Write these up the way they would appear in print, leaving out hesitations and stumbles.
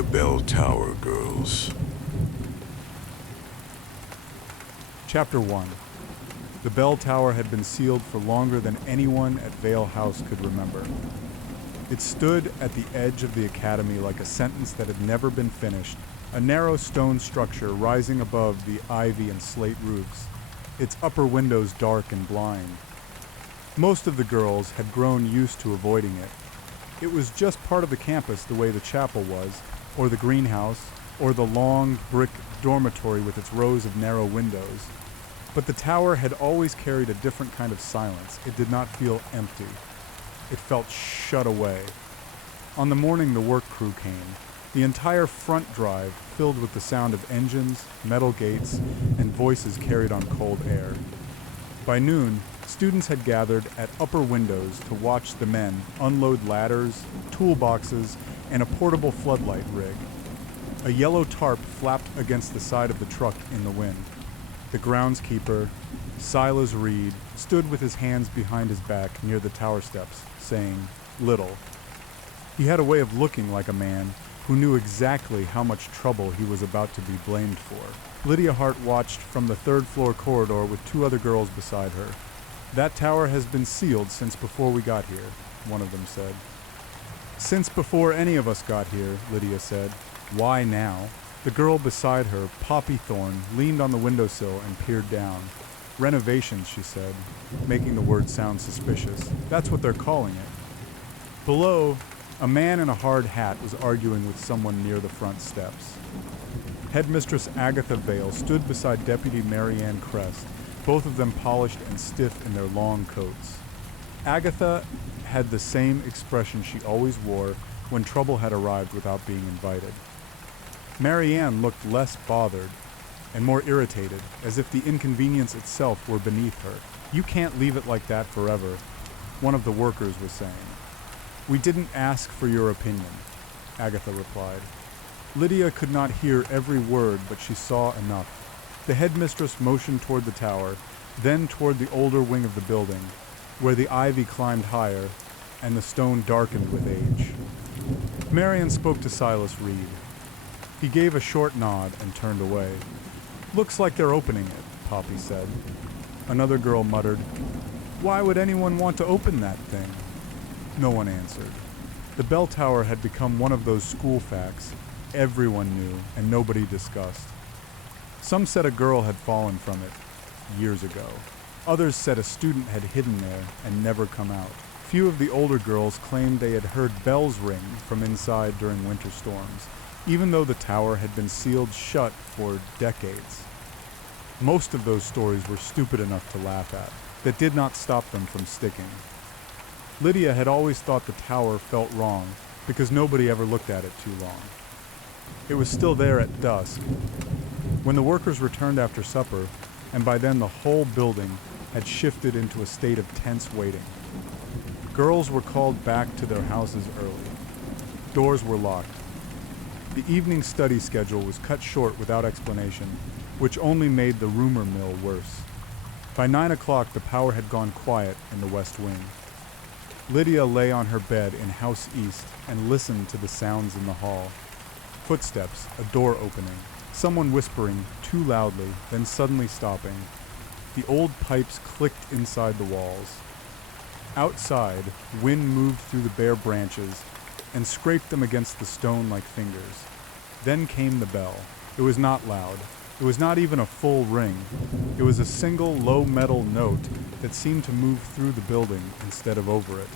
the bell tower, girls. Chapter 1. The bell tower had been sealed for longer than anyone at Vale House could remember. It stood at the edge of the academy like a sentence that had never been finished, a narrow stone structure rising above the ivy and slate roofs, its upper windows dark and blind. Most of the girls had grown used to avoiding it. It was just part of the campus the way the chapel was, or the greenhouse, or the long brick dormitory with its rows of narrow windows. But the tower had always carried a different kind of silence. It did not feel empty. It felt shut away. On the morning the work crew came, the entire front drive filled with the sound of engines, metal gates, and voices carried on cold air. By noon, students had gathered at upper windows to watch the men unload ladders, toolboxes, and a portable floodlight rig. A yellow tarp flapped against the side of the truck in the wind. The groundskeeper, Silas Reed, stood with his hands behind his back near the tower steps, saying little. He had a way of looking like a man who knew exactly how much trouble he was about to be blamed for. Lydia Hart watched from the third-floor corridor with two other girls beside her. "That tower has been sealed since before we got here," one of them said. "Since before any of us got here," Lydia said. "Why now?" The girl beside her, Poppy Thorne, leaned on the windowsill and peered down. "Renovations," she said, making the word sound suspicious. "That's what they're calling it." Below, a man in a hard hat was arguing with someone near the front steps. Headmistress Agatha Vale stood beside Deputy Marianne Crest, both of them polished and stiff in their long coats. Agatha had the same expression she always wore when trouble had arrived without being invited. Marianne looked less bothered and more irritated, as if the inconvenience itself were beneath her. "You can't leave it like that forever," one of the workers was saying. "We didn't ask for your opinion," Agatha replied. Lydia could not hear every word, but she saw enough. The headmistress motioned toward the tower, then toward the older wing of the building, where the ivy climbed higher and the stone darkened with age. Marian spoke to Silas Reed. He gave a short nod and turned away. "Looks like they're opening it," Poppy said. Another girl muttered, "Why would anyone want to open that thing?" No one answered. The bell tower had become one of those school facts everyone knew and nobody discussed. Some said a girl had fallen from it years ago. Others said a student had hidden there and never come out. Few of the older girls claimed they had heard bells ring from inside during winter storms, even though the tower had been sealed shut for decades. Most of those stories were stupid enough to laugh at. That did not stop them from sticking. Lydia had always thought the tower felt wrong because nobody ever looked at it too long. It was still there at dusk. When the workers returned after supper, and by then the whole building had shifted into a state of tense waiting. Girls were called back to their houses early. Doors were locked. The evening study schedule was cut short without explanation, which only made the rumor mill worse. By 9 o'clock, the power had gone quiet in the west wing. Lydia lay on her bed in House East and listened to the sounds in the hall. Footsteps, a door opening, someone whispering too loudly, then suddenly stopping. The old pipes clicked inside the walls. Outside, wind moved through the bare branches and scraped them against the stone like fingers. Then came the bell. It was not loud. It was not even a full ring. It was a single low metal note that seemed to move through the building instead of over it.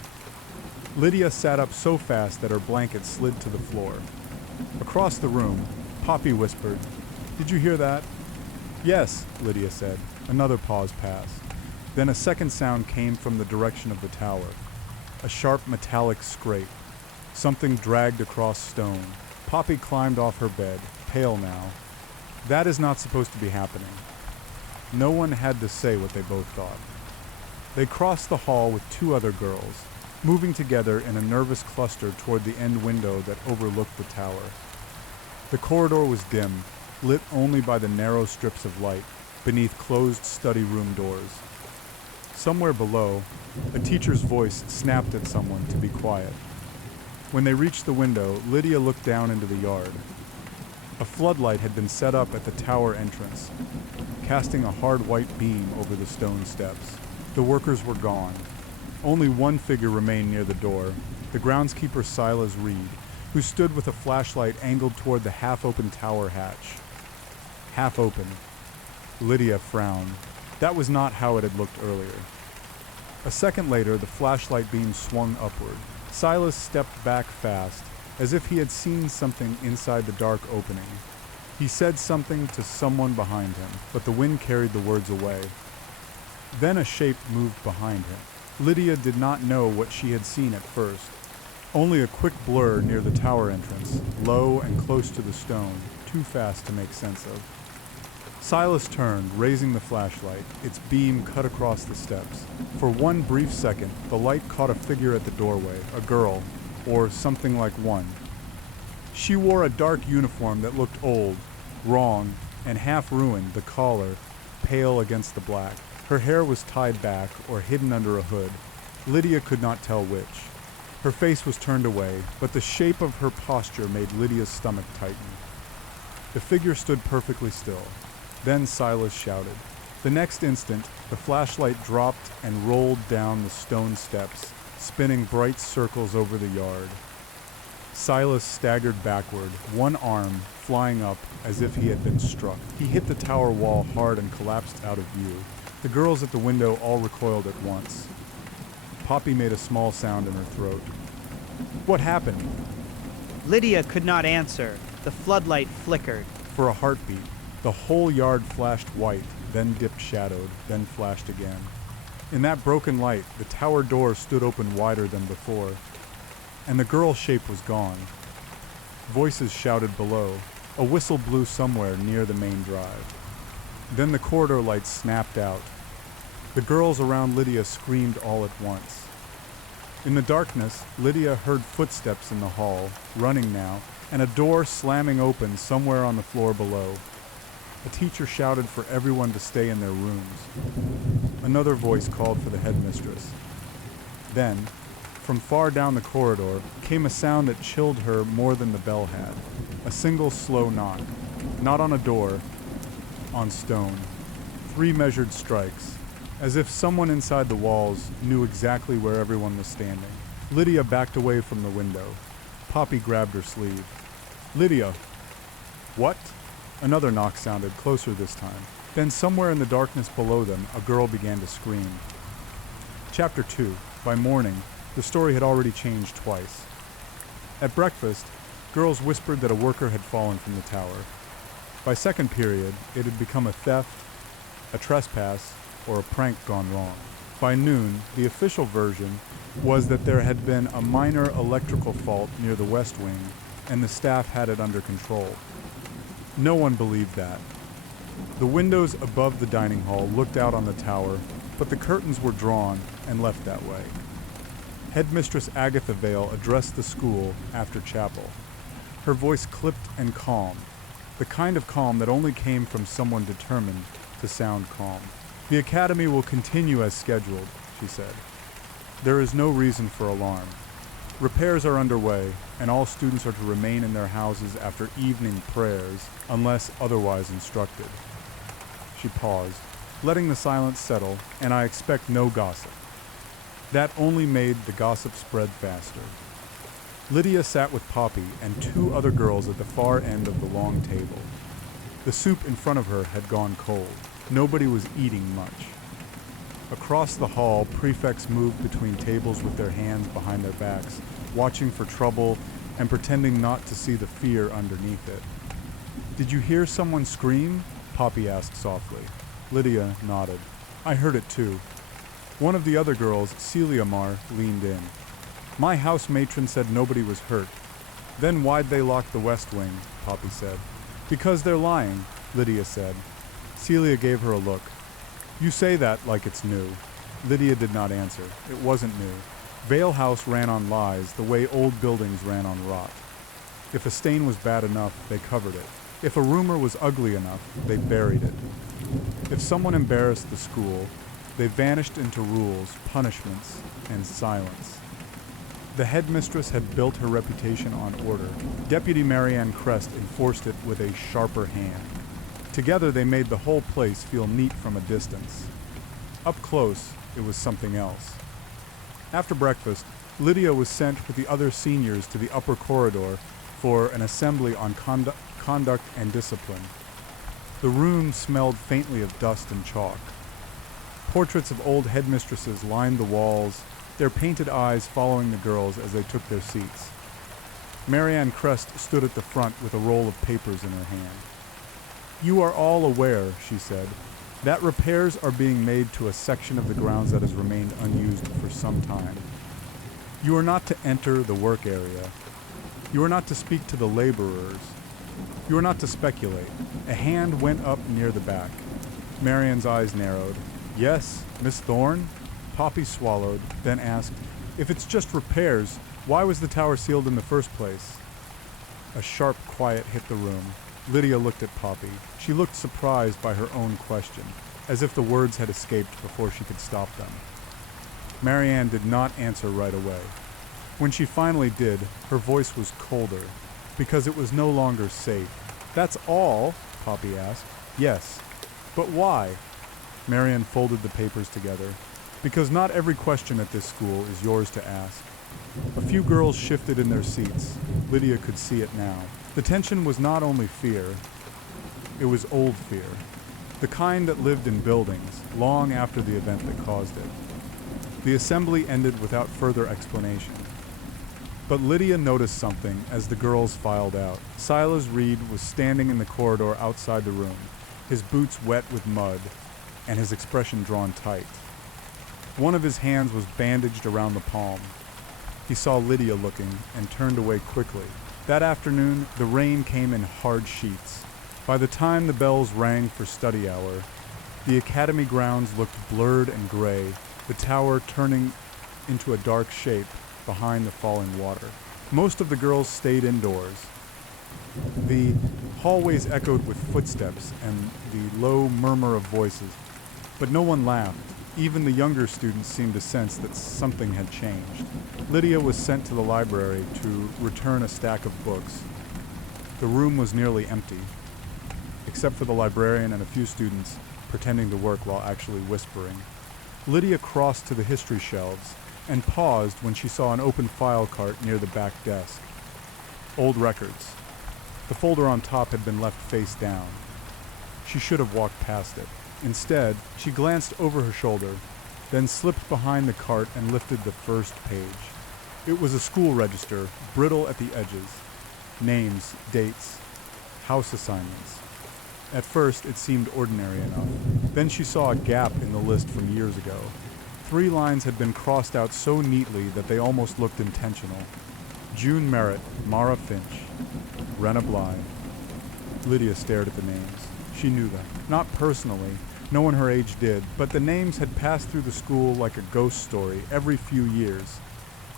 Lydia sat up so fast that her blanket slid to the floor. Across the room, Poppy whispered, "Did you hear that?" "Yes," Lydia said. Another pause passed. Then a second sound came from the direction of the tower. A sharp metallic scrape. Something dragged across stone. Poppy climbed off her bed, pale now. That is not supposed to be happening. No one had to say what they both thought. They crossed the hall with two other girls, moving together in a nervous cluster toward the end window that overlooked the tower. The corridor was dim, lit only by the narrow strips of light beneath closed study room doors. Somewhere below, a teacher's voice snapped at someone to be quiet. When they reached the window, Lydia looked down into the yard. A floodlight had been set up at the tower entrance, casting a hard white beam over the stone steps. The workers were gone. Only one figure remained near the door, the groundskeeper Silas Reed, who stood with a flashlight angled toward the half-open tower hatch. Half open. Lydia frowned. That was not how it had looked earlier. A second later, the flashlight beam swung upward. Silas stepped back fast, as if he had seen something inside the dark opening. He said something to someone behind him, but the wind carried the words away. Then a shape moved behind him. Lydia did not know what she had seen at first. Only a quick blur near the tower entrance, low and close to the stone, too fast to make sense of. Silas turned, raising the flashlight. Its beam cut across the steps. For one brief second, the light caught a figure at the doorway, a girl, or something like one. She wore a dark uniform that looked old, wrong, and half ruined, the collar, pale against the black. Her hair was tied back or hidden under a hood. Lydia could not tell which. Her face was turned away, but the shape of her posture made Lydia's stomach tighten. The figure stood perfectly still. Then Silas shouted. The next instant, the flashlight dropped and rolled down the stone steps, spinning bright circles over the yard. Silas staggered backward, one arm flying up as if he had been struck. He hit the tower wall hard and collapsed out of view. The girls at the window all recoiled at once. Poppy made a small sound in her throat. What happened? Lydia could not answer. The floodlight flickered. For a heartbeat, the whole yard flashed white, then dipped shadowed, then flashed again. In that broken light, the tower door stood open wider than before, and the girl's shape was gone. Voices shouted below. A whistle blew somewhere near the main drive. Then the corridor lights snapped out. The girls around Lydia screamed all at once. In the darkness, Lydia heard footsteps in the hall, running now, and a door slamming open somewhere on the floor below. A teacher shouted for everyone to stay in their rooms. Another voice called for the headmistress. Then, from far down the corridor, came a sound that chilled her more than the bell had. A single slow knock. Not on a door, on stone. 3 measured strikes, as if someone inside the walls knew exactly where everyone was standing. Lydia backed away from the window. Poppy grabbed her sleeve. Lydia! What? Another knock sounded, closer this time. Then somewhere in the darkness below them, a girl began to scream. Chapter 2. By morning, the story had already changed twice. At breakfast, girls whispered that a worker had fallen from the tower. By second period, it had become a theft, a trespass, or a prank gone wrong. By noon, the official version was that there had been a minor electrical fault near the west wing, and the staff had it under control. No one believed that. The windows above the dining hall looked out on the tower, but the curtains were drawn and left that way. Headmistress Agatha Vale addressed the school after chapel. Her voice clipped and calm, the kind of calm that only came from someone determined to sound calm. The academy will continue as scheduled, she said. There is no reason for alarm. Repairs are underway, and all students are to remain in their houses after evening prayers, unless otherwise instructed. She paused, letting the silence settle, and I expect no gossip. That only made the gossip spread faster. Lydia sat with Poppy and 2 other girls at the far end of the long table. The soup in front of her had gone cold. Nobody was eating much. Across the hall, prefects moved between tables with their hands behind their backs, watching for trouble and pretending not to see the fear underneath it. Did you hear someone scream? Poppy asked softly. Lydia nodded. I heard it too. One of the other girls, Celia Marr, leaned in. My house matron said nobody was hurt. Then why'd they lock the west wing? Poppy said. Because they're lying, Lydia said. Celia gave her a look. You say that like it's new. Lydia did not answer. It wasn't new. Vale House ran on lies the way old buildings ran on rot. If a stain was bad enough, they covered it. If a rumor was ugly enough, they buried it. If someone embarrassed the school, they vanished into rules, punishments, and silence. The headmistress had built her reputation on order. Deputy Marianne Crest enforced it with a sharper hand. Together they made the whole place feel neat from a distance. Up close, it was something else. After breakfast, Lydia was sent with the other seniors to the upper corridor for an assembly on conduct and discipline. The room smelled faintly of dust and chalk. Portraits of old headmistresses lined the walls, their painted eyes following the girls as they took their seats. Marianne Crest stood at the front with a roll of papers in her hand. "You are all aware," she said, "that repairs are being made to a section of the grounds that has remained unused for some time. You are not to enter the work area. You are not to speak to the laborers. You are not to speculate." A hand went up near the back. Marianne's eyes narrowed. "Yes, Miss Thorne?" Poppy swallowed, then asked, "If it's just repairs, why was the tower sealed in the first place?" A sharp quiet hit the room. Lydia looked at Poppy. She looked surprised by her own question, as if the words had escaped before she could stop them. Marianne did not answer right away. When she finally did, her voice was colder, because it was no longer safe. "That's all?" Poppy asked. "Yes. But why?" Marianne folded the papers together. "Because not every question at this school is yours to ask." A few girls shifted in their seats. Lydia could see it now. The tension was not only fear, it was old fear. The kind that lived in buildings, long after the event that caused it. The assembly ended without further explanation. But Lydia noticed something as the girls filed out. Silas Reed was standing in the corridor outside the room, his boots wet with mud, and his expression drawn tight. One of his hands was bandaged around the palm. He saw Lydia looking and turned away quickly. That afternoon, the rain came in hard sheets. By the time the bells rang for study hour, the academy grounds looked blurred and gray, the tower turning into a dark shape behind the falling water. Most of the girls stayed indoors. The hallways echoed with footsteps and the low murmur of voices, but no one laughed. Even the younger students seemed to sense that something had changed. Lydia was sent to the library to return a stack of books. The room was nearly empty, except for the librarian and a few students pretending to work while actually whispering. Lydia crossed to the history shelves and paused when she saw an open file cart near the back desk. Old records. The folder on top had been left face down. She should have walked past it. Instead, she glanced over her shoulder, then slipped behind the cart and lifted the first page. It was a school register, brittle at the edges. Names, dates, house assignments. At first, it seemed ordinary enough. Then she saw a gap in the list from years ago. 3 lines had been crossed out so neatly that they almost looked intentional. June Merritt, Mara Finch, Rena Bly. Lydia stared at the names. She knew them. Not personally. No one her age did, but the names had passed through the school like a ghost story every few years.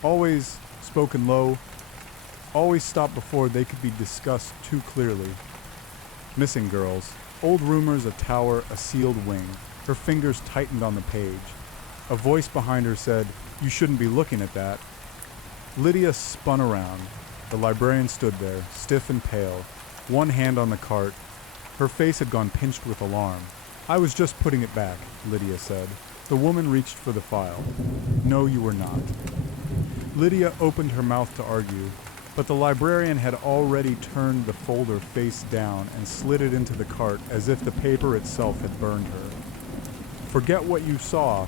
Always spoken low, always stopped before they could be discussed too clearly. Missing girls. Old rumors, a tower, a sealed wing. Her fingers tightened on the page. A voice behind her said, "You shouldn't be looking at that." Lydia spun around. The librarian stood there, stiff and pale, one hand on the cart. Her face had gone pinched with alarm. "I was just putting it back," Lydia said. The woman reached for the file. "No, you were not." Lydia opened her mouth to argue, but the librarian had already turned the folder face down and slid it into the cart as if the paper itself had burned her. "Forget what you saw,"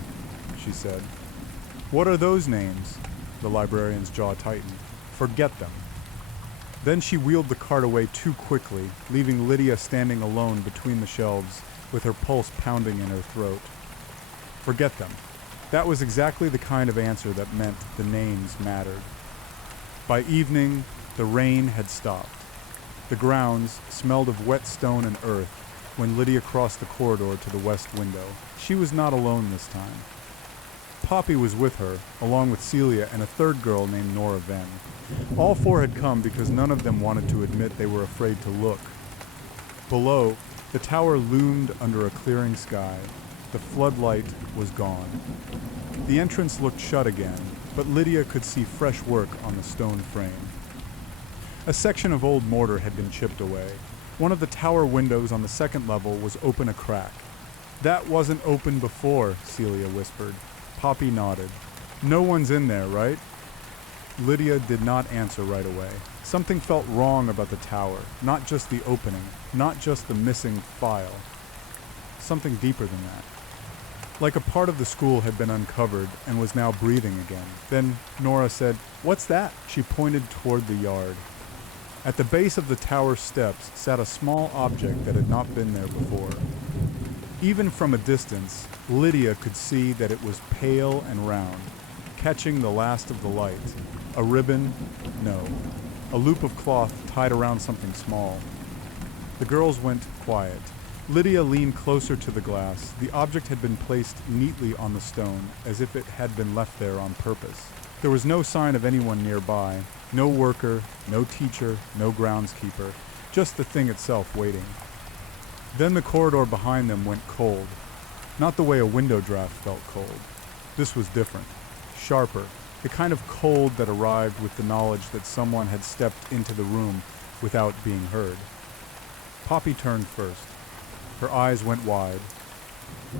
she said. "What are those names?" The librarian's jaw tightened. "Forget them." Then she wheeled the cart away too quickly, leaving Lydia standing alone between the shelves, with her pulse pounding in her throat. Forget them. That was exactly the kind of answer that meant the names mattered. By evening, the rain had stopped. The grounds smelled of wet stone and earth when Lydia crossed the corridor to the west window. She was not alone this time. Poppy was with her, along with Celia and a third girl named Nora Venn. All 4 had come because none of them wanted to admit they were afraid to look. Below, the tower loomed under a clearing sky. The floodlight was gone. The entrance looked shut again, but Lydia could see fresh work on the stone frame. A section of old mortar had been chipped away. One of the tower windows on the second level was open a crack. "That wasn't open before," Celia whispered. Poppy nodded. "No one's in there, right?" Lydia did not answer right away. Something felt wrong about the tower, not just the opening, not just the missing file. Something deeper than that. Like a part of the school had been uncovered and was now breathing again. Then Nora said, "What's that?" She pointed toward the yard. At the base of the tower steps sat a small object that had not been there before. Even from a distance, Lydia could see that it was pale and round, catching the last of the light. A ribbon? No. A loop of cloth tied around something small. The girls went quiet. Lydia leaned closer to the glass. The object had been placed neatly on the stone, as if it had been left there on purpose. There was no sign of anyone nearby, no worker, no teacher, no groundskeeper, just the thing itself waiting. Then the corridor behind them went cold. Not the way a window draft felt cold. This was different, sharper, the kind of cold that arrived with the knowledge that someone had stepped into the room without being heard. Poppy turned first. Her eyes went wide.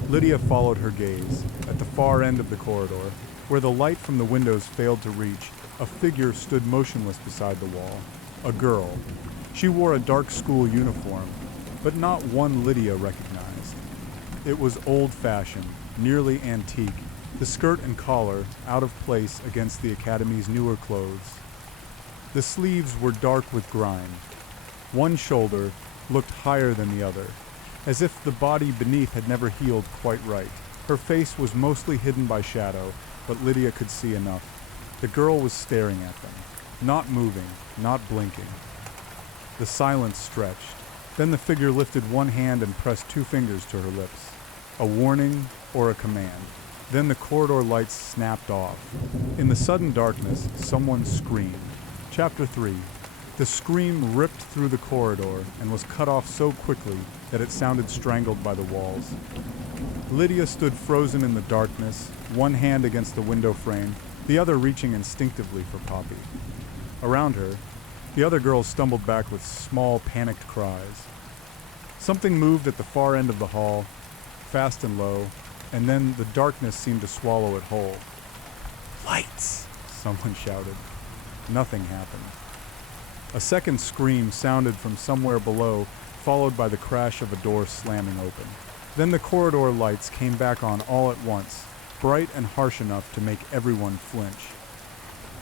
Lydia followed her gaze. At the far end of the corridor, where the light from the windows failed to reach, a figure stood motionless beside the wall. A girl. She wore a dark school uniform, but not one Lydia recognized. It was old-fashioned, nearly antique, the skirt and collar out of place against the academy's newer clothes. The sleeves were dark with grime. One shoulder looked higher than the other, as if the body beneath had never healed quite right. Her face was mostly hidden by shadow, but Lydia could see enough. The girl was staring at them, not moving, not blinking. The silence stretched. Then the figure lifted one hand and pressed two fingers to her lips. A warning or a command. Then the corridor lights snapped off. In the sudden darkness, someone screamed. Chapter 3. The scream ripped through the corridor and was cut off so quickly that it sounded strangled by the walls. Lydia stood frozen in the darkness, one hand against the window frame, the other reaching instinctively for Poppy. Around her, the other girls stumbled back with small, panicked cries. Something moved at the far end of the hall, fast and low, and then the darkness seemed to swallow it whole. "Lights!" someone shouted. Nothing happened. A second scream sounded from somewhere below, followed by the crash of a door slamming open. Then the corridor lights came back on all at once, bright and harsh enough to make everyone flinch.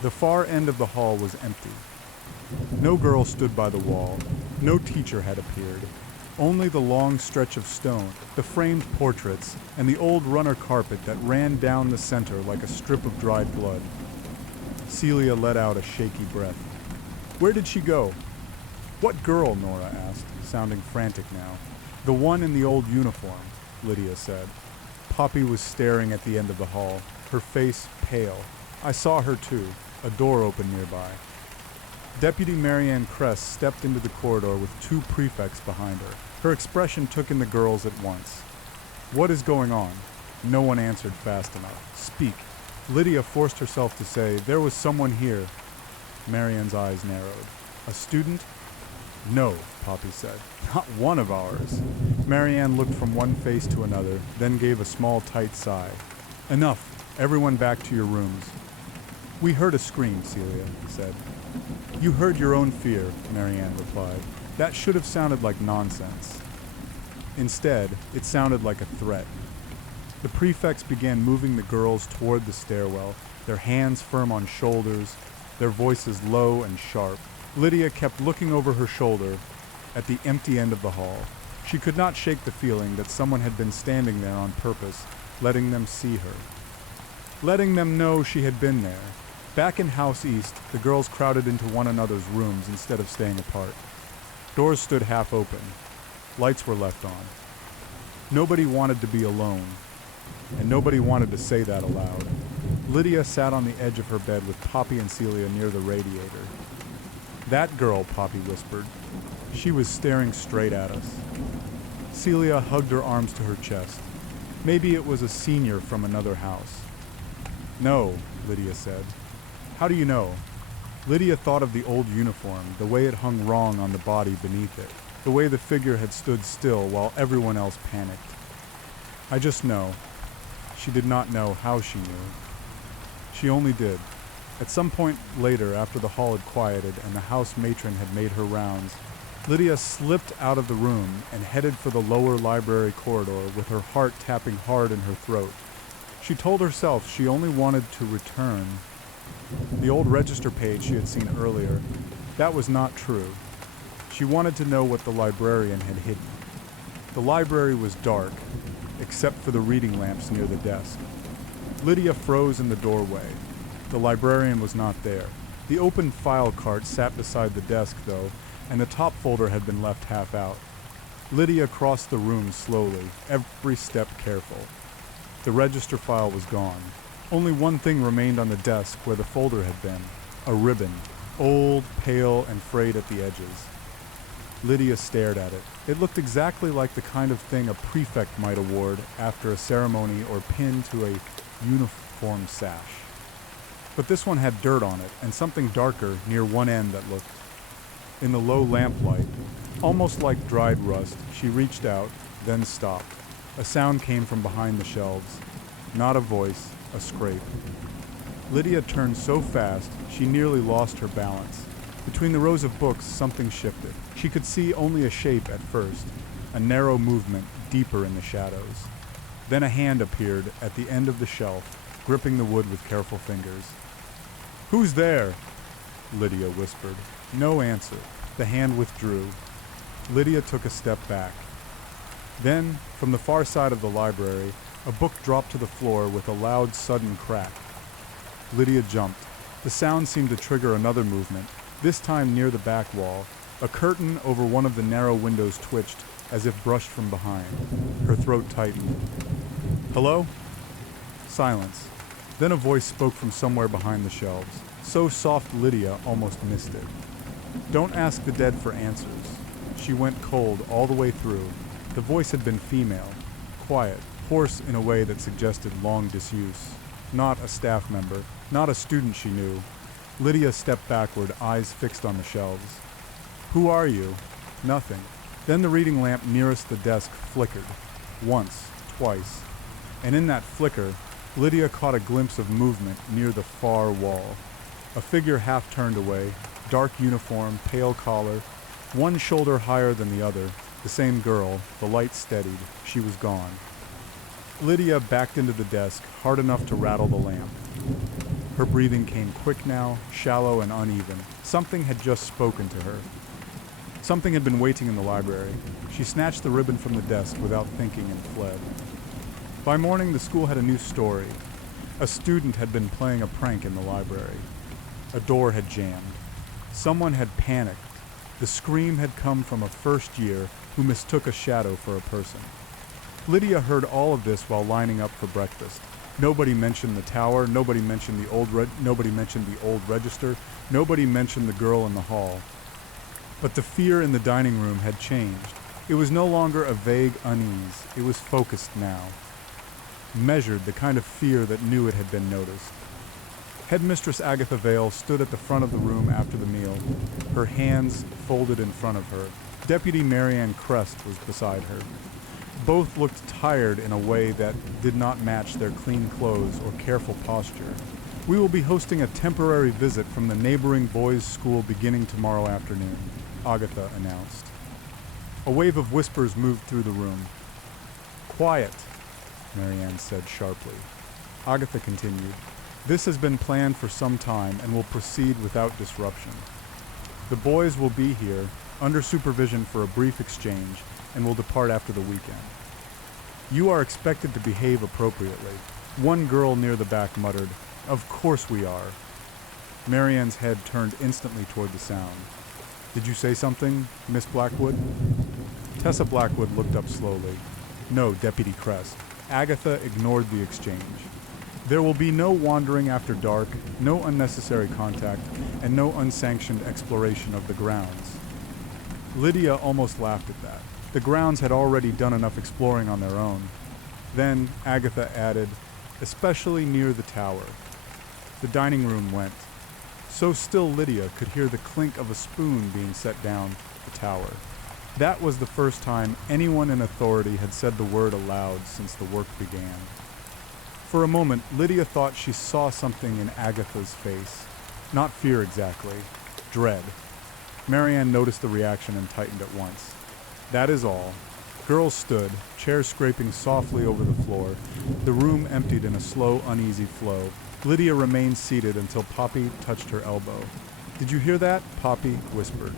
The far end of the hall was empty. No girl stood by the wall. No teacher had appeared. Only the long stretch of stone, the framed portraits, and the old runner carpet that ran down the center like a strip of dried blood. Celia let out a shaky breath. "Where did she go?" "What girl?" Nora asked, sounding frantic now. "The one in the old uniform," Lydia said. Poppy was staring at the end of the hall, her face pale. "I saw her too." A door opened nearby. Deputy Marianne Kress stepped into the corridor with two prefects behind her. Her expression took in the girls at once. "What is going on?" No one answered fast enough. "Speak." Lydia forced herself to say, "There was someone here." Marianne's eyes narrowed. "A student?" "No," Poppy said. "Not one of ours." Marianne looked from one face to another, then gave a small, tight sigh. "Enough. Everyone back to your rooms." "We heard a scream," Celia said. "You heard your own fear," Marianne replied. "That should have sounded like nonsense." Instead, it sounded like a threat. The prefects began moving the girls toward the stairwell, their hands firm on shoulders, their voices low and sharp. Lydia kept looking over her shoulder at the empty end of the hall. She could not shake the feeling that someone had been standing there on purpose, letting them see her. Letting them know she had been there. Back in House East, the girls crowded into one another's rooms instead of staying apart. Doors stood half open. Lights were left on. Nobody wanted to be alone, and nobody wanted to say that aloud. Lydia sat on the edge of her bed with Poppy and Celia near the radiator. "That girl," Poppy whispered. "She was staring straight at us." Celia hugged her arms to her chest. Maybe it was a senior from another house. "No," Lydia said. How do you know? Lydia thought of the old uniform, the way it hung wrong on the body beneath it, the way the figure had stood still while everyone else panicked. I just know. She did not know how she knew. She only did. At some point later, after the hall had quieted and the house matron had made her rounds, Lydia slipped out of the room and headed for the lower library corridor with her heart tapping hard in her throat. She told herself she only wanted to return. The old register page she had seen earlier, that was not true. She wanted to know what the librarian had hidden. The library was dark, except for the reading lamps near the desk. Lydia froze in the doorway. The librarian was not there. The open file cart sat beside the desk, though, and the top folder had been left half out. Lydia crossed the room slowly, every step careful. The register file was gone. Only one thing remained on the desk where the folder had been, a ribbon, old, pale, and frayed at the edges. Lydia stared at it. It looked exactly like the kind of thing a prefect might award after a ceremony or pin to a uniform sash. But this one had dirt on it and something darker near one end that looked. In the low lamplight, almost like dried rust, she reached out, then stopped. A sound came from behind the shelves. Not a voice, a scrape. Lydia turned so fast, she nearly lost her balance. Between the rows of books, something shifted. She could see only a shape at first, a narrow movement deeper in the shadows. Then a hand appeared at the end of the shelf, gripping the wood with careful fingers. "Who's there?" Lydia whispered. No answer. The hand withdrew. Lydia took a step back. Then, from the far side of the library, a book dropped to the floor with a loud, sudden crack. Lydia jumped. The sound seemed to trigger another movement, this time near the back wall. A curtain over one of the narrow windows twitched, as if brushed from behind. Her throat tightened. "Hello?" Silence. Then a voice spoke from somewhere behind the shelves, so soft Lydia almost missed it. "Don't ask the dead for answers." She went cold all the way through. The voice had been female, quiet, hoarse in a way that suggested long disuse. Not a staff member, not a student she knew. Lydia stepped backward, eyes fixed on the shelves. "Who are you?" Nothing. Then the reading lamp nearest the desk flickered. Once, twice. And in that flicker, Lydia caught a glimpse of movement near the far wall. A figure half turned away, dark uniform, pale collar, one shoulder higher than the other. The same girl, the light steadied. She was gone. Lydia backed into the desk, hard enough to rattle the lamp. Her breathing came quick now, shallow and uneven. Something had just spoken to her. Something had been waiting in the library. She snatched the ribbon from the desk without thinking and fled. By morning, the school had a new story. A student had been playing a prank in the library. A door had jammed. Someone had panicked. The scream had come from a first year who mistook a shadow for a person. Lydia heard all of this while lining up for breakfast. Nobody mentioned the tower, nobody mentioned the old register, nobody mentioned the girl in the hall. But the fear in the dining room had changed. It was no longer a vague unease, it was focused now. Measured, the kind of fear that knew it had been noticed. Headmistress Agatha Vale stood at the front of the room after the meal, her hands folded in front of her. Deputy Marianne Crest was beside her. Both looked tired in a way that did not match their clean clothes or careful posture. "We will be hosting a temporary visit from the neighboring boys' school beginning tomorrow afternoon," Agatha announced. A wave of whispers moved through the room. "Quiet," Marianne said sharply. Agatha continued. "This has been planned for some time and will proceed without disruption. The boys will be here, under supervision for a brief exchange, and will depart after the weekend. You are expected to behave appropriately." One girl near the back muttered, "Of course we are." Marianne's head turned instantly toward the sound. "Did you say something, Miss Blackwood?" Tessa Blackwood looked up slowly. "No, Deputy Crest." Agatha ignored the exchange. "There will be no wandering after dark, no unnecessary contact, and no unsanctioned exploration of the grounds." Lydia almost laughed at that. The grounds had already done enough exploring on their own. Then Agatha added, "especially near the tower." The dining room went. So still Lydia could hear the clink of a spoon being set down the tower. That was the first time anyone in authority had said the word aloud since the work began. For a moment, Lydia thought she saw something in Agatha's face. Not fear exactly, dread. Marianne noticed the reaction and tightened at once. That is all. Girls stood, chairs scraping softly over the floor. The room emptied in a slow, uneasy flow. Lydia remained seated until Poppy touched her elbow. "Did you hear that?" Poppy whispered.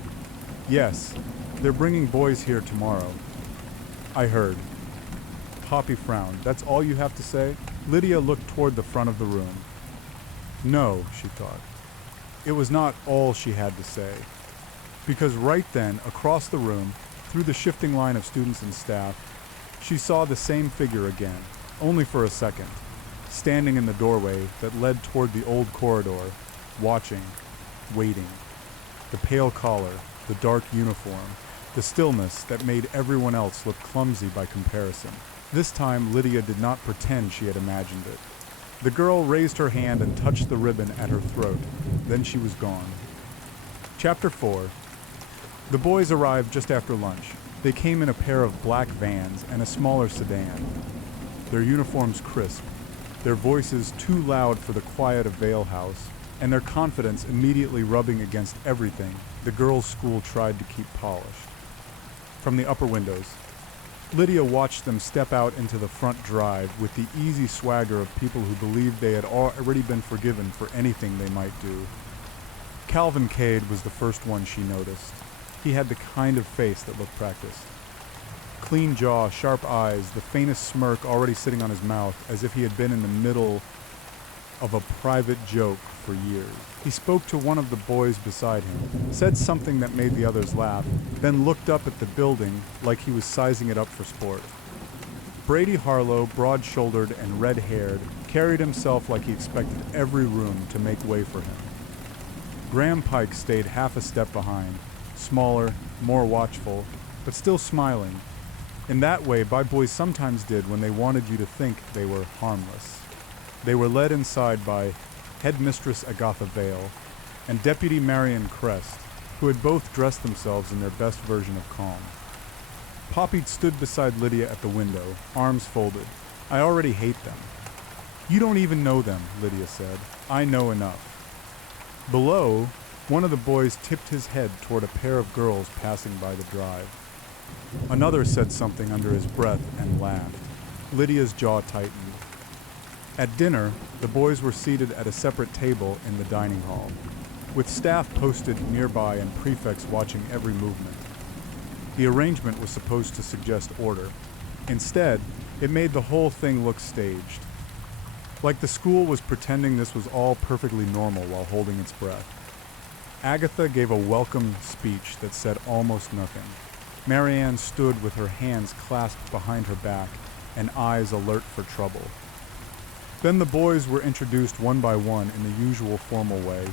"Yes. They're bringing boys here tomorrow." "I heard." Poppy frowned. "That's all you have to say?" Lydia looked toward the front of the room. No, she thought. It was not all she had to say. Because right then, across the room, through the shifting line of students and staff, she saw the same figure again, only for a second, standing in the doorway that led toward the old corridor, watching, waiting. The pale collar, the dark uniform, the stillness that made everyone else look clumsy by comparison. This time, Lydia did not pretend she had imagined it. The girl raised her hand and touched the ribbon at her throat. Then she was gone. Chapter 4. The boys arrived just after lunch. They came in a pair of black vans and a smaller sedan. Their uniforms crisp, their voices too loud for the quiet of Vale House, and their confidence immediately rubbing against everything the girls' school tried to keep polished. From the upper windows, Lydia watched them step out into the front drive with the easy swagger of people who believed they had already been forgiven for anything they might do. Calvin Cade was the first one she noticed. He had the kind of face that looked practiced. Clean jaw, sharp eyes, the faintest smirk already sitting on his mouth as if he had been in the middle of a private joke for years. He spoke to one of the boys beside him, said something that made the others laugh, then looked up at the building like he was sizing it up for sport. Brady Harlow, broad-shouldered and red-haired, carried himself like he expected every room to make way for him. Graham Pike stayed half a step behind, smaller, more watchful, but still smiling. In that way, boys sometimes did when they wanted you to think they were harmless. They were led inside by Headmistress Agatha Vale and Deputy Marion Crest, who had both dressed themselves in their best version of calm. Poppy stood beside Lydia at the window, arms folded. "I already hate them." "You don't even know them," Lydia said. "I know enough." Below, one of the boys tipped his head toward a pair of girls passing by the drive. Another said something under his breath and laughed. Lydia's jaw tightened. At dinner, the boys were seated at a separate table in the dining hall, with staff posted nearby and prefects watching every movement. The arrangement was supposed to suggest order. Instead, it made the whole thing look staged. Like the school was pretending this was all perfectly normal while holding its breath. Agatha gave a welcome speech that said almost nothing. Marianne stood with her hands clasped behind her back and eyes alert for trouble. Then the boys were introduced one by one in the usual formal way,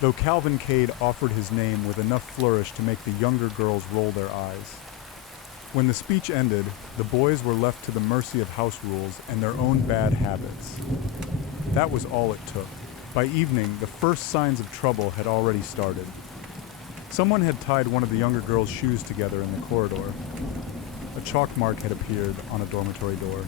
though Calvin Cade offered his name with enough flourish to make the younger girls roll their eyes. When the speech ended, the boys were left to the mercy of house rules and their own bad habits. That was all it took. By evening, the first signs of trouble had already started. Someone had tied one of the younger girls' shoes together in the corridor. A chalk mark had appeared on a dormitory door.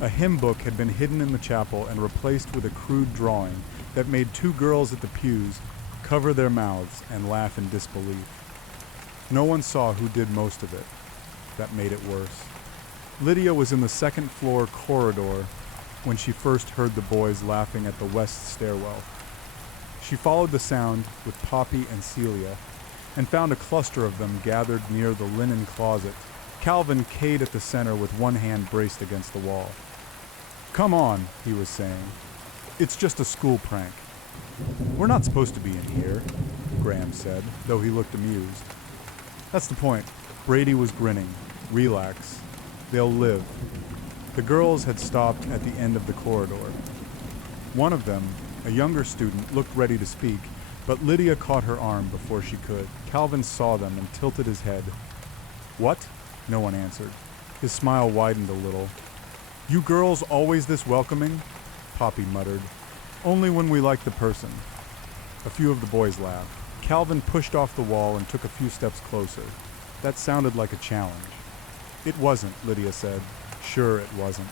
A hymn book had been hidden in the chapel and replaced with a crude drawing that made two girls at the pews cover their mouths and laugh in disbelief. No one saw who did most of it. That made it worse. Lydia was in the second floor corridor when she first heard the boys laughing at the west stairwell. She followed the sound with Poppy and Celia and found a cluster of them gathered near the linen closet, Calvin Cade at the center with one hand braced against the wall. "Come on," he was saying. "It's just a school prank." "We're not supposed to be in here," Graham said, though he looked amused. "That's the point." Brady was grinning. "Relax. They'll live." The girls had stopped at the end of the corridor. One of them, a younger student, looked ready to speak, but Lydia caught her arm before she could. Calvin saw them and tilted his head. "What?" No one answered. His smile widened a little. "You girls always this welcoming?" Poppy muttered. Only when we like the person. A few of the boys laughed. Calvin pushed off the wall and took a few steps closer. That sounded like a challenge. It wasn't, Lydia said. Sure it wasn't.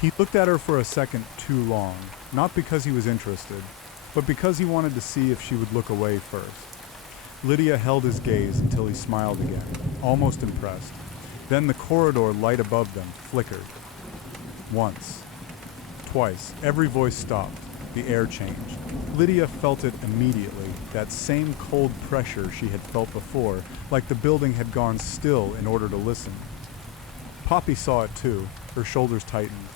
He looked at her for a second too long, not because he was interested, but because he wanted to see if she would look away first. Lydia held his gaze until he smiled again, almost impressed. Then the corridor light above them flickered. Once. Twice. Every voice stopped. The air changed. Lydia felt it immediately, that same cold pressure she had felt before, like the building had gone still in order to listen. Poppy saw it too. Her shoulders tightened.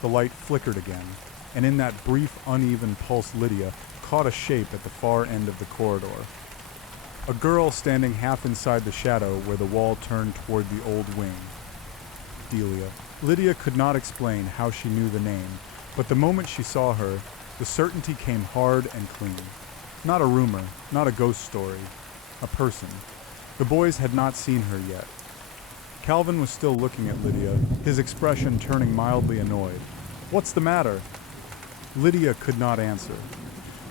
The light flickered again, and in that brief, uneven pulse Lydia caught a shape at the far end of the corridor. A girl standing half inside the shadow where the wall turned toward the old wing. Delia. Lydia could not explain how she knew the name, but the moment she saw her, the certainty came hard and clean. Not a rumor, not a ghost story. A person. The boys had not seen her yet. Calvin was still looking at Lydia, his expression turning mildly annoyed. "What's the matter?" Lydia could not answer.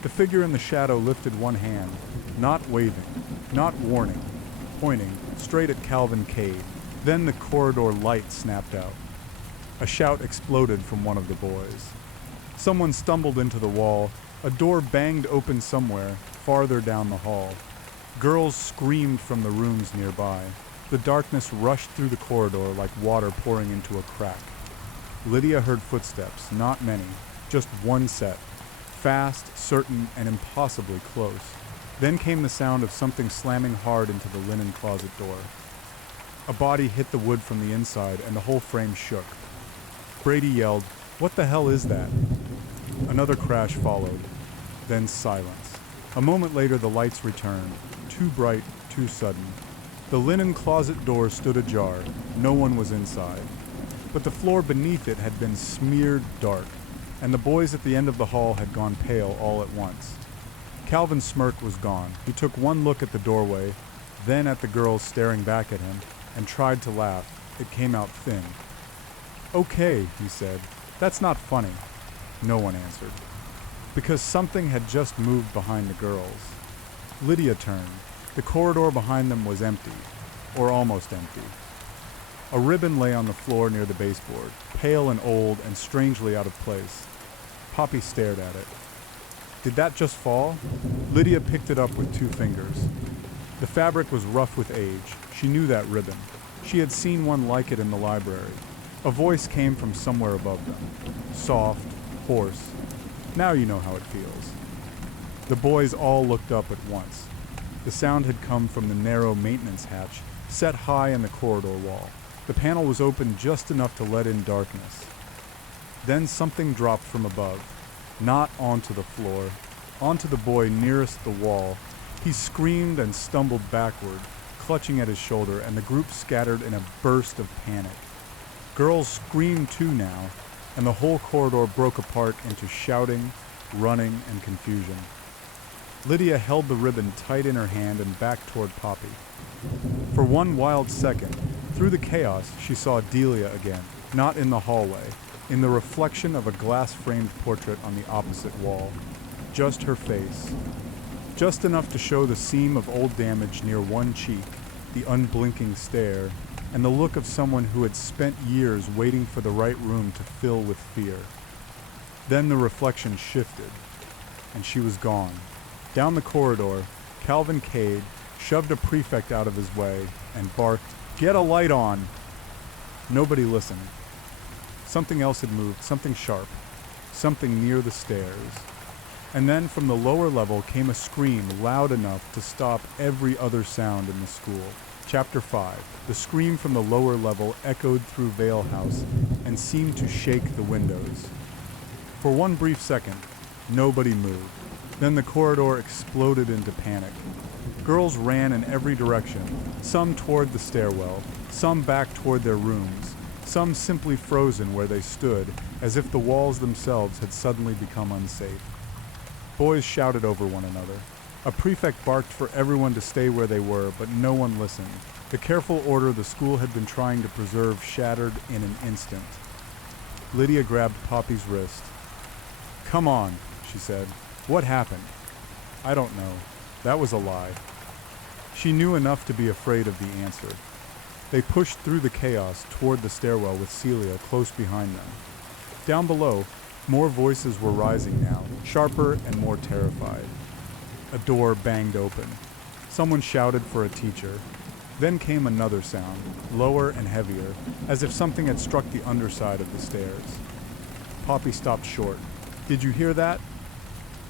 The figure in the shadow lifted one hand, not waving, not warning, pointing straight at Calvin Cade. Then the corridor light snapped out. A shout exploded from one of the boys. Someone stumbled into the wall. A door banged open somewhere, farther down the hall. Girls screamed from the rooms nearby. The darkness rushed through the corridor like water pouring into a crack. Lydia heard footsteps, not many, just one set. Fast, certain, and impossibly close. Then came the sound of something slamming hard into the linen closet door. A body hit the wood from the inside, and the whole frame shook. Brady yelled, "What the hell is that?" Another crash followed. Then silence. A moment later the lights returned, too bright, too sudden. The linen closet door stood ajar. No one was inside. But the floor beneath it had been smeared dark, and the boys at the end of the hall had gone pale all at once. Calvin's smirk was gone. He took one look at the doorway, then at the girls staring back at him, and tried to laugh. It came out thin. "Okay," he said. "That's not funny." No one answered. Because something had just moved behind the girls. Lydia turned. The corridor behind them was empty, or almost empty. A ribbon lay on the floor near the baseboard, pale and old and strangely out of place. Poppy stared at it. Did that just fall? Lydia picked it up with 2 fingers. The fabric was rough with age. She knew that ribbon. She had seen one like it in the library. A voice came from somewhere above them. Soft, hoarse. "Now you know how it feels." The boys all looked up at once. The sound had come from the narrow maintenance hatch, set high in the corridor wall. The panel was open just enough to let in darkness. Then something dropped from above, not onto the floor, onto the boy nearest the wall. He screamed and stumbled backward, clutching at his shoulder, and the group scattered in a burst of panic. Girls screamed too now, and the whole corridor broke apart into shouting, running, and confusion. Lydia held the ribbon tight in her hand and backed toward Poppy. For one wild second, through the chaos, she saw Delia again, not in the hallway, in the reflection of a glass-framed portrait on the opposite wall. Just her face. Just enough to show the seam of old damage near one cheek, the unblinking stare, and the look of someone who had spent years waiting for the right room to fill with fear. Then the reflection shifted, and she was gone. Down the corridor, Calvin Cade shoved a prefect out of his way and barked, "Get a light on!" Nobody listened. Something else had moved, something sharp, something near the stairs. And then from the lower level came a scream loud enough to stop every other sound in the school. Chapter 5. The scream from the lower level echoed through Vale House and seemed to shake the windows. For one brief second, nobody moved. Then the corridor exploded into panic. Girls ran in every direction, some toward the stairwell, some back toward their rooms, some simply frozen where they stood, as if the walls themselves had suddenly become unsafe. Boys shouted over one another. A prefect barked for everyone to stay where they were, but no one listened. The careful order the school had been trying to preserve shattered in an instant. Lydia grabbed Poppy's wrist. "Come on," she said. "What happened?" "I don't know." That was a lie. She knew enough to be afraid of the answer. They pushed through the chaos toward the stairwell with Celia close behind them. Down below, more voices were rising now, sharper and more terrified. A door banged open. Someone shouted for a teacher. Then came another sound, lower and heavier, as if something had struck the underside of the stairs. Poppy stopped short. "Did you hear that?"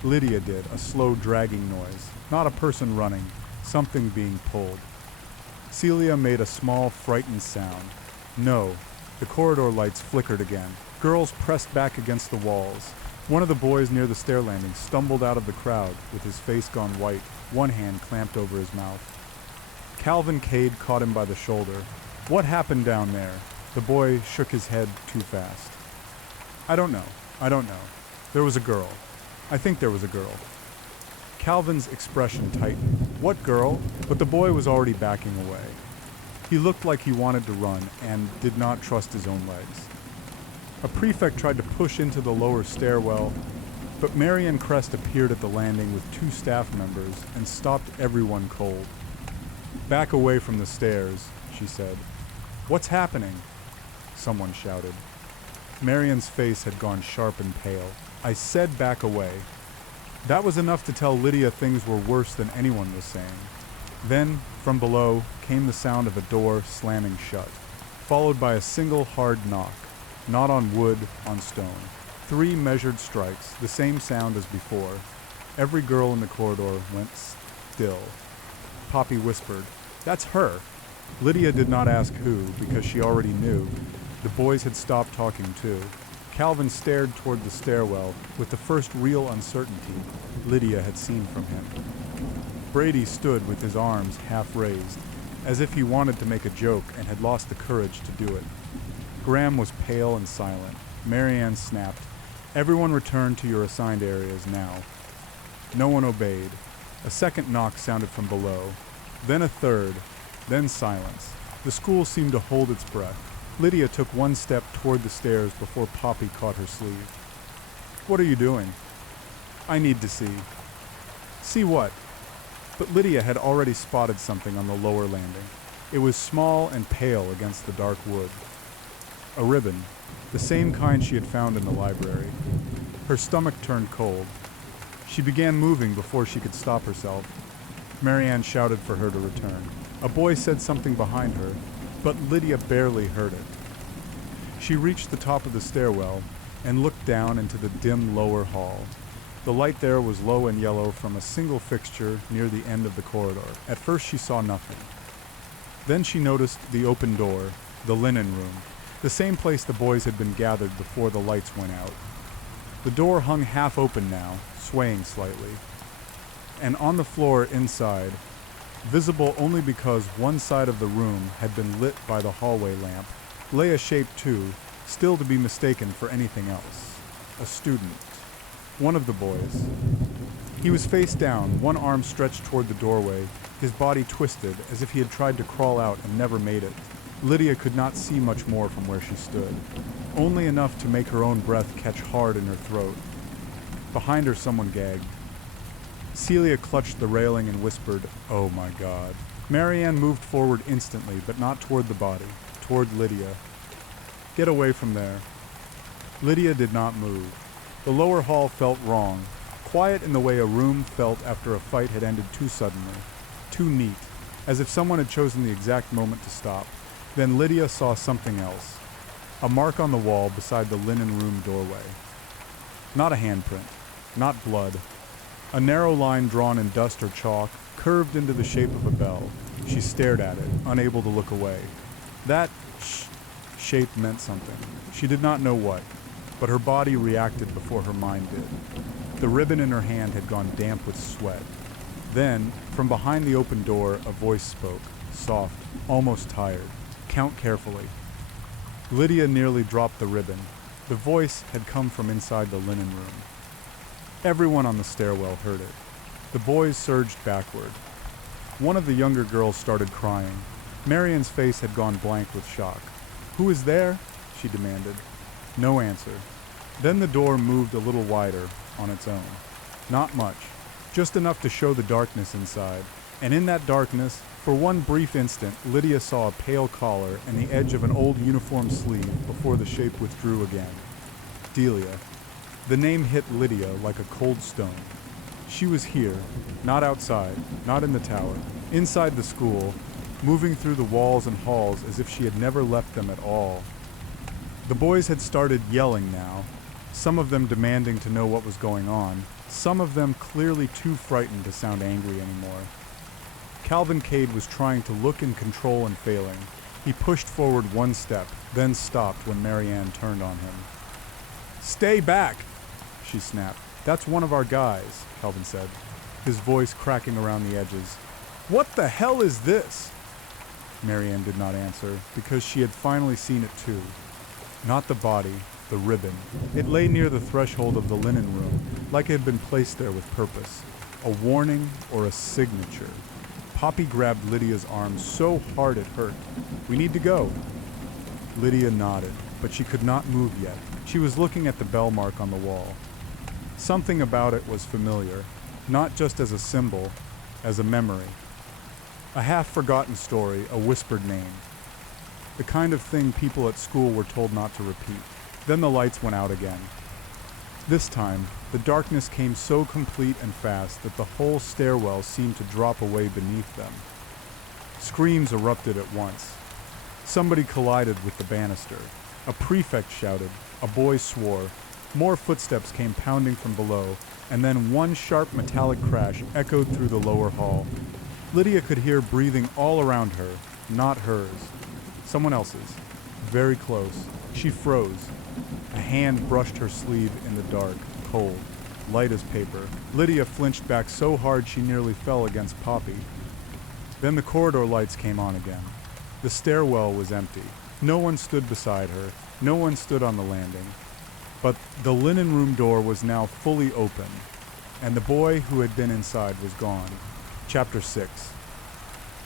Lydia did, a slow dragging noise. Not a person running, something being pulled. Celia made a small, frightened sound. No. The corridor lights flickered again. Girls pressed back against the walls. One of the boys near the stair landing stumbled out of the crowd with his face gone white, one hand clamped over his mouth. Calvin Cade caught him by the shoulder. "What happened down there?" The boy shook his head too fast. I don't know. There was a girl. I think there was a girl." Calvin's expression tightened. "What girl?" But the boy was already backing away. He looked like he wanted to run and did not trust his own legs. A prefect tried to push into the lower stairwell, but Marianne Crest appeared at the landing with 2 staff members and stopped everyone cold. "Back away from the stairs," she said. "What's happening?" someone shouted. Marianne's face had gone sharp and pale. "I said back away." That was enough to tell Lydia things were worse than anyone was saying. Then, from below, came the sound of a door slamming shut, followed by a single hard knock, not on wood, on stone. 3 measured strikes, the same sound as before. Every girl in the corridor went still. Poppy whispered, "That's her." Lydia did not ask who, because she already knew. The boys had stopped talking too. Calvin stared toward the stairwell with the first real uncertainty Lydia had seen from him. Brady stood with his arms half raised, as if he wanted to make a joke and had lost the courage to do it. Graham was pale and silent. Marianne snapped, "Everyone return to your assigned areas now." No one obeyed. A second knock sounded from below, then a third, then silence. The school seemed to hold its breath. Lydia took one step toward the stairs before Poppy caught her sleeve. "What are you doing?" "I need to see." "See what?" But Lydia had already spotted something on the lower landing. It was small and pale against the dark wood. A ribbon, the same kind she had found in the library. Her stomach turned cold. She began moving before she could stop herself. Marianne shouted for her to return. A boy said something behind her, but Lydia barely heard it. She reached the top of the stairwell and looked down into the dim lower hall. The light there was low and yellow from a single fixture near the end of the corridor. At first she saw nothing. Then she noticed the open door, the linen room, the same place the boys had been gathered before the lights went out. The door hung half open now, swaying slightly. And on the floor inside, visible only because one side of the room had been lit by the hallway lamp, lay a shape too, still to be mistaken for anything else. A student. One of the boys. He was face down, one arm stretched toward the doorway, his body twisted as if he had tried to crawl out and never made it. Lydia could not see much more from where she stood, only enough to make her own breath catch hard in her throat. Behind her someone gagged. Celia clutched the railing and whispered, "Oh my God." Marianne moved forward instantly, but not toward the body, toward Lydia. "Get away from there." Lydia did not move. The lower hall felt wrong, quiet in the way a room felt after a fight had ended too suddenly, too neat, as if someone had chosen the exact moment to stop. Then Lydia saw something else, a mark on the wall beside the linen room doorway. Not a handprint, not blood. A narrow line drawn in dust or chalk curved into the shape of a bell. She stared at it, unable to look away. That shape meant something. She did not know what, but her body reacted before her mind did. The ribbon in her hand had gone damp with sweat. Then, from behind the open door, a voice spoke, soft, almost tired. "Count carefully." Lydia nearly dropped the ribbon. The voice had come from inside the linen room. Everyone on the stairwell heard it. The boys surged backward. One of the younger girls started crying. Marianne's face had gone blank with shock. "Who is there?" she demanded. No answer. Then the door moved a little wider on its own. Not much, just enough to show the darkness inside. And in that darkness, for one brief instant, Lydia saw a pale collar and the edge of an old uniform sleeve before the shape withdrew again. Delia. The name hit Lydia like a cold stone. She was here, not outside, not in the tower, inside the school, moving through the walls and halls as if she had never left them at all. The boys had started yelling now, some of them demanding to know what was going on, some of them clearly too frightened to sound angry anymore. Calvin Cade was trying to look in control and failing. He pushed forward one step, then stopped when Marianne turned on him. "Stay back!" she snapped. "That's one of our guys," Calvin said, his voice cracking around the edges. "What the hell is this?" Marianne did not answer, because she had finally seen it too. Not the body, the ribbon. It lay near the threshold of the linen room, like it had been placed there with purpose. A warning or a signature. Poppy grabbed Lydia's arm so hard it hurt. "We need to go." Lydia nodded, but she could not move yet. She was looking at the bell mark on the wall. Something about it was familiar, not just as a symbol, as a memory. A half-forgotten story, a whispered name. The kind of thing people at school were told not to repeat. Then the lights went out again. This time, the darkness came so complete and fast that the whole stairwell seemed to drop away beneath them. Screams erupted at once. Somebody collided with the banister. A prefect shouted. A boy swore. More footsteps came pounding from below, and then one sharp metallic crash echoed through the lower hall. Lydia could hear breathing all around her, not hers. Someone else's. Very close. She froze. A hand brushed her sleeve in the dark, cold, light as paper. Lydia flinched back so hard she nearly fell against Poppy. Then the corridor lights came on again. The stairwell was empty. No one stood beside her. No one stood on the landing. But the linen room door was now fully open, and the boy who had been inside was gone. Chapter 6.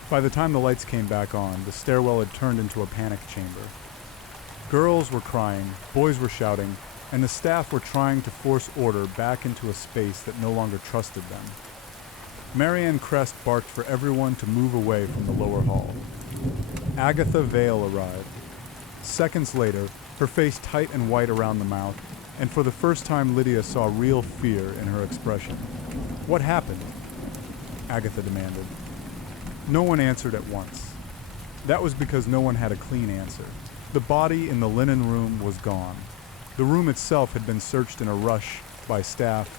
By the time the lights came back on, the stairwell had turned into a panic chamber. Girls were crying, boys were shouting, and the staff were trying to force order back into a space that no longer trusted them. Marianne Crest barked for everyone to move away from the lower hall. Agatha Vale arrived. Seconds later, her face tight and white around the mouth, and for the first time Lydia saw real fear in her expression. "What happened?" Agatha demanded. No one answered at once. That was because no one had a clean answer. The body in the linen room was gone. The room itself had been searched in a rush by staff,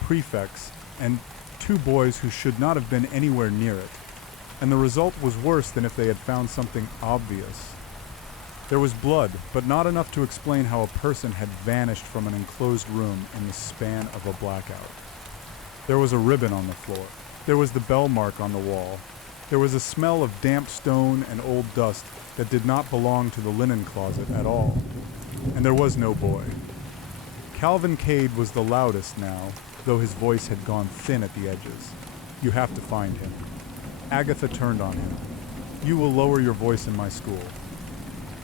prefects, and two boys who should not have been anywhere near it. And the result was worse than if they had found something obvious. There was blood, but not enough to explain how a person had vanished from an enclosed room in the span of a blackout. There was a ribbon on the floor. There was the bell mark on the wall. There was a smell of damp stone and old dust that did not belong to the linen closet at all. And there was no boy. Calvin Cade was the loudest now, though his voice had gone thin at the edges. "You have to find him." Agatha turned on him. "You will lower your voice in my school."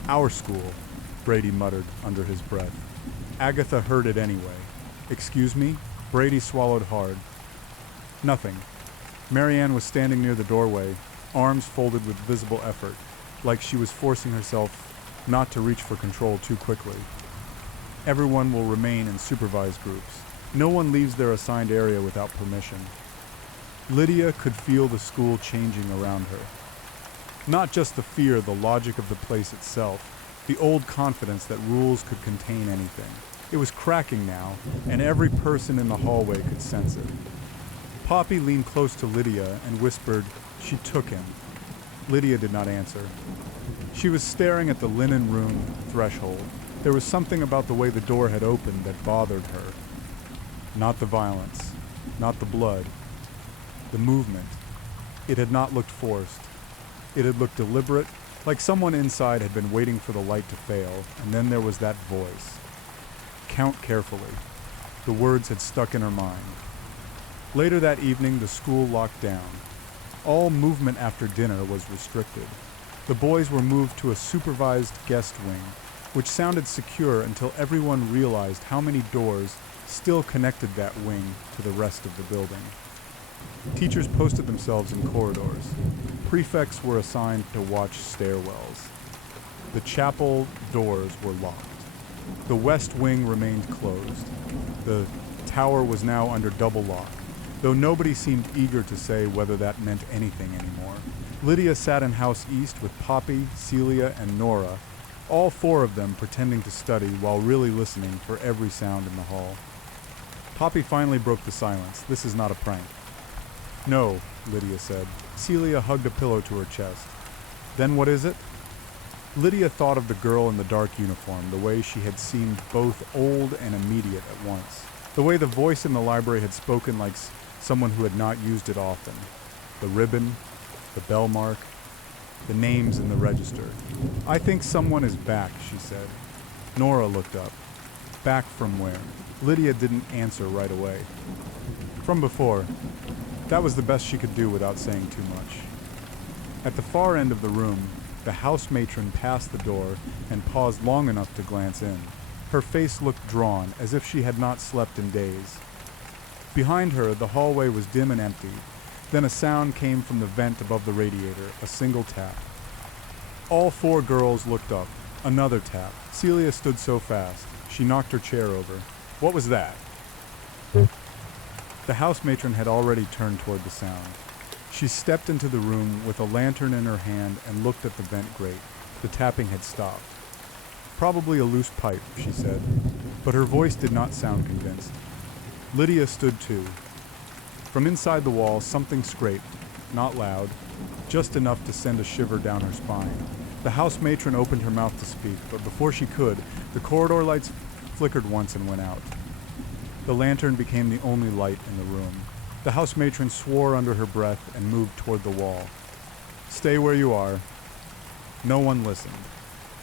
"Our school," Brady muttered under his breath. Agatha heard it anyway. "Excuse me?" Brady swallowed hard. "Nothing." Marianne was standing near the doorway, arms folded with visible effort, like she was forcing herself not to reach for control too quickly. "Everyone will remain in supervised groups. No one leaves their assigned area without permission." Lydia could feel the school changing around her. Not just the fear, the logic of the place itself, the old confidence that rules could contain anything. It was cracking now, and every person in the hallway could sense it. Poppy leaned close to Lydia and whispered, "She took him." Lydia did not answer. She was staring at the linen room threshold. There was something about the way the door had opened that bothered her. Not the violence, not the blood, the movement. It had not looked forced. It had looked deliberate, like someone inside had been waiting for the light to fail, and then there was that voice. "Count carefully." The words had stuck in her mind. Later that evening, the school locked down. All movement after dinner was restricted. The boys were moved to a supervised guest wing, which sounded secure until everyone realized how many doors still connected that wing to the rest of the building. Teachers posted themselves in corridors. Prefects were assigned to watch stairwells. The chapel doors were locked. The west wing remained closed. The tower was now under double lock, though nobody seemed eager to say whether that meant anything anymore. Lydia sat in House East with Poppy, Celia, and Nora, all four of them pretending to study while really listening for every sound in the hall. Poppy finally broke the silence. This is not a prank. No, Lydia said. Celia hugged a pillow to her chest. Then what is it? Lydia thought of the girl in the dark uniform, the way she had seemed both old and immediate at once. The way the voice in the library had spoken like someone who had not used it often. The ribbon, the bell mark, the names in the register. I think someone is back, she said. Nora looked up. Back from where? Lydia didn't answer right away. From before. That was the best she could do without saying too much. At the far end of the room, the house matron passed the door and paused long enough to glance in. Her face looked drawn, as if she had not slept in days. Behind her, the hallway was dim and empty. Then a sound came from the vent above the radiator, a single tap. All four girls looked up. Another tap. Celia stood so fast, she knocked her chair over. What was that? The house matron had already turned toward the sound. She stepped into the room with a lantern in her hand and looked at the vent grate. The tapping had stopped. Probably a loose pipe, she said, but her voice did not sound convinced. Lydia stood too. From inside the wall, something scraped, not loud, just enough to send a shiver down her spine. The house matron opened her mouth to speak, but before she could, the corridor lights flickered once and went out. The lantern became the only light in the room. The house matron swore under her breath and moved toward the wall. Stay where you are. No one listened.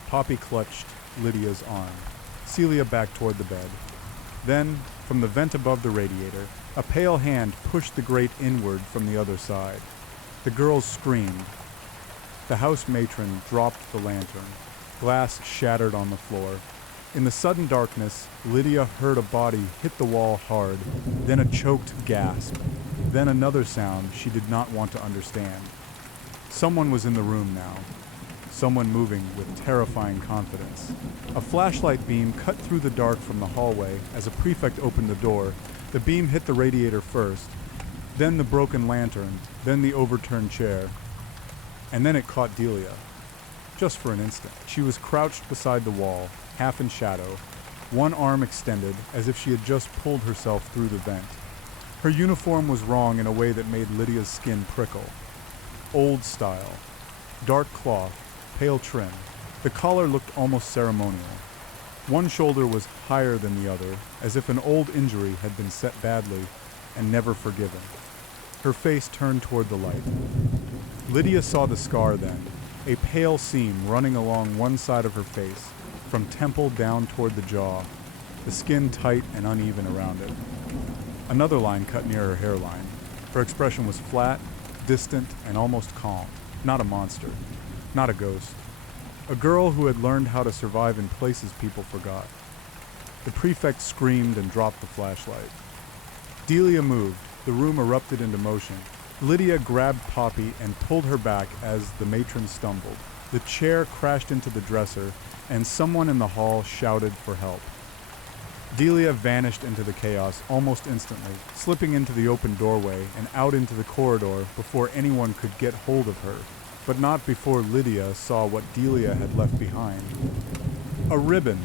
Poppy clutched Lydia's arm. Celia backed toward the bed. Then, from the vent above the radiator, a pale hand pushed the grate inward from the other side. The girls screamed. The house matron dropped the lantern. Glass shattered on the floor. In the sudden darkness, Lydia heard a body hit the wall hard, then a choked gasp, then another sound she did not want to understand. Someone was in the room now. Someone moving with terrifying confidence. A flashlight beam cut through the dark from the hallway as a prefect opened the door. The beam hit the radiator first, then the broken lantern, then the overturned chair, and then it caught Delia. Just for an instant. She was crouched beside the wall, half in shadow, one arm extended as if she had just pulled herself through the vent. Her uniform was wrong in a way that made Lydia's skin prickle. Old style. Dark cloth, pale trim. The collar looked almost ceremonial. One shoulder was higher than the other, as if an old injury had been set badly and never forgiven. Her face turned toward the light. Lydia saw the scar then, a pale seam running along one side of her face, from temple down toward the jaw, the skin tight and uneven around it. Another line cut near her hairline. Her expression was flat, distant, and almost calm. Not a monster. Not a ghost. A girl who had learned how to survive in places people forgot. The prefect screamed and dropped the flashlight. Delia moved. The room erupted into motion. Lydia grabbed Poppy and pulled her back as the matron stumbled. The chair crashed into the dresser, and someone in the hall shouted for help. Delia vanished into the chaos almost instantly, slipping into the open doorway and out into the corridor before anyone could get hold of her, but not before Lydia saw what Delia had left behind. A ribbon,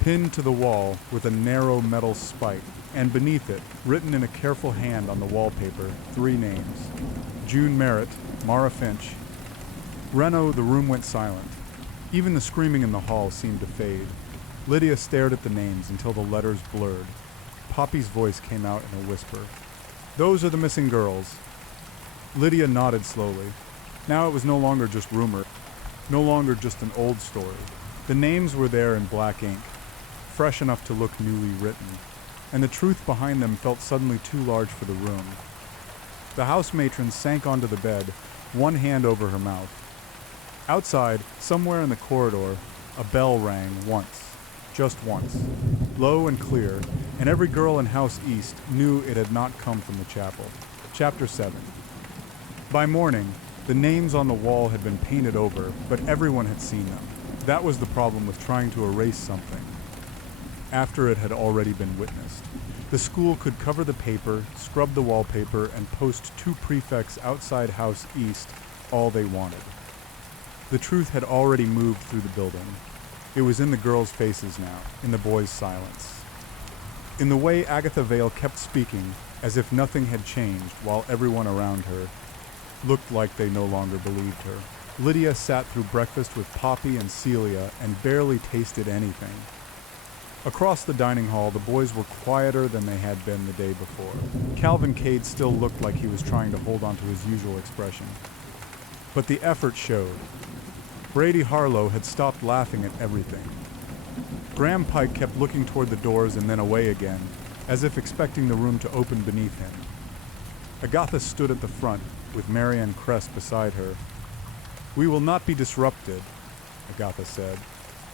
pinned to the wall with a narrow metal spike, and beneath it, written in a careful hand on the wallpaper, 3 names. June Merritt, Mara Finch. Reno, the room went silent. Even the screaming in the hall seemed to fade. Lydia stared at the names until the letters blurred. Poppy's voice came out in a whisper. Those are the missing girls. Lydia nodded slowly. Now it was no longer just rumor, no longer just an old story. The names were there in black ink, fresh enough to look newly written, and the truth behind them felt suddenly too large for the room. The house matron sank onto the bed, one hand over her mouth. Outside, somewhere in the corridor, A bell rang once, just once, low and clear, and every girl in House East knew it had not come from the chapel. Chapter 7. By morning, the names on the wall had been painted over, but everyone had seen them. That was the problem with trying to erase something after it had already been witnessed. The school could cover the paper, scrub the wallpaper, and post 2 prefects outside House East all they wanted. The truth had already moved through the building. It was in the girls' faces now, in the boys' silence. In the way Agatha Vale kept speaking, as if nothing had changed, while everyone around her looked like they no longer believed her. Lydia sat through breakfast with Poppy and Celia and barely tasted anything. Across the dining hall, the boys were quieter than they had been the day before. Calvin Cade still looked like he was trying to hold on to his usual expression. But the effort showed. Brady Harlow had stopped laughing at everything. Graham Pike kept looking toward the doors and then away again, as if expecting the room to open beneath him. Agatha stood at the front, with Marianne Crest beside her. "We will not be disrupted," Agatha said.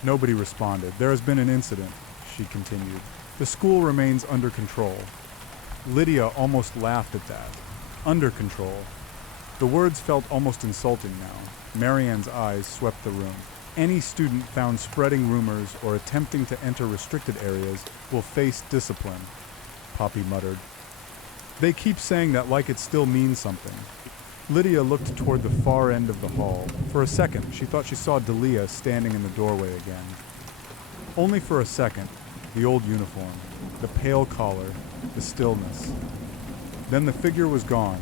Nobody responded. "There has been an incident," she continued. "The school remains under control." Lydia almost laughed at that. Under control. The words felt almost insulting now. Marianne's eyes swept the room. "Any student found spreading rumors or attempting to enter restricted areas will face discipline," Poppy muttered. "They keep saying that like it still means something." Lydia looked toward the far end of the hall. For a second, she thought she saw Delia standing in the doorway again. Only for a second. The old uniform, the pale collar, the stillness. Then the figure was gone,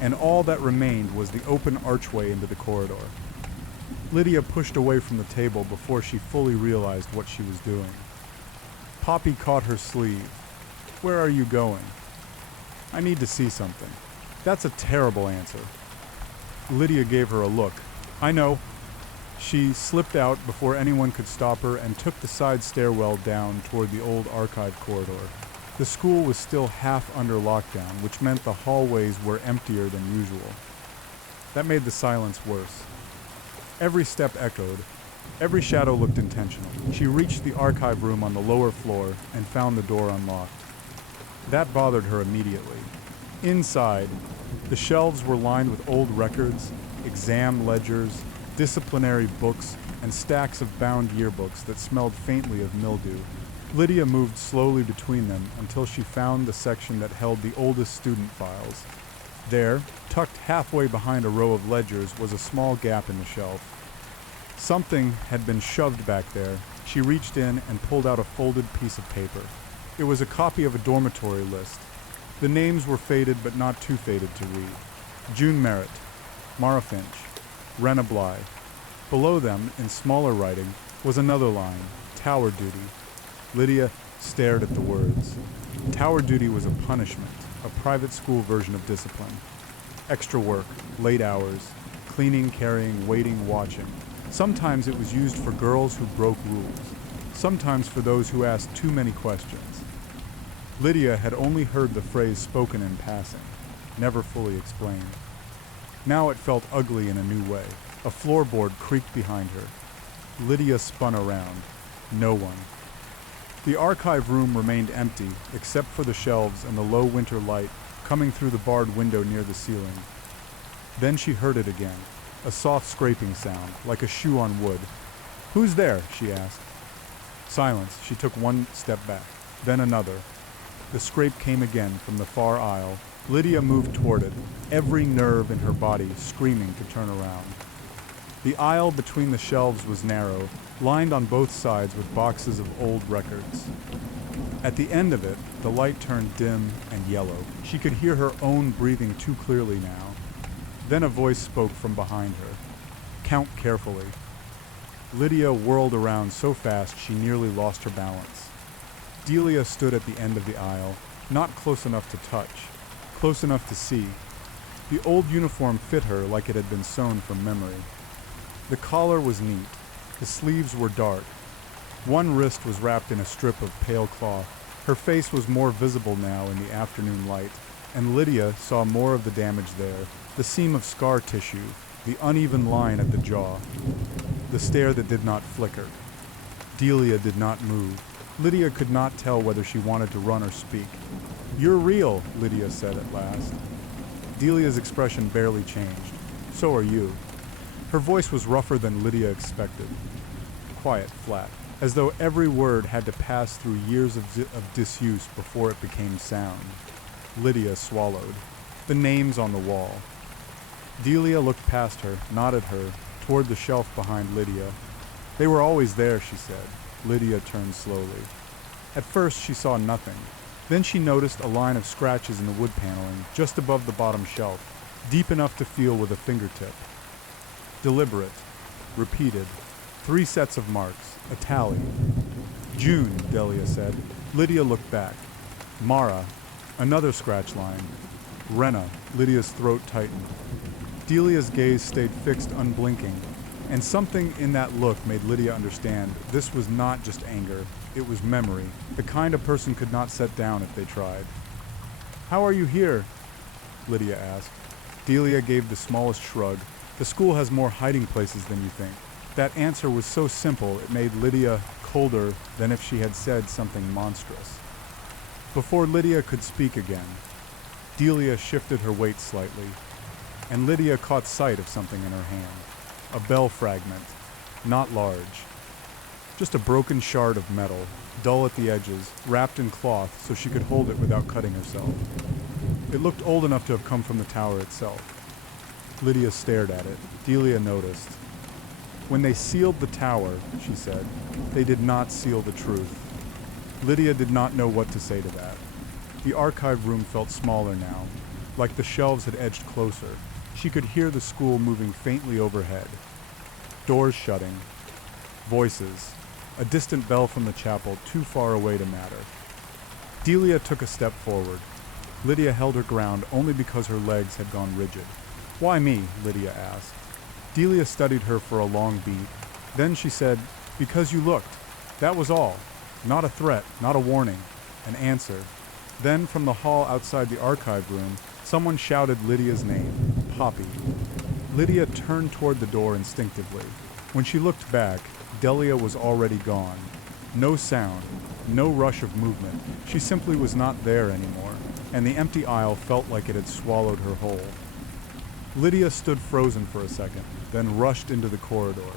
and all that remained was the open archway into the corridor. Lydia pushed away from the table before she fully realized what she was doing. Poppy caught her sleeve. "Where are you going?" "I need to see something." "That's a terrible answer." Lydia gave her a look. "I know." She slipped out before anyone could stop her and took the side stairwell down toward the old archive corridor. The school was still half under lockdown, which meant the hallways were emptier than usual. That made the silence worse. Every step echoed. Every shadow looked intentional. She reached the archive room on the lower floor and found the door unlocked. That bothered her immediately. Inside, the shelves were lined with old records, exam ledgers, disciplinary books, and stacks of bound yearbooks that smelled faintly of mildew. Lydia moved slowly between them until she found the section that held the oldest student files. There, tucked halfway behind a row of ledgers, was a small gap in the shelf. Something had been shoved back there. She reached in and pulled out a folded piece of paper. It was a copy of a dormitory list. The names were faded but not too faded to read. June Merritt, Mara Finch, Rena Bly. Below them, in smaller writing, was another line, Tower Duty. Lydia stared at the words. Tower duty was a punishment, a private school version of discipline. Extra work, late hours, cleaning, carrying, waiting, watching. Sometimes it was used for girls who broke rules. Sometimes for those who asked too many questions. Lydia had only heard the phrase spoken in passing, never fully explained. Now it felt ugly in a new way. A floorboard creaked behind her. Lydia spun around. No one. The archive room remained empty, except for the shelves and the low winter light coming through the barred window near the ceiling. Then she heard it again, a soft scraping sound, like a shoe on wood. "Who's there?" she asked. Silence. She took one step back, then another. The scrape came again from the far aisle. Lydia moved toward it, every nerve in her body screaming to turn around. The aisle between the shelves was narrow, lined on both sides with boxes of old records. At the end of it, the light turned dim and yellow. She could hear her own breathing too clearly now. Then a voice spoke from behind her. "Count carefully." Lydia whirled around so fast she nearly lost her balance. Delia stood at the end of the aisle, not close enough to touch, close enough to see. The old uniform fit her like it had been sewn from memory. The collar was neat. The sleeves were dark. One wrist was wrapped in a strip of pale cloth. Her face was more visible now in the afternoon light, and Lydia saw more of the damage there, the seam of scar tissue, the uneven line at the jaw, the stare that did not flicker. Delia did not move. Lydia could not tell whether she wanted to run or speak. "You're real," Lydia said at last. Delia's expression barely changed. "So are you." Her voice was rougher than Lydia expected. Quiet, flat, as though every word had to pass through years of disuse before it became sound. Lydia swallowed. The names on the wall. Delia looked past her, nodded her, toward the shelf behind Lydia. "They were always there," she said. Lydia turned slowly. At first she saw nothing. Then she noticed a line of scratches in the wood paneling just above the bottom shelf, deep enough to feel with a fingertip. Deliberate. Repeated. 3 sets of marks. A tally. "June," Delia said. Lydia looked back. "Mara." Another scratch line. "Rena." Lydia's throat tightened. Delia's gaze stayed fixed, unblinking, and something in that look made Lydia understand this was not just anger, it was memory, the kind a person could not set down if they tried. "How are you here?" Lydia asked. Delia gave the smallest shrug. "The school has more hiding places than you think." That answer was so simple it made Lydia colder than if she had said something monstrous. Before Lydia could speak again, Delia shifted her weight slightly, and Lydia caught sight of something in her hand. A bell fragment, not large. Just a broken shard of metal, dull at the edges, wrapped in cloth so she could hold it without cutting herself. It looked old enough to have come from the tower itself. Lydia stared at it. Delia noticed. "When they sealed the tower," she said, "they did not seal the truth." Lydia did not know what to say to that. The archive room felt smaller now, like the shelves had edged closer. She could hear the school moving faintly overhead. Doors shutting. Voices. A distant bell from the chapel, too far away to matter. Delia took a step forward. Lydia held her ground only because her legs had gone rigid. "Why me?" Lydia asked. Delia studied her for a long beat. Then she said, "Because you looked. That was all. Not a threat, not a warning. An answer." Then from the hall outside the archive room, someone shouted Lydia's name, Poppy. Lydia turned toward the door instinctively. When she looked back, Delia was already gone. No sound, no rush of movement. She simply was not there anymore, and the empty aisle felt like it had swallowed her whole. Lydia stood frozen for a second, then rushed into the corridor.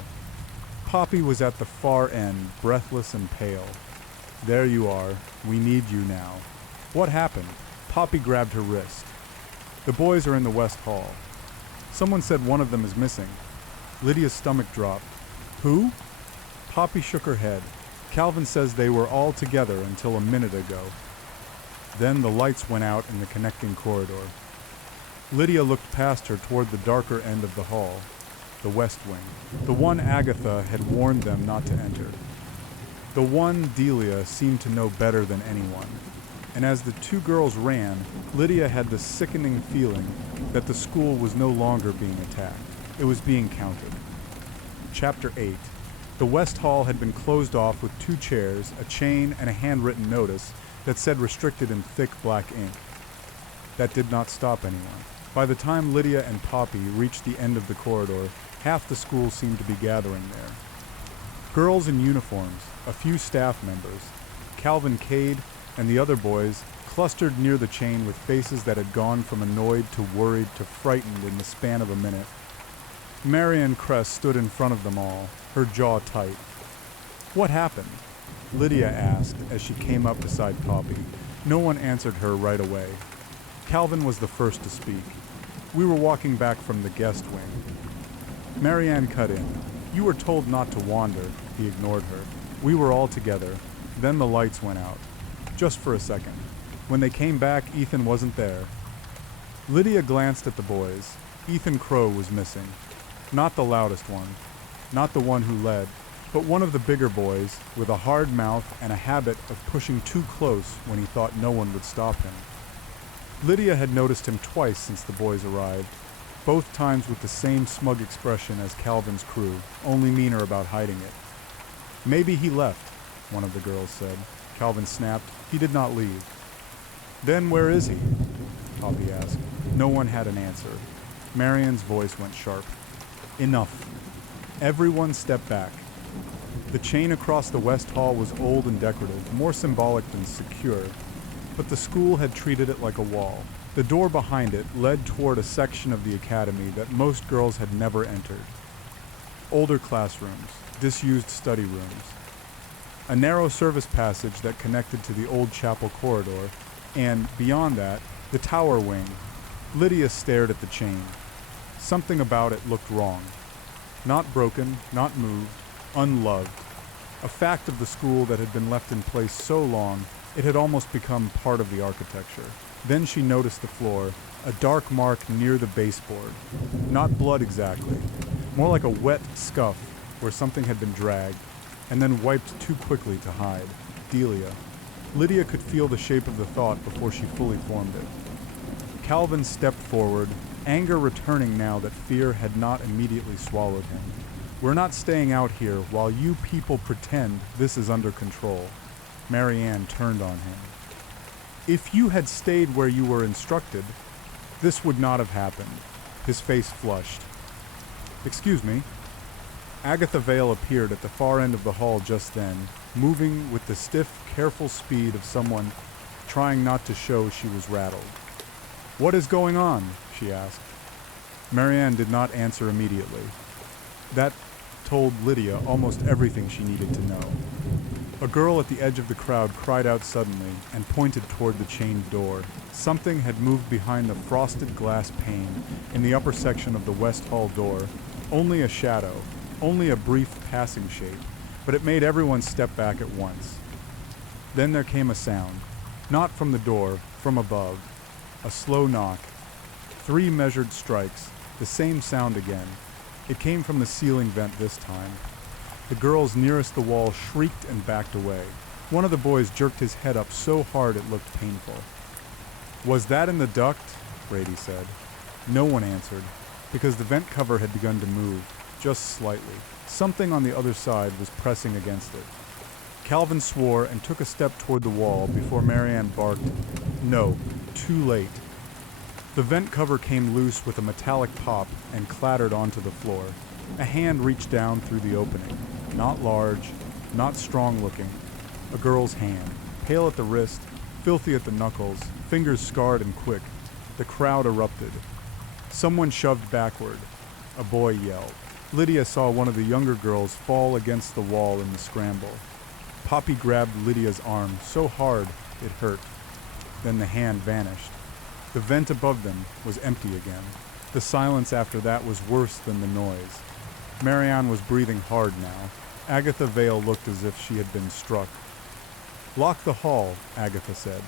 Poppy was at the far end, breathless and pale. "There you are. We need you now." "What happened?" Poppy grabbed her wrist. "The boys are in the West Hall. Someone said one of them is missing." Lydia's stomach dropped. "Who?" Poppy shook her head. "Calvin says they were all together until a minute ago." Then the lights went out in the connecting corridor. Lydia looked past her toward the darker end of the hall, the west wing, the one Agatha had warned them not to enter. The one Delia seemed to know better than anyone. And as the 2 girls ran, Lydia had the sickening feeling that the school was no longer being attacked. It was being counted. Chapter 8. The West Hall had been closed off with 2 chairs, a chain, and a handwritten notice that said restricted in thick black ink. That did not stop anyone. By the time Lydia and Poppy reached the end of the corridor, half the school seemed to be gathering there. Girls in uniforms, a few staff members, Calvin Cade, and the other boys clustered near the chain with faces that had gone from annoyed to worried to frightened in the span of a minute. Marianne Cress stood in front of them all, her jaw tight. "What happened?" Lydia asked as she came up beside Poppy. No one answered her right away. Calvin was the first to speak. "We were walking back from the guest wing." Marianne cut in. "You were told not to wander." He ignored her. "We were all together. Then the lights went out. Just for a second. When they came back, Ethan wasn't there." Lydia glanced at the boys. Ethan Crow was missing. Not the loudest one. Not the one who led. But one of the bigger boys, with a hard mouth and a habit of pushing too close when he thought no one would stop him. Lydia had noticed him twice since the boys arrived, both times with the same smug expression as Calvin's crew, only meaner about hiding it. "Maybe he left," one of the girls said. Calvin snapped. "He did not leave." "Then where is he?" Poppy asked. No one had an answer. Marian's voice went sharp. "Enough." Everyone stepped back. The chain across the West Hall was old and decorative, more symbolic than secure, but the school had treated it like a wall. The door behind it led toward a section of the academy that most girls had never entered. Older classrooms, disused study rooms, a narrow service passage that connected to the old chapel corridor, and, beyond that, the tower wing. Lydia stared at the chain. Something about it looked wrong. Not broken, not moved, unloved. A fact of the school that had been left in place so long, it had almost become part of the architecture. Then she noticed the floor, a dark mark near the baseboard. Not blood exactly, more like a wet scuff where something had been dragged, and then wiped too quickly to hide. Delia. Lydia could feel the shape of the thought before she fully formed it. Calvin stepped forward, anger returning now that fear had not immediately swallowed him. We're not staying out here while you people pretend this is under control. Marianne turned on him. If you had stayed where you were instructed, this would not have happened. His face flushed. Excuse me. Agatha Vale appeared at the far end of the hall just then, moving with the stiff, careful speed of someone trying not to show she was rattled. What is going on? She asked. Marianne did not answer immediately. That told Lydia almost everything she needed to know. A girl at the edge of the crowd cried out suddenly and pointed toward the chained door. Something had moved behind the frosted glass pane in the upper section of the West Hall door. Only a shadow, only a brief passing shape, but it made everyone step back at once. Then there came a sound, not from the door, from above. A slow knock. 3 measured strikes, the same sound again. It came from the ceiling vent this time. The girls nearest the wall shrieked and backed away. One of the boys jerked his head up so hard it looked painful. Was that in the duct? Brady said. No one answered, because the vent cover had begun to move, just slightly. Something on the other side was pressing against it. Calvin swore and took a step toward the wall before Marianne barked, "No, too late." The vent cover came loose with a metallic pop and clattered onto the floor. A hand reached down through the opening. Not large, not strong-looking. A girl's hand, pale at the wrist, filthy at the knuckles, fingers scarred and quick. The crowd erupted. Someone shoved backward. A boy yelled. Lydia saw one of the younger girls fall against the wall in the scramble. Poppy grabbed Lydia's arm so hard it hurt. Then the hand vanished. The vent above them was empty again. The silence after that was worse than the noise. Marianne was breathing hard now. Agatha Vale looked as if she had been struck. "Lock the hall," Agatha said.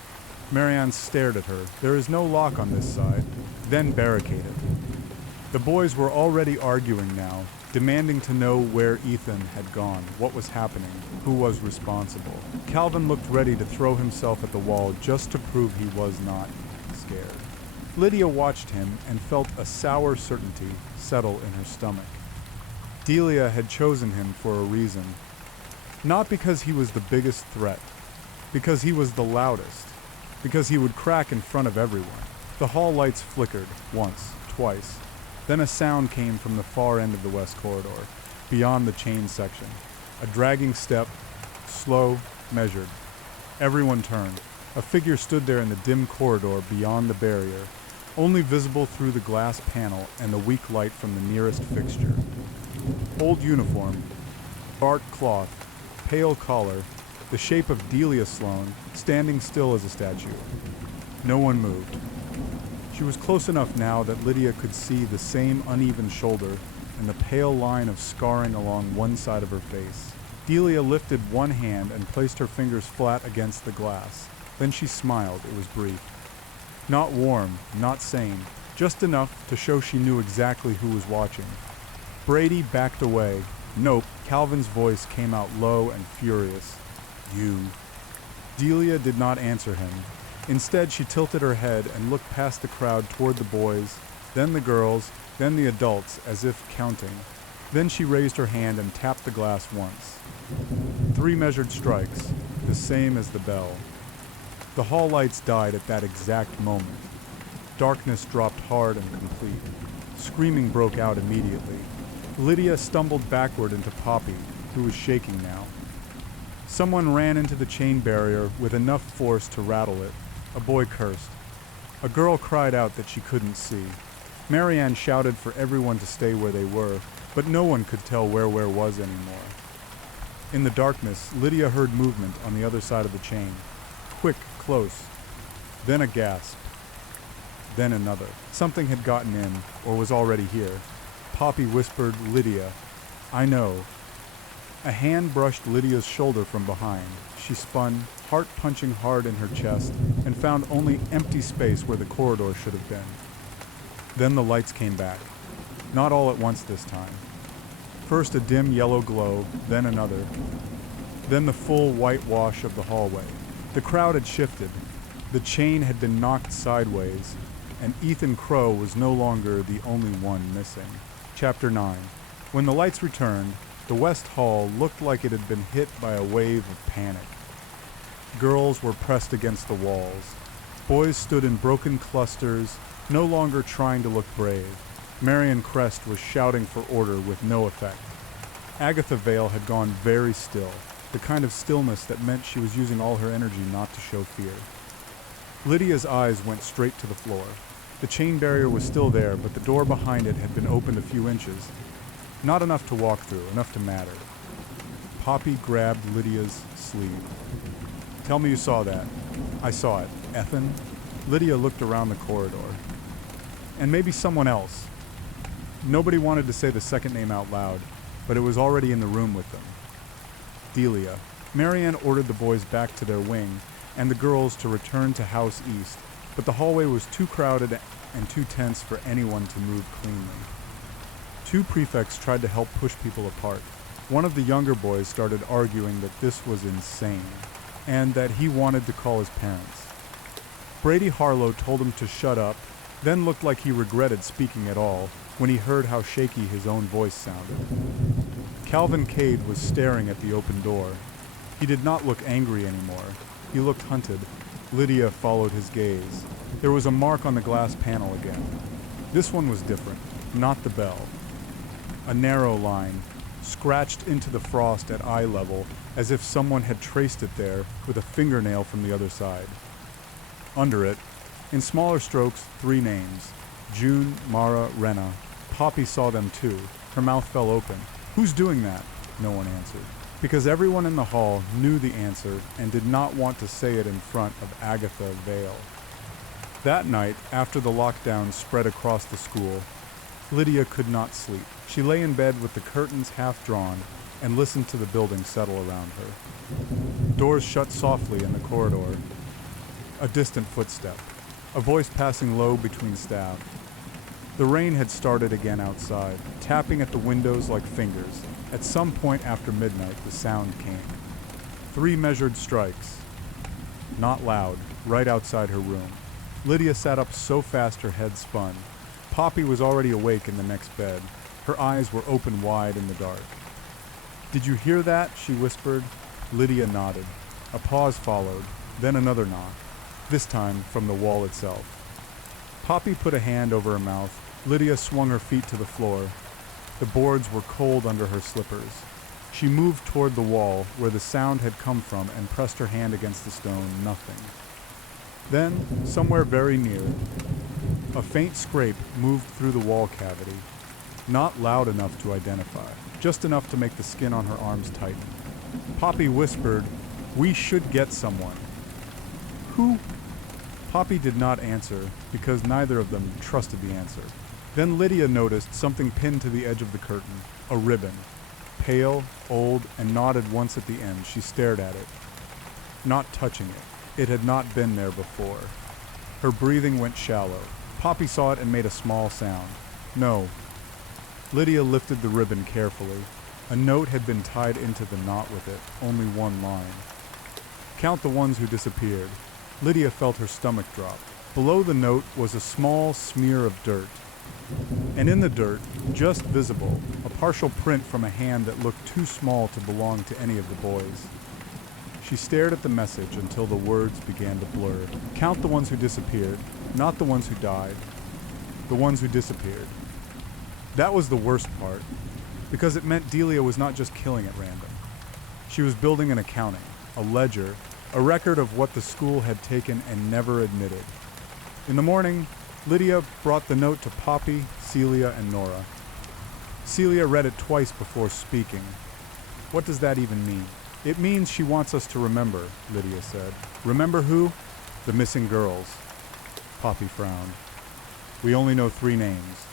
Marianne stared at her. "There is no lock on this side." Then barricade it. The boys were already arguing now, demanding to know where Ethan had gone, what was happening, who was responsible. Calvin looked ready to throw himself at the wall just to prove he was not scared. Lydia watched him and felt a sour certainty settle in her stomach. Delia had chosen him for a reason. Not because he was the biggest threat, because he was the loudest, because he would crack in front of everyone. The hall lights flickered, once, twice. Then a sound came from the far end of the west corridor, beyond the chain section. A dragging step, slow, measured. Everyone turned. A figure stood there in the dim corridor beyond the barrier, only visible through the glass panel and the weak light from the nearest fixture. Old uniform, bark cloth, pale collar, the shape of Delia Sloane, standing still as a statue. No one moved. She was close enough now that Lydia could see the same uneven shoulder and the pale line of scarring along one side of her face. Delia lifted one hand and placed her fingers flat against the glass. Then she smiled. It was brief. Not warm, not sane, just enough to show she knew exactly who was watching. Brady backed away. Nope, Calvin's voice came out low and furious. You. Delia did not answer him. Instead, she tilted her head and looked past the crowd toward the boys, then the girls, then the adults, as if counting. Then she raised her hand and tapped the glass once. 3 measured strikes, the same as the bell. The hall lights died at that exact moment. Darkness dropped hard and complete. Screaming broke out immediately. Lydia stumbled backward into Poppy, who was shaking now. Someone ran into the chain barrier with enough force to rattle it. A boy cursed. A girl cried out that she couldn't see. Marianne shouted for everyone to stay where they were, but no one could tell where was anymore. In the darkness, Lydia heard movement on the other side of the chain. Quick, close. Then a gasp. Then another. Something had gotten in, or was already here. Poppy whispered, "Lydia, I know." A hand brushed Lydia's shoulder from behind. She spun, heart punching hard in her chest, and found only empty space where the corridor should have been. Then the lights came back. Not all at once this time. First a dim yellow glow, then another. Then the full white wash of the hallway. The crowd had shifted. The chain had been knocked sideways, and Ethan Crow was no longer the only one missing. Chapter 9. When the lights returned, the West Hall looked like it had been hit by a wave of panic. Girls were pressed against the walls. Boys stood in broken clusters, no longer trying to look brave. Marion Crest was shouting for order with no effect. Agatha Vale had gone very still, the kind of stillness that meant she was using all her energy not to show fear. Lydia's eyes went straight to the floor. The chain barrier was still there, but the door behind it had been opened a few inches. Not enough to walk through, enough to matter. Poppy grabbed Lydia's sleeve. "Tell me you saw that." "I saw it." "Ethan?" Lydia looked around the corridor. "And maybe someone else." Nobody wanted to say the second name out loud, but it was already in the room with them. "Delia." Marianne ordered the boys back to their wing, and the girls to return to House East, but the hallway was too crowded and too tense for anyone to move cleanly. Two prefects tried to help push people apart. One of the younger boys started arguing that this was insane, and that he wanted to call his parents. Brady Harlow told him to shut up, then looked like he regretted speaking at all when he heard how shaky his own voice sounded. Calvin Cade was staring at the open door. He did not look angry anymore. He looked hunted. Lydia followed his gaze. There was a mark on the glass panel again. This one was different, not the bell. A narrow line, scratched into the frost at eye level, as if someone had traced it there with a fingernail from the other side. Under it, in smaller strokes, 3 names: June, Mara, Rena. Poppy saw them too. Her mouth fell open. "Who's doing that?" No one answered, because everyone in the hall knew the answer and did not want to say it in front of Agatha Vale. That night, after the lockdown spread across the school, Lydia could not sleep. She lay in bed with the curtains half drawn and listened to the building settle around her. Doors shut softly in the corridor. A distant footstep. A voice passing low between staff. The rain had started again outside, tapping at the windows like fingers. At some point after midnight, the sound came. 3 measured strikes. Not loud, right outside her room. Lydia sat up so fast her head spun. Poppy was already awake in the next bed. Her eyes were open wide in the dark. "Did you hear that?" she whispered. Lydia nodded. A pause followed, then another knock, this time from the wall itself. Poppy put a hand over her mouth. Lydia swung her feet to the floor. The boards were cold under her slippers. She moved toward the wall where the sound had come from and pressed her hand against the stone. Nothing. Then, somewhere very near, a faint scrape moved through the wall cavity. Not loud enough to identify, just enough to make the skin on her arms tighten. Poppy whispered, "We should get someone." "Who?" Poppy did not answer, because neither of them trusted the answer. Then Lydia noticed something pinned to the edge of the curtain, a ribbon. Pale, old, and knotted once at the end, she stared at it, not touching it. It had not been there before. Her breathing went shallow. Poppy saw it and made a small sound. "No." Lydia lifted the ribbon carefully. A note had been tied into the knot with it, only 1 line. "Count the ones who disappeared." Lydia felt her stomach drop. Below the note was a small smear of dirt. And in the dirt, just visible, a partial print from a hand that looked too small to belong to any of the boys. She stared at the message until the words began to blur. Count the ones who disappeared, not the ones who died. The ones who disappeared. That was the worst part. because it meant Delia was not just killing at random. She was building an accounting, a ledger, a record of what the school had taken and never admitted. In the morning, Lydia brought the note to Poppy, Celia, and Nora. Celia read it twice before speaking. What does that even mean? It means she wants us to remember, Lydia said. Remember who? The missing girls. Poppy frowned. We only know 3 names.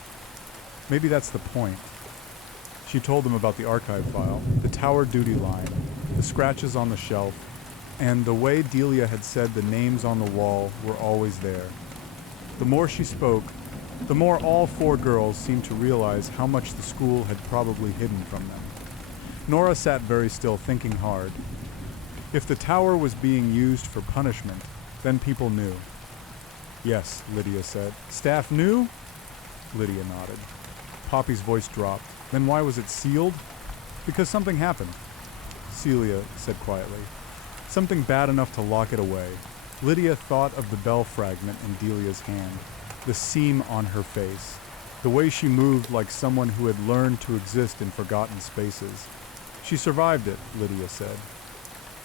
Maybe that's the point. She told them about the archive file, the tower duty line, the scratches on the shelf, and the way Delia had said the names on the wall were always there. The more she spoke, the more all 4 girls seemed to realize how much the school had probably hidden from them. Nora sat very still, thinking hard. If the tower was being used for punishment, then people knew. Yes, Lydia said. Staff knew? Lydia nodded. Poppy's voice dropped. Then why was it sealed? Because something happened. Celia said quietly. Something bad enough to lock it away. Lydia thought of the bell fragment in Delia's hand, the seam on her face, the way she moved like someone who had learned to exist in forgotten spaces. She survived it, Lydia said.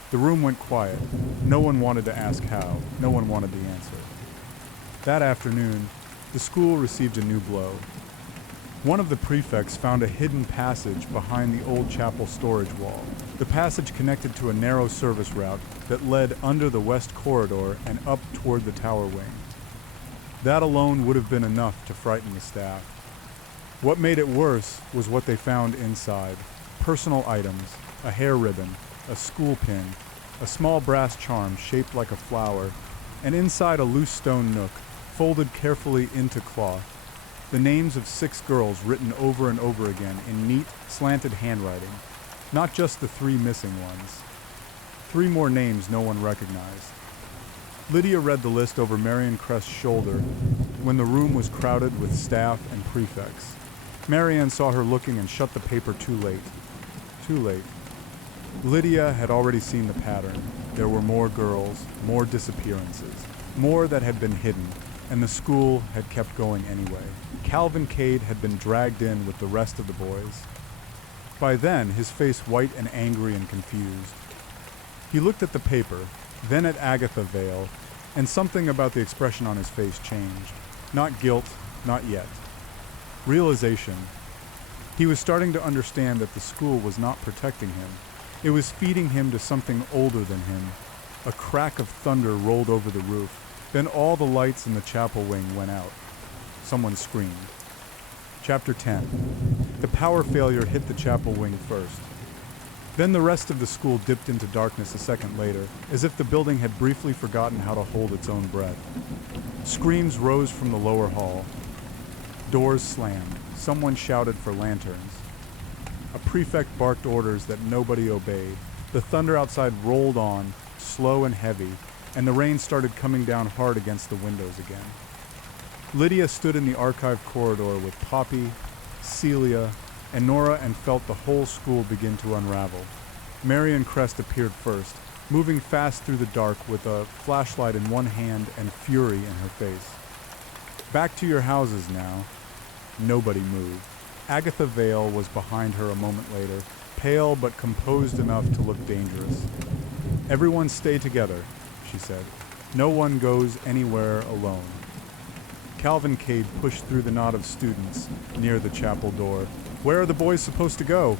The room went quiet. No one wanted to ask how. No one wanted the answer. That afternoon, the school received a new blow. One of the prefects found a hidden passage behind the old chapel storage wall. The passage connected to a narrow service route that led under the west corridor and up toward the tower wing. That alone would have been enough to frighten the staff. What made it worse was what they found inside. Personal items, a hair ribbon, a school pin, a small brass charm shaped like a flower, and inside a loose stone nook, folded carefully into cloth, the names of 6 girls written over and over again in neat, slanted handwriting, not just the 3 missing ones. 3 more names no one recognized. Lydia read the list over Marion Crest's shoulder when the room was crowded with staff and prefects. Marianne saw her looking and shut the paper too late. Too late. Lydia had already seen the pattern. There were more girls, more disappearances, more that had been hidden, and the school had kept going anyway. Calvin Cade had been dragged in with the rest of the boys. By then, his face white and angry and confused. He looked at the paper, then at Agatha Vale, and something about the expression on his face changed. Not guilt, not yet. Realization. He was starting to understand that the school was not protecting him. It was feeding him to something older than him. A crack of thunder rolled over the roof. Then all the lights in the chapel wing went out. Someone screamed. Chapter 10. The power failure hit the chapel wing first. Then the rest of the school dipped into darkness a second later, as if the building had briefly forgotten how to hold its own breath. Screams rose from the lower hall. Doors slammed. Someone shouted for lanterns. A prefect barked orders that nobody obeyed. The thunder outside rolled on, slow and heavy, and the rain started coming down hard against the windows again. Lydia stood in the archive corridor with Poppy, Celia, and Nora and felt the whole school begin to unravel. Marion Crest appeared first, moving fast through the dark with a flashlight in one hand and fury in her face. Back to your houses now. Nobody moved. Agatha Vale was behind her a moment later, pale but composed enough to look dangerous. Everyone stay together, she said. No one goes anywhere alone. Calvin Cade pushed through the knot of students near the chapel door. Where are the boys supposed to go?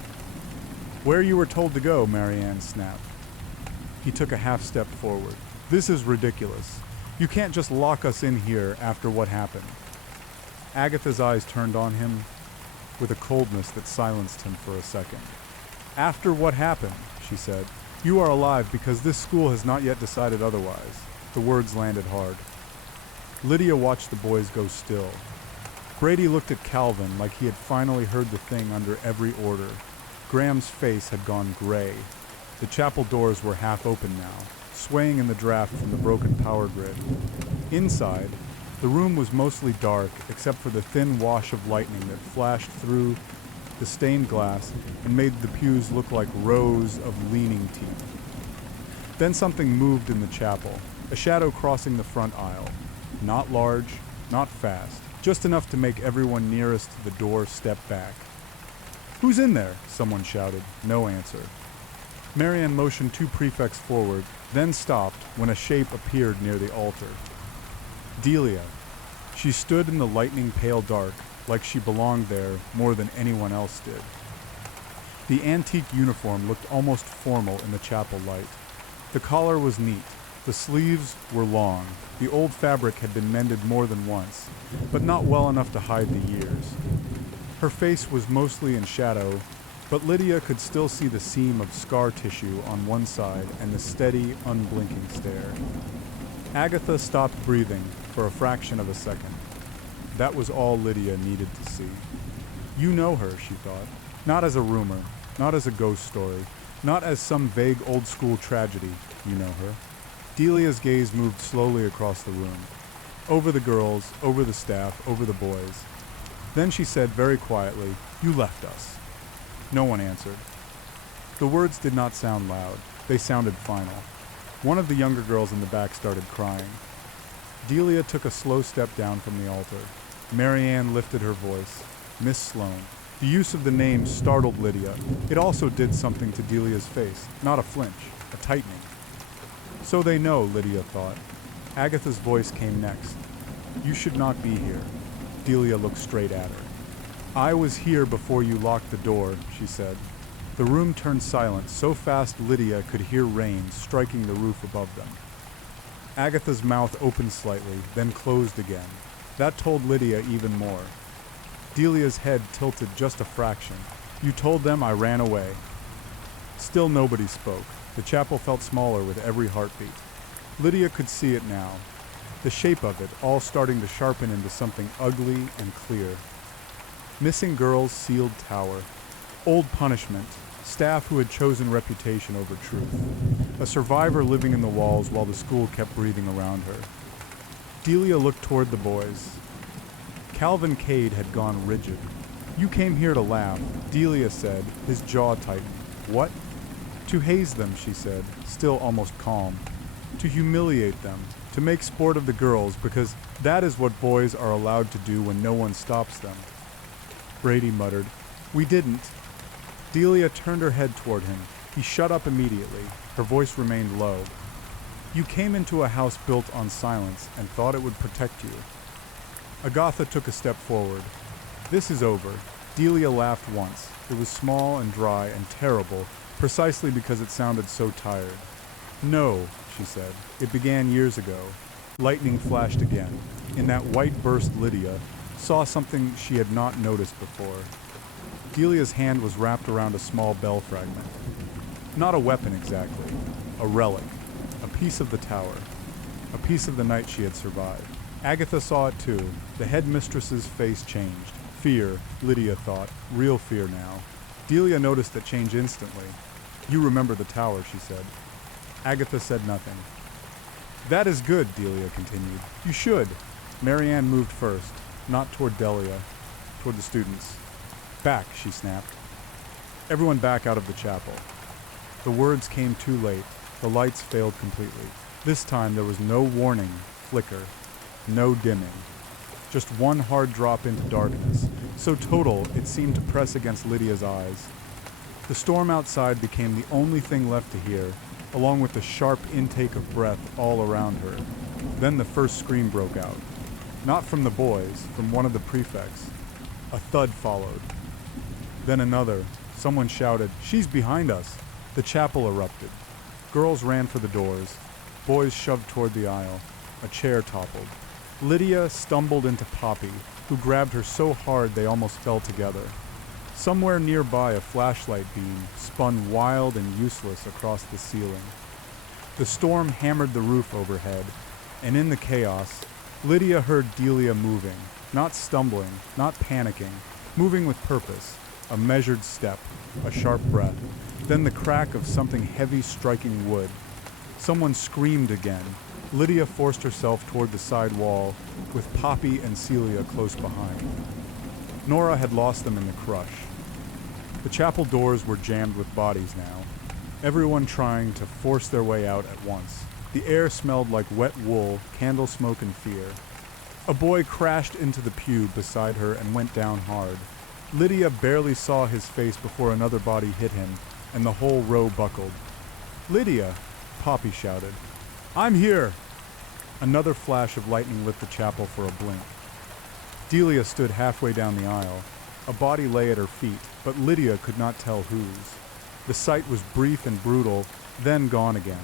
Where you were told to go, Marianne snapped. He took a half step forward. This is ridiculous. You can't just lock us in here after what happened. Agatha's eyes turned on him with a coldness that silenced him for a second. After what happened, she said. You are alive because this school has not yet decided otherwise. The words landed hard. Lydia watched the boys go still. Brady looked at Calvin like he had finally heard the thing under every order. Graham's face had gone gray. The chapel doors were half open now, swaying in the draft from the broken power grid. Inside, the room was mostly dark except for the thin wash of lightning that flashed through the stained glass and made the pews look like rows of leaning teeth. Then something moved in the chapel, a shadow crossing the front aisle. Not large, not fast, just enough to make everyone nearest the door step back. "Who's in there?" someone shouted. No answer. Marianne motioned 2 prefects forward, then stopped when a shape appeared near the altar. Delia. She stood in the lightning-pale dark, like she belonged there more than anyone else did. The antique uniform looked almost formal in the chapel light. The collar was neat. The sleeves were long. The old fabric had been mended more than once, but not well enough to hide the years. Her face was mostly in shadow, but Lydia could still see the seam of scar tissue on one side and the steady, unblinking stare. Agatha stopped breathing for a fraction of a second. That was all Lydia needed to see. You know her, she thought. Not as a rumor, not as a ghost story, not as some vague old-school tragedy. You know her. Delia's gaze moved slowly across the room. Over the girls, over the staff, over the boys. Then she said very quietly, "You left us." No one answered. The words did not sound loud. They sounded final. One of the younger girls in the back started crying. Delia took a slow step down from the altar. Marianne lifted her voice. "Miss Sloane." The use of the name startled Lydia. It also did something to Delia's face. Not a flinch, a tightening. So they know, Lydia thought. Agatha's voice came next. "You should not be here." Delia looked straight at her. "I was here before you locked the door," she said. The room turned silent so fast Lydia could hear rain striking the roof above them. Agatha's mouth opened slightly, then closed again. That told Lydia even more. Delia's head tilted just a fraction. "You told them I ran away." Still nobody spoke. The chapel felt smaller with every heartbeat. Lydia could see it now. The shape of it all starting to sharpen into something ugly and clear. Missing girls' sealed tower. Old punishment. Staff who had chosen reputation over truth. A survivor living in the walls while the school kept breathing around her. Delia looked toward the boys. Calvin Cade had gone rigid. "You came here to laugh," Delia said, his jaw tightened. "What?" "To haze them," she said, still almost calm. "To humiliate them, to make sport of the girls, because that is what boys are allowed to do when no one stops them." Brady muttered, "We didn't." Delia turned her head toward him. He shut up immediately. Her voice remained low. "You came into a house built on silence and thought it would protect you." Agatha took a step forward. "This is over." Delia laughed once. It was small and dry and terrible, precisely because it sounded so tired. "No," she said. "It began years ago." Lightning flashed again. In that white burst Lydia saw something she had not noticed before. Delia's hand was wrapped around a small bell fragment. Not a weapon exactly. A relic. A piece of the tower. A piece of the night she had survived. Agatha saw it too. The headmistress's face changed. Fear, Lydia thought. Real fear now. Delia noticed that change instantly. "You remember the tower," she said. Agatha said nothing. "That is good," Delia continued. "You should." Marianne moved first, not toward Delia, toward the students. "Back," she snapped. Everyone back out of the chapel. The words came too late. The lights failed completely. This time there was no warning, flicker, no dimming. Just one hard drop into darkness, so total it seemed to press against Lydia's eyes. The storm outside became the only thing left to hear, along with the sharp intake of breath all around her. Then the first scream broke out. Not from the boys, from one of the prefects. A thud followed. Then another. Someone shouted, "She's behind us!" The chapel erupted. Girls ran for the doors. Boys shoved toward the aisle. A chair toppled. Lydia stumbled into Poppy, who grabbed her so hard they almost fell together. Somewhere nearby, a flashlight beam spun wild and useless across the ceiling. The storm hammered the roof overhead, and in the chaos, Lydia heard Delia moving, not stumbling, not panicking, moving with purpose, a measured step, a sharp breath, then the crack of something heavy striking wood. Someone screamed again. Lydia forced herself toward the side wall, with Poppy and Celia close behind. Nora had lost them in the crush. The chapel doors were jammed with bodies now, everyone trying to force their way out at once. The air smelled like wet wool, candle smoke, and fear. A boy crashed into the pew beside her and went down hard. Lydia barely saw his face before another body hit him, and the whole row buckled. "Lydia!" Poppy shouted. "I'm here!" Another flash of lightning lit the chapel for a blink. Delia stood halfway down the aisle. A body lay at her feet, but Lydia could not tell whose. The sight was brief and brutal, then gone again.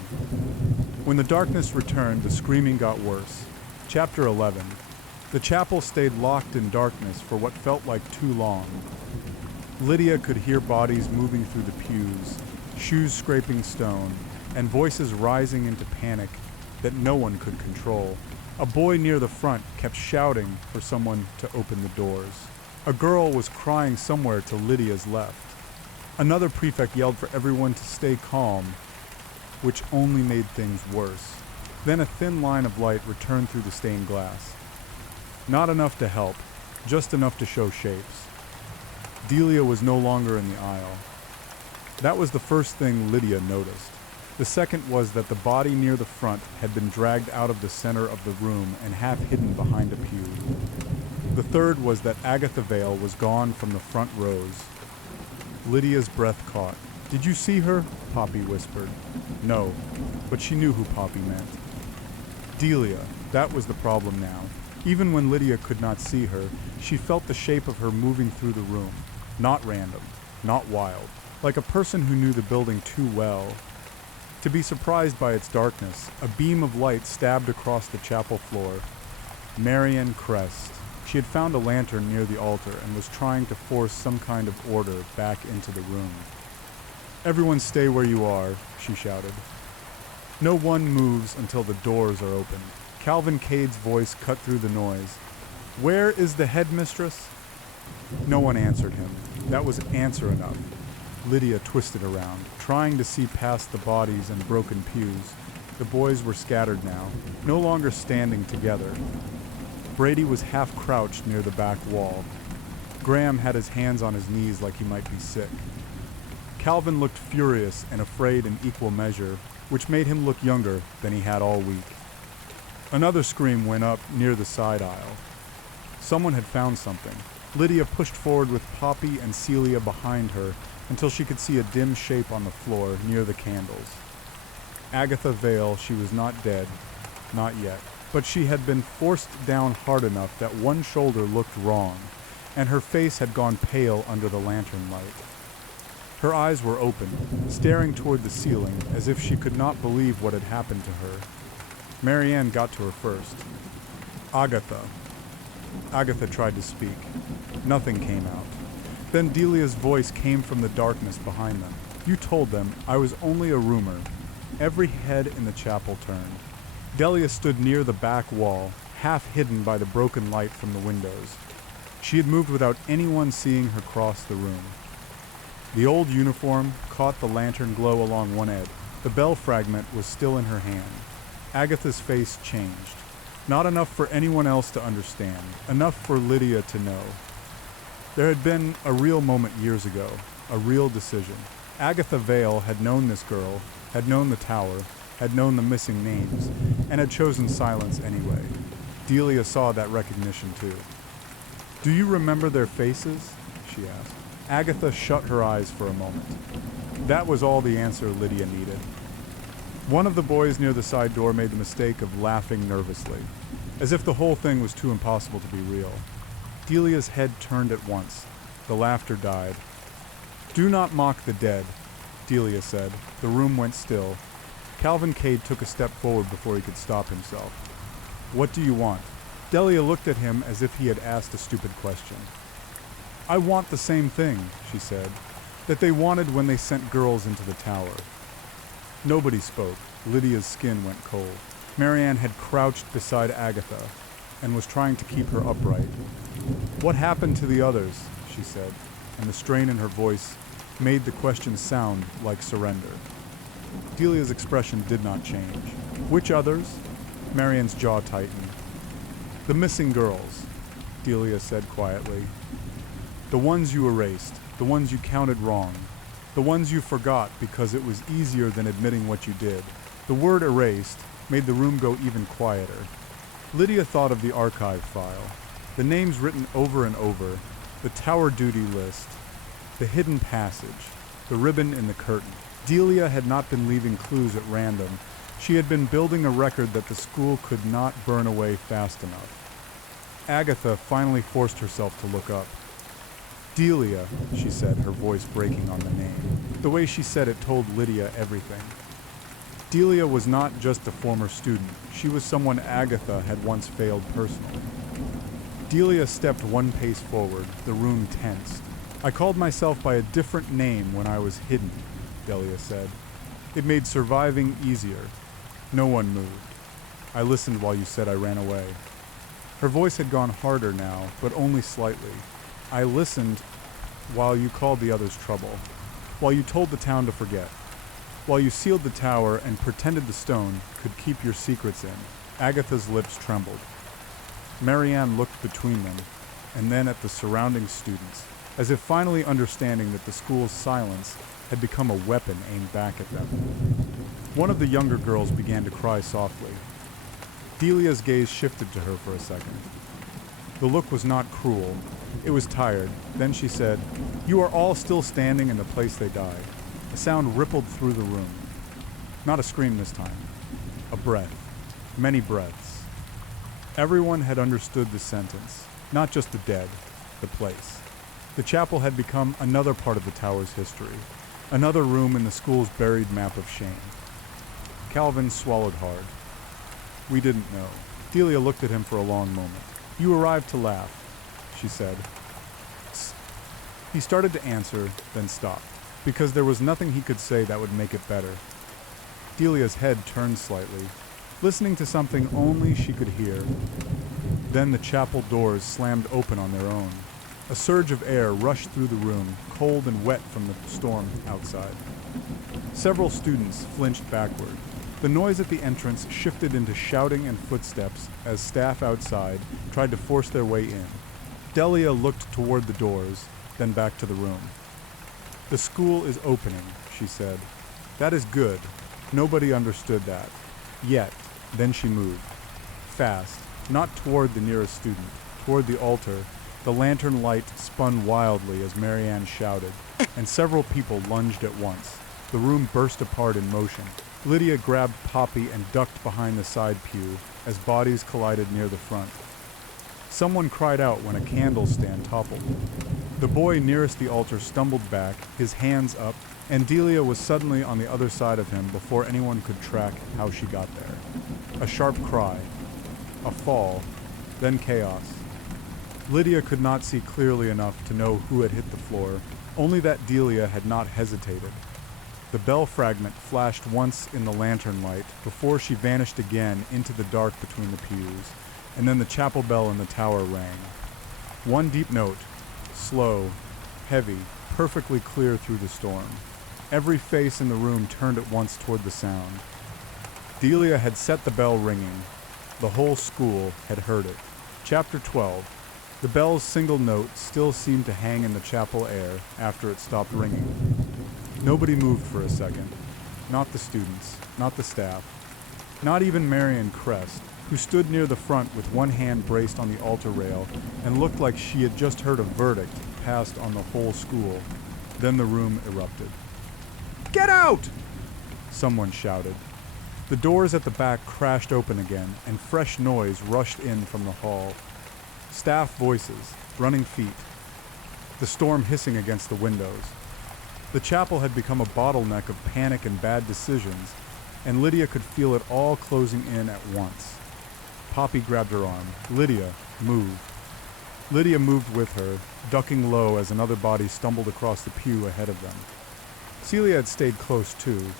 When the darkness returned, the screaming got worse. Chapter 11. The chapel stayed locked in darkness for what felt like too long. Lydia could hear bodies moving through the pews, shoes scraping stone, and voices rising into panic that no one could control. A boy near the front kept shouting for someone to open the doors. A girl was crying somewhere to Lydia's left. Another prefect yelled for everyone to stay calm, which only made things worse. Then a thin line of light returned through the stained glass. Not enough to help, just enough to show shapes. Delia was no longer in the aisle. That was the first thing Lydia noticed. The second was that the body near the front had been dragged out of the center of the room and half hidden behind a pew. The third was that Agatha Vale was gone from the front rows. Lydia's breath caught. "Did you see her?" Poppy whispered. No, but she knew who Poppy meant. Delia, that was the problem now. Even when Lydia could not see her, she felt the shape of her moving through the room. Not random, not wild, like a person who knew the building too well. To be surprised by its darkness, a beam of light stabbed across the chapel floor. Marianne Crest. She had found a lantern near the altar and was trying to force some kind of order back into the room. "Everyone stay where you are," she shouted. No one moves until the doors are opened. Calvin Cade's voice cut through the noise. "Where is the headmistress?" No one answered him. That was answer enough. Lydia twisted around, trying to see past the bodies and broken pews. The boys were scattered now, no longer standing together. Brady was half crouched near the back wall. Graham had his hands on his knees like he might be sick. Calvin looked furious and afraid in equal measure, which made him look younger than he had all week. Another scream went up near the side aisle. Someone had found something. Lydia pushed forward with Poppy and Celia behind her until she could see a dim shape on the floor near the candles. Agatha Vale, she was not dead, not yet, but she had been forced down hard enough that one shoulder looked wrong, and her face had gone pale under the lantern light. Her eyes were open, staring toward the ceiling as if she could not believe what had happened to her. Marianne got to her first. "Agatha." Agatha tried to speak. Nothing came out. Then Delia's voice came from the darkness behind them. "You told them I was only a rumor." Every head in the chapel turned. Delia stood near the back wall, half hidden by the broken light from the windows. She had moved without anyone seeing her cross the room. The old uniform caught the lantern glow along one edge. The bell fragment was still in her hand. Agatha's face changed. Not enough for anyone else to understand, enough for Lydia to know. There had been a real moment years ago, a real decision. Agatha Vale had known this girl, had known the tower, had known the missing names, and had chosen silence anyway. Delia saw that recognition too. "Do you remember their faces?" she asked. Agatha shut her eyes for a moment. That was all the answer Lydia needed. One of the boys near the side door made the mistake of laughing nervously, as if the whole thing was too impossible to be real. Delia's head turned at once. The laughter died. "Do not mock the dead," Delia said. The room went still. Calvin Cade took a step forward before he could stop himself. "What do you want?" Delia looked at him as if he had asked a stupid question. "I want the same thing," she said, "that they wanted when they sent girls into the tower." Nobody spoke. Lydia's skin went cold. Marianne had crouched beside Agatha and was trying to keep her upright. "What happened to the others?" she said, and the strain in her voice made the question sound like surrender. Delia's expression did not change. "Which others?" Marianne's jaw tightened. "The missing girls," Delia said quietly. "The ones you erased, the ones you counted wrong, the ones you forgot because it was easier than admitting what you did." The word erased made the room go even quieter. Lydia thought of the archive file, the names written over and over, The tower duty list, the hidden passage, the ribbon in the curtain. Delia had not been leaving clues at random. She had been building a record that the school could not burn away fast enough. Agatha finally forced herself to look up. Delia, she said, her voice breaking on the name. The way she said it told Lydia everything. Delia was not just a former student. She was someone Agatha had once failed personally. Delia stepped one pace forward, the room tensed. I called myself by a different name when I was hidden, Delia said. It made surviving easier. No one moved. I listened while you said I ran away. Her voice had gone harder now, but only slightly. I listened while you called the others trouble, while you told the town to forget, while you sealed the tower and pretended the stone could keep your secrets in. Agatha's lips trembled. Marianne looked between them, and then at the surrounding students, as if finally understanding that the school's silence had become a weapon aimed back at them. One of the younger girls began to cry softly. Delia's gaze shifted to her for a second. The look was not cruel. It was tired. Then she said, "You are all still standing in the place they died." A sound rippled through the room. Not a scream this time. A breath. Many breaths. Everyone had understood the sentence. Not just the dead, the place. The chapel had become another part of the tower's history. Another room in the school's buried map of shame. Calvin swallowed hard. We didn't know. Delia looked at him for a long moment. You arrived to laugh, she said. Tss. He started to answer, then stopped, because there was nothing he could say that would make it better. Delia's head turned slightly, listening to something only she could hear. Then the chapel doors slammed open on their own. A surge of air rushed through the room, cold and wet from the storm outside. Several students flinched backward. The noise at the entrance shifted into shouting and footsteps as staff outside tried to force their way in. Delia looked toward the doors, then back to the room. The school is opening, she said. That is good. Nobody understood that. Yet, then she moved. Fast, not toward the nearest student, toward the altar. The lantern light spun wildly as Marianne shouted, and several people lunged at once. The room burst apart in motion. Lydia grabbed Poppy and ducked behind the side pew as bodies collided near the front. Someone cried out when a candle stand toppled. The boy nearest the altar stumbled back, his hands up, and Delia was suddenly on the other side of him before anyone could track how she got there. A sharp cry, a fall, then chaos. Lydia could not see clearly enough to know who had hit the floor, only that Delia had not hesitated. The bell fragment flashed once in the lantern light before she vanished again into the dark between the pews, and then the chapel bell in the tower rang. One deep note, slow, heavy, perfectly clear through the storm. Every face in the room turned at once toward the sound. Delia had set the bell ringing. The whole school had heard it. Chapter 12. The bell's single note still seemed to hang in the chapel air after it stopped ringing. Nobody moved for a second. Not the students, not the staff, not even Marian Crest, who stood near the front with one hand braced on the altar rail and looked like she had just heard a verdict passed on the whole school. Then the room erupted. "Get out!" someone shouted. The doors at the back crashed open again, and fresh noise rushed in from the hall. Staff voices, running feet, the storm hissing against the windows. The chapel had become a bottleneck of panic and bad decisions, and Lydia could feel it all closing in at once. Poppy grabbed her arm. "Lydia, move." Lydia moved with her, ducking low as another body stumbled across the pew ahead of them. Celia had stayed close too,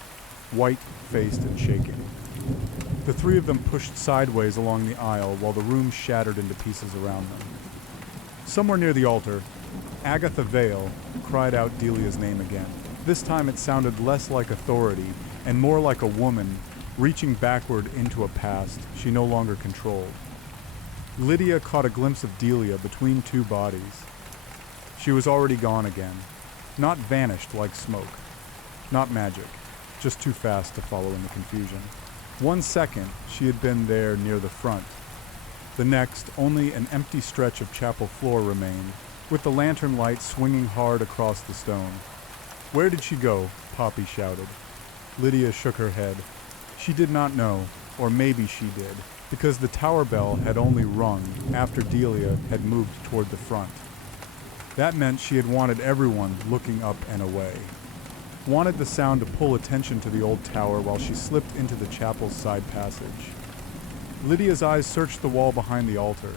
white-faced and shaking. The three of them pushed sideways along the aisle while the room shattered into pieces around them. Somewhere near the altar, Agatha Vale cried out Delia's name again. This time it sounded less like authority and more like a woman reaching backward into a past she no longer controlled. Lydia caught a glimpse of Delia between two bodies. She was already gone again, not vanished like smoke, not magic, just too fast to follow in the confusion. 1 second she had been there near the front. The next, only an empty stretch of chapel floor remained, with the lantern light swinging hard across the stone. "Where did she go?" Poppy shouted. Lydia shook her head. She did not know, or maybe she did, because the tower bell had only rung after Delia had moved toward the front. That meant she had wanted everyone looking up and away. Wanted the sound to pull attention to the old tower while she slipped into the chapel's side passage. Lydia's eyes searched the wall behind the altar.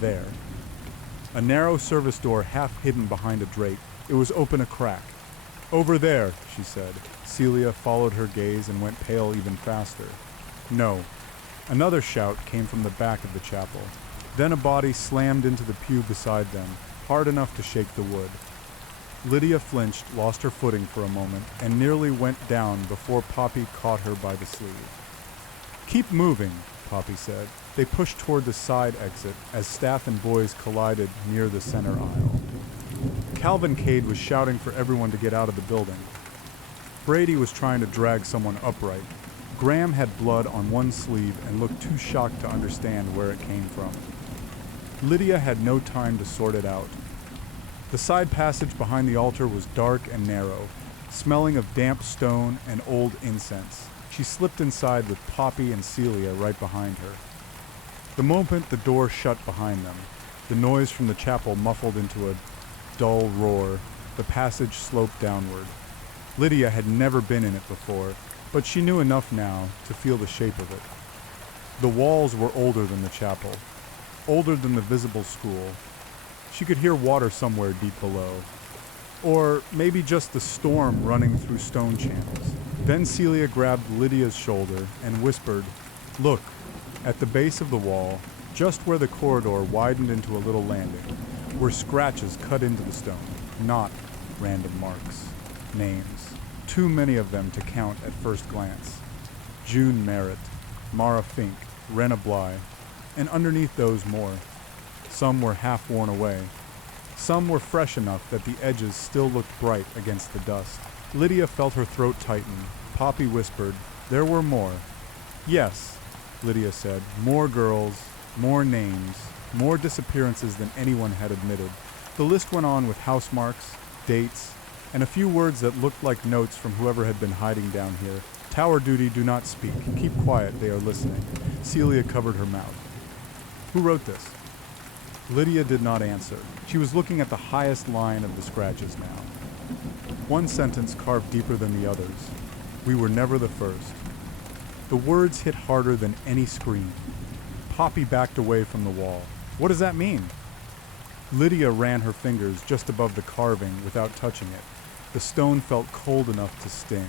There. A narrow service door half hidden behind a drape. It was open a crack. "Over there," she said. Celia followed her gaze and went pale even faster. "No." Another shout came from the back of the chapel. Then a body slammed into the pew beside them, hard enough to shake the wood. Lydia flinched, lost her footing for a moment, and nearly went down before Poppy caught her by the sleeve. "Keep moving," Poppy said. They pushed toward the side exit as staff and boys collided near the center aisle. Calvin Cade was shouting for everyone to get out of the building. Brady was trying to drag someone upright. Graham had blood on one sleeve and looked too shocked to understand where it came from. Lydia had no time to sort it out. The side passage behind the altar was dark and narrow, smelling of damp stone and old incense. She slipped inside with Poppy and Celia right behind her. The moment the door shut behind them, the noise from the chapel muffled into a dull roar. The passage sloped downward. Lydia had never been in it before, but she knew enough now to feel the shape of it. The walls were older than the chapel, older than the visible school. She could hear water somewhere deep below. Or maybe just the storm running through stone channels. Then Celia grabbed Lydia's shoulder and whispered, "Look." At the base of the wall, just where the corridor widened into a little landing, were scratches cut into the stone, not random marks. Names. Too many of them to count at first glance. June Merritt, Mara Fink, Rena Bly, and underneath those more. Some were half worn away. Some were fresh enough that the edges still looked bright against the dust. Lydia felt her throat tighten. Poppy whispered, "There were more." "Yes," Lydia said, "more girls, more names, more disappearances than anyone had admitted." The list went on with house marks, dates, and a few words that looked like notes from whoever had been hiding down here. "Tower duty, do not speak. Keep quiet, they are listening." Celia covered her mouth. "Who wrote this?" Lydia did not answer. She was looking at the highest line of the scratches now. One sentence carved deeper than the others. "We were never the first." The words hit harder than any scream. Poppy backed away from the wall. "What does that mean?" Lydia ran her fingers just above the carving without touching it. The stone felt cold enough to sting.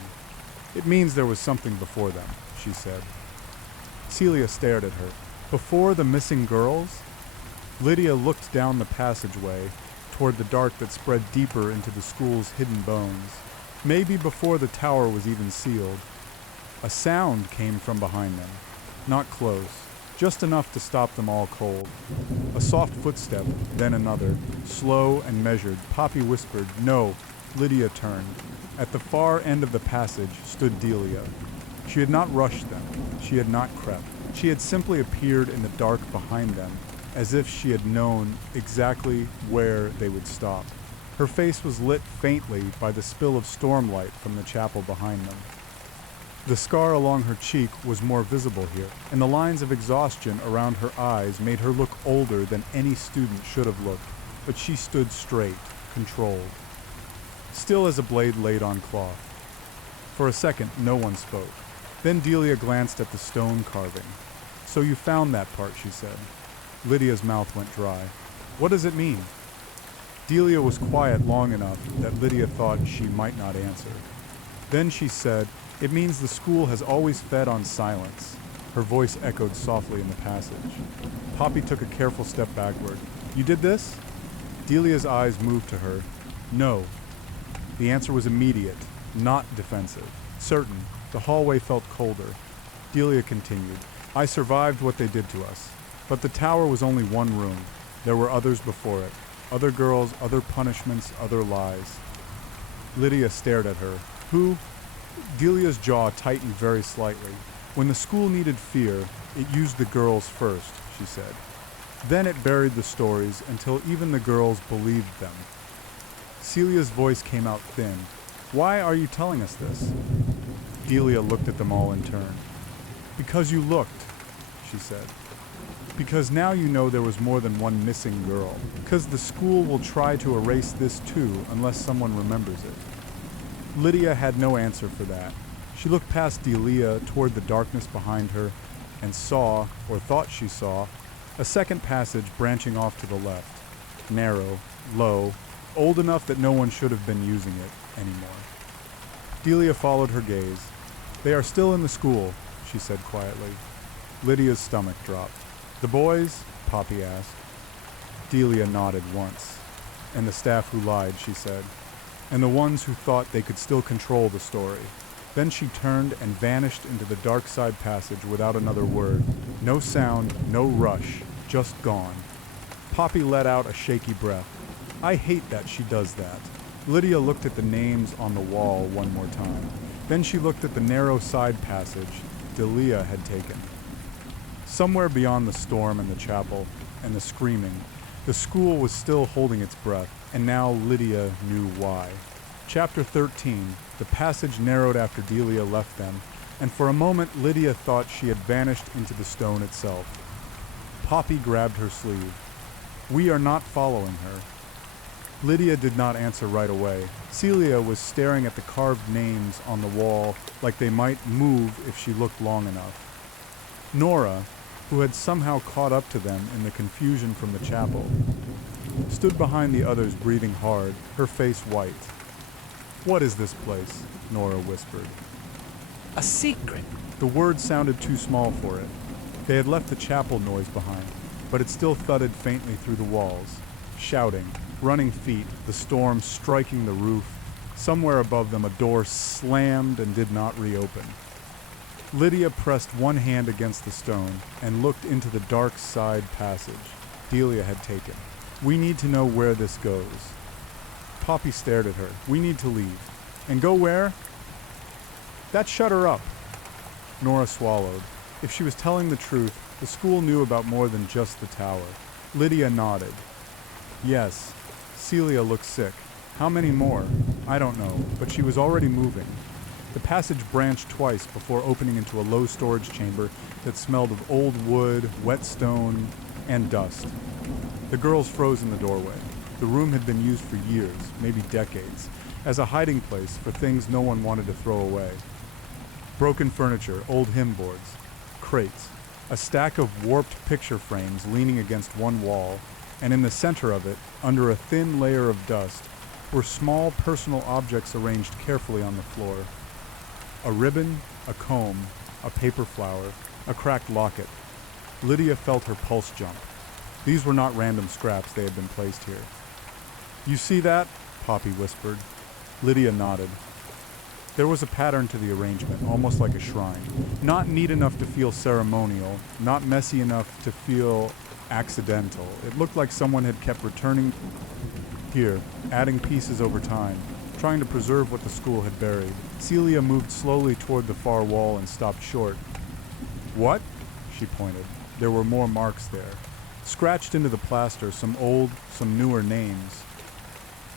"It means there was something before them," she said. Celia stared at her. "Before the missing girls?" Lydia looked down the passageway toward the dark that spread deeper into the school's hidden bones. Maybe before the tower was even sealed. A sound came from behind them. Not close, just enough to stop them all cold. A soft footstep, then another, slow and measured. Poppy whispered, "No." Lydia turned. At the far end of the passage stood Delia. She had not rushed them. She had not crept. She had simply appeared in the dark behind them, as if she had known exactly where they would stop. Her face was lit faintly by the spill of stormlight from the chapel behind them. The scar along her cheek was more visible here, and the lines of exhaustion around her eyes made her look older than any student should have looked, but she stood straight, controlled, still as a blade laid on cloth. For a second, no one spoke. Then Delia glanced at the stone carving. "So you found that part," she said. Lydia's mouth went dry. "What does it mean?" Delia was quiet long enough that Lydia thought she might not answer. Then she said, "It means the school has always fed on silence." Her voice echoed softly in the passage. Poppy took a careful step backward. "You did this?" Delia's eyes moved to her. "No." The answer was immediate, not defensive. Certain, the hallway felt colder. Delia continued, "I survived what they did to us. But the tower was only one room. There were others before it. Other girls, other punishments, other lies." Lydia stared at her. "Who?" Delia's jaw tightened very slightly. "When the school needed fear, it used the girls first," she said. Then it buried the stories until even the girls believed them. Celia's voice came out thin. "Why are you telling us this?" Delia looked at them all in turn. "Because you looked," she said. "Because now you know there was more than one missing girl. Because the school will try to erase this too unless someone remembers it." Lydia had no answer for that. She looked past Delia toward the darkness behind her and saw, or thought she saw, a second passage branching off to the left. Narrow, low, old enough that no one should have been using it anymore. Delia followed her gaze. "They are still in the school," she said quietly. Lydia's stomach dropped. "The boys?" Poppy asked. Delia nodded once. "And the staff who lied," she said. "And the ones who thought they could still control the story." Then she turned and vanished into the dark side passage without another word. No sound, no rush, just gone. Poppy let out a shaky breath. "I hate that she does that." Lydia looked at the names on the wall one more time. Then she looked at the narrow side passage Delia had taken. Somewhere beyond the storm and the chapel and the screaming, the school was still holding its breath, and now Lydia knew why. Chapter 13. The passage narrowed after Delia left them, and for a moment Lydia thought she had vanished into the stone itself. Poppy grabbed her sleeve. "We are not following her." Lydia did not answer right away. Celia was staring at the carved names on the wall like they might move if she looked long enough. Nora, who had somehow caught up to them in the confusion from the chapel, stood behind the others breathing hard, her face white. "What is this place?" Nora whispered. A secret. The word sounded too small for it. They had left the chapel noise behind, but it still thudded faintly through the walls. Shouting, running feet, the storm striking the roof. Somewhere above them a door slammed and did not reopen. Lydia pressed one hand against the stone and looked into the dark side passage Delia had taken. "We need to know where this goes." Poppy stared at her. "We need to leave." "And go where?" "That shut her up." Nora swallowed. If she was telling the truth, the school knew about more than just the tower. Lydia nodded. "Yes." Celia looked sick. "How many more?" "I don't know, but she was already moving." The passage branched twice before opening into a low storage chamber that smelled of old wood, wet stone, and dust. The girls froze in the doorway. The room had been used for years, maybe decades, as a hiding place for things no one wanted to throw away. Broken furniture, old hymn boards, crates, a stack of warped picture frames leaning against one wall, and in the center of it, under a thin layer of dust, were small personal objects arranged carefully on the floor. A ribbon, a comb, a paper flower, a cracked locket. Lydia felt her pulse jump. These were not random scraps, they had been placed here. "You see that?" Poppy whispered. Lydia nodded. There was a pattern to the arrangement, almost like a shrine. Not neat enough to feel ceremonial, not messy enough to feel accidental. It looked like someone had kept returning here, adding pieces over time, trying to preserve what the school had buried. Celia moved slowly toward the far wall and stopped short. "What?" she pointed. There were more marks there. Scratched into the plaster, some old, some newer names.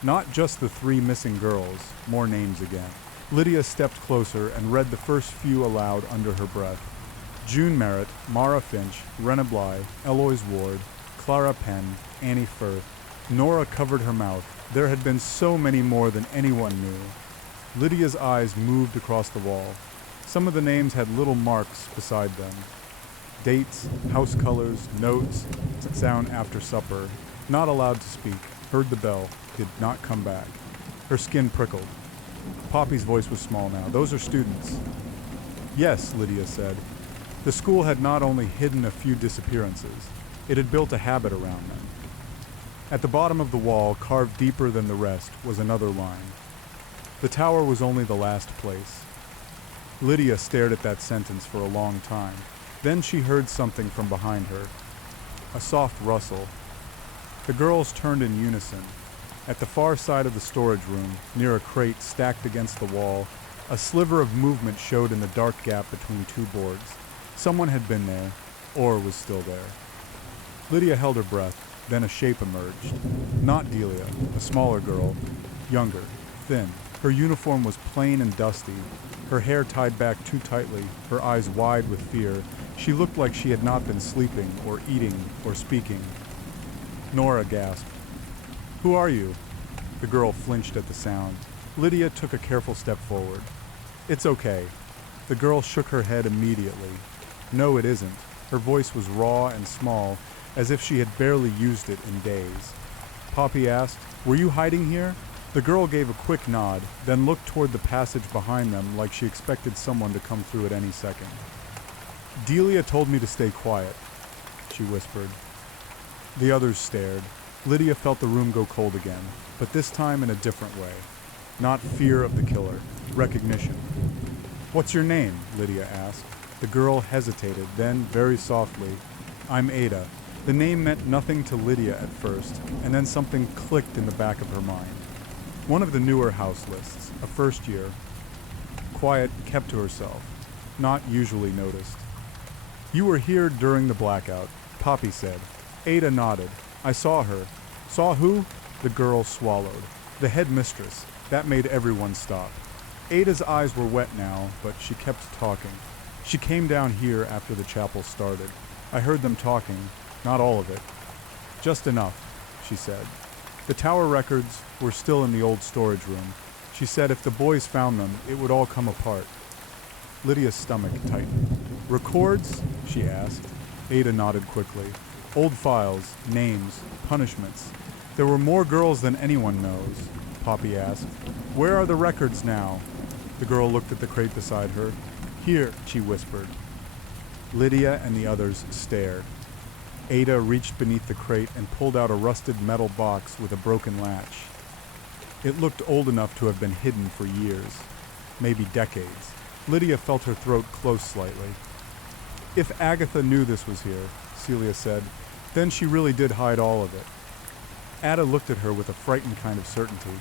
Not just the 3 missing girls, more names again. Lydia stepped closer and read the first few aloud under her breath. June Merritt, Mara Finch, Rena Bly, Eloise Ward, Clara Penn, Annie Firth. Nora covered her mouth. There had been so many more than anyone knew. Lydia's eyes moved across the wall. Some of the names had little marks beside them. Dates, house colors, notes, sound after supper. Not allowed to speak. Heard the bell. Did not come back. Her skin prickled. Poppy's voice was small now. "Those are students." "Yes," Lydia said. The school had not only hidden a few disappearances, it had built a habit around them. At the bottom of the wall, carved deeper than the rest, was another line. The tower was only the last place. Lydia stared at that sentence for a long time. Then she heard something from behind her. A soft rustle. The girls turned in unison. At the far side of the storage room, near a crate stacked against the wall, a sliver of movement showed in the dark gap between 2 boards. Someone had been there, or was still there. Lydia held her breath, then a shape emerged. Not Delia, a smaller girl, younger, thin. Her uniform was plain and dusty, her hair tied back too tightly, her eyes wide with fear. She looked like she had not been sleeping or eating or speaking. Nora gasped. "Who are you?" The girl flinched at the sound. Lydia took a careful step forward. "It's okay." The girl shook her head immediately. "No, it isn't." Her voice was raw and small, as if she had barely used it in days. Poppy asked, "Were you hiding here?" The girl gave a quick nod, then looked toward the passage behind them like she expected someone to come through at any second. "Delia told me to stay quiet," she whispered. The others stared. Lydia felt the room go cold again, but this time in a different way. Not fear of the killer, recognition. "What's your name?" Lydia asked. The girl hesitated, then, very softly, "I'm Ada." The name meant nothing to Lydia at first, and then something clicked in the back of her mind. One of the newer house lists, a first year. Quiet, kept to herself, not usually noticed. "You were here during the blackout," Poppy said. Ada nodded. "I saw her." "Saw who?" The girl swallowed. "The headmistress." That made everyone stop. Ada's eyes were wet now, but she kept talking. "She came down here after the chapel started. I heard them talking, not all of it. Just enough," she said. The tower records were still in the old storage room. She said if the boys found them, it would all come apart. Lydia's stomach tightened. "Records?" she asked. Ada nodded quickly. "Old files, names, punishments. There were more girls than anyone knows," Poppy asked. "Where are the records now?" The girl looked at the crate beside her. "Here," she whispered. Lydia and the others stared. Ada reached beneath the crate and pulled out a rusted metal box with a broken latch. It looked old enough to have been hidden for years, maybe decades. Lydia felt her throat close slightly. "If Agatha knew this was here," Celia said, "then she really did hide all of it." Ada looked at her with a frightened kind of certainty.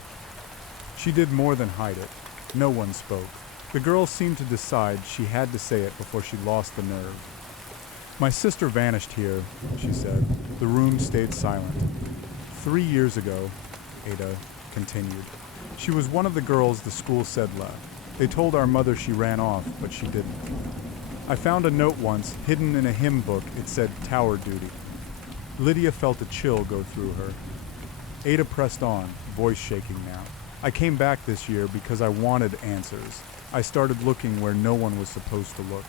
She did more than hide it. No one spoke. The girl seemed to decide she had to say it before she lost the nerve. "My sister vanished here," she said. The room stayed silent. 3 years ago, Ada continued. "She was one of the girls the school said left. They told our mother she ran off, but she didn't. I found a note once, hidden in a hymn book. It said tower duty." Lydia felt a chill go through her. Ada pressed on, voice shaking now. "I came back this year because I wanted answers. I started looking where no one was supposed to look."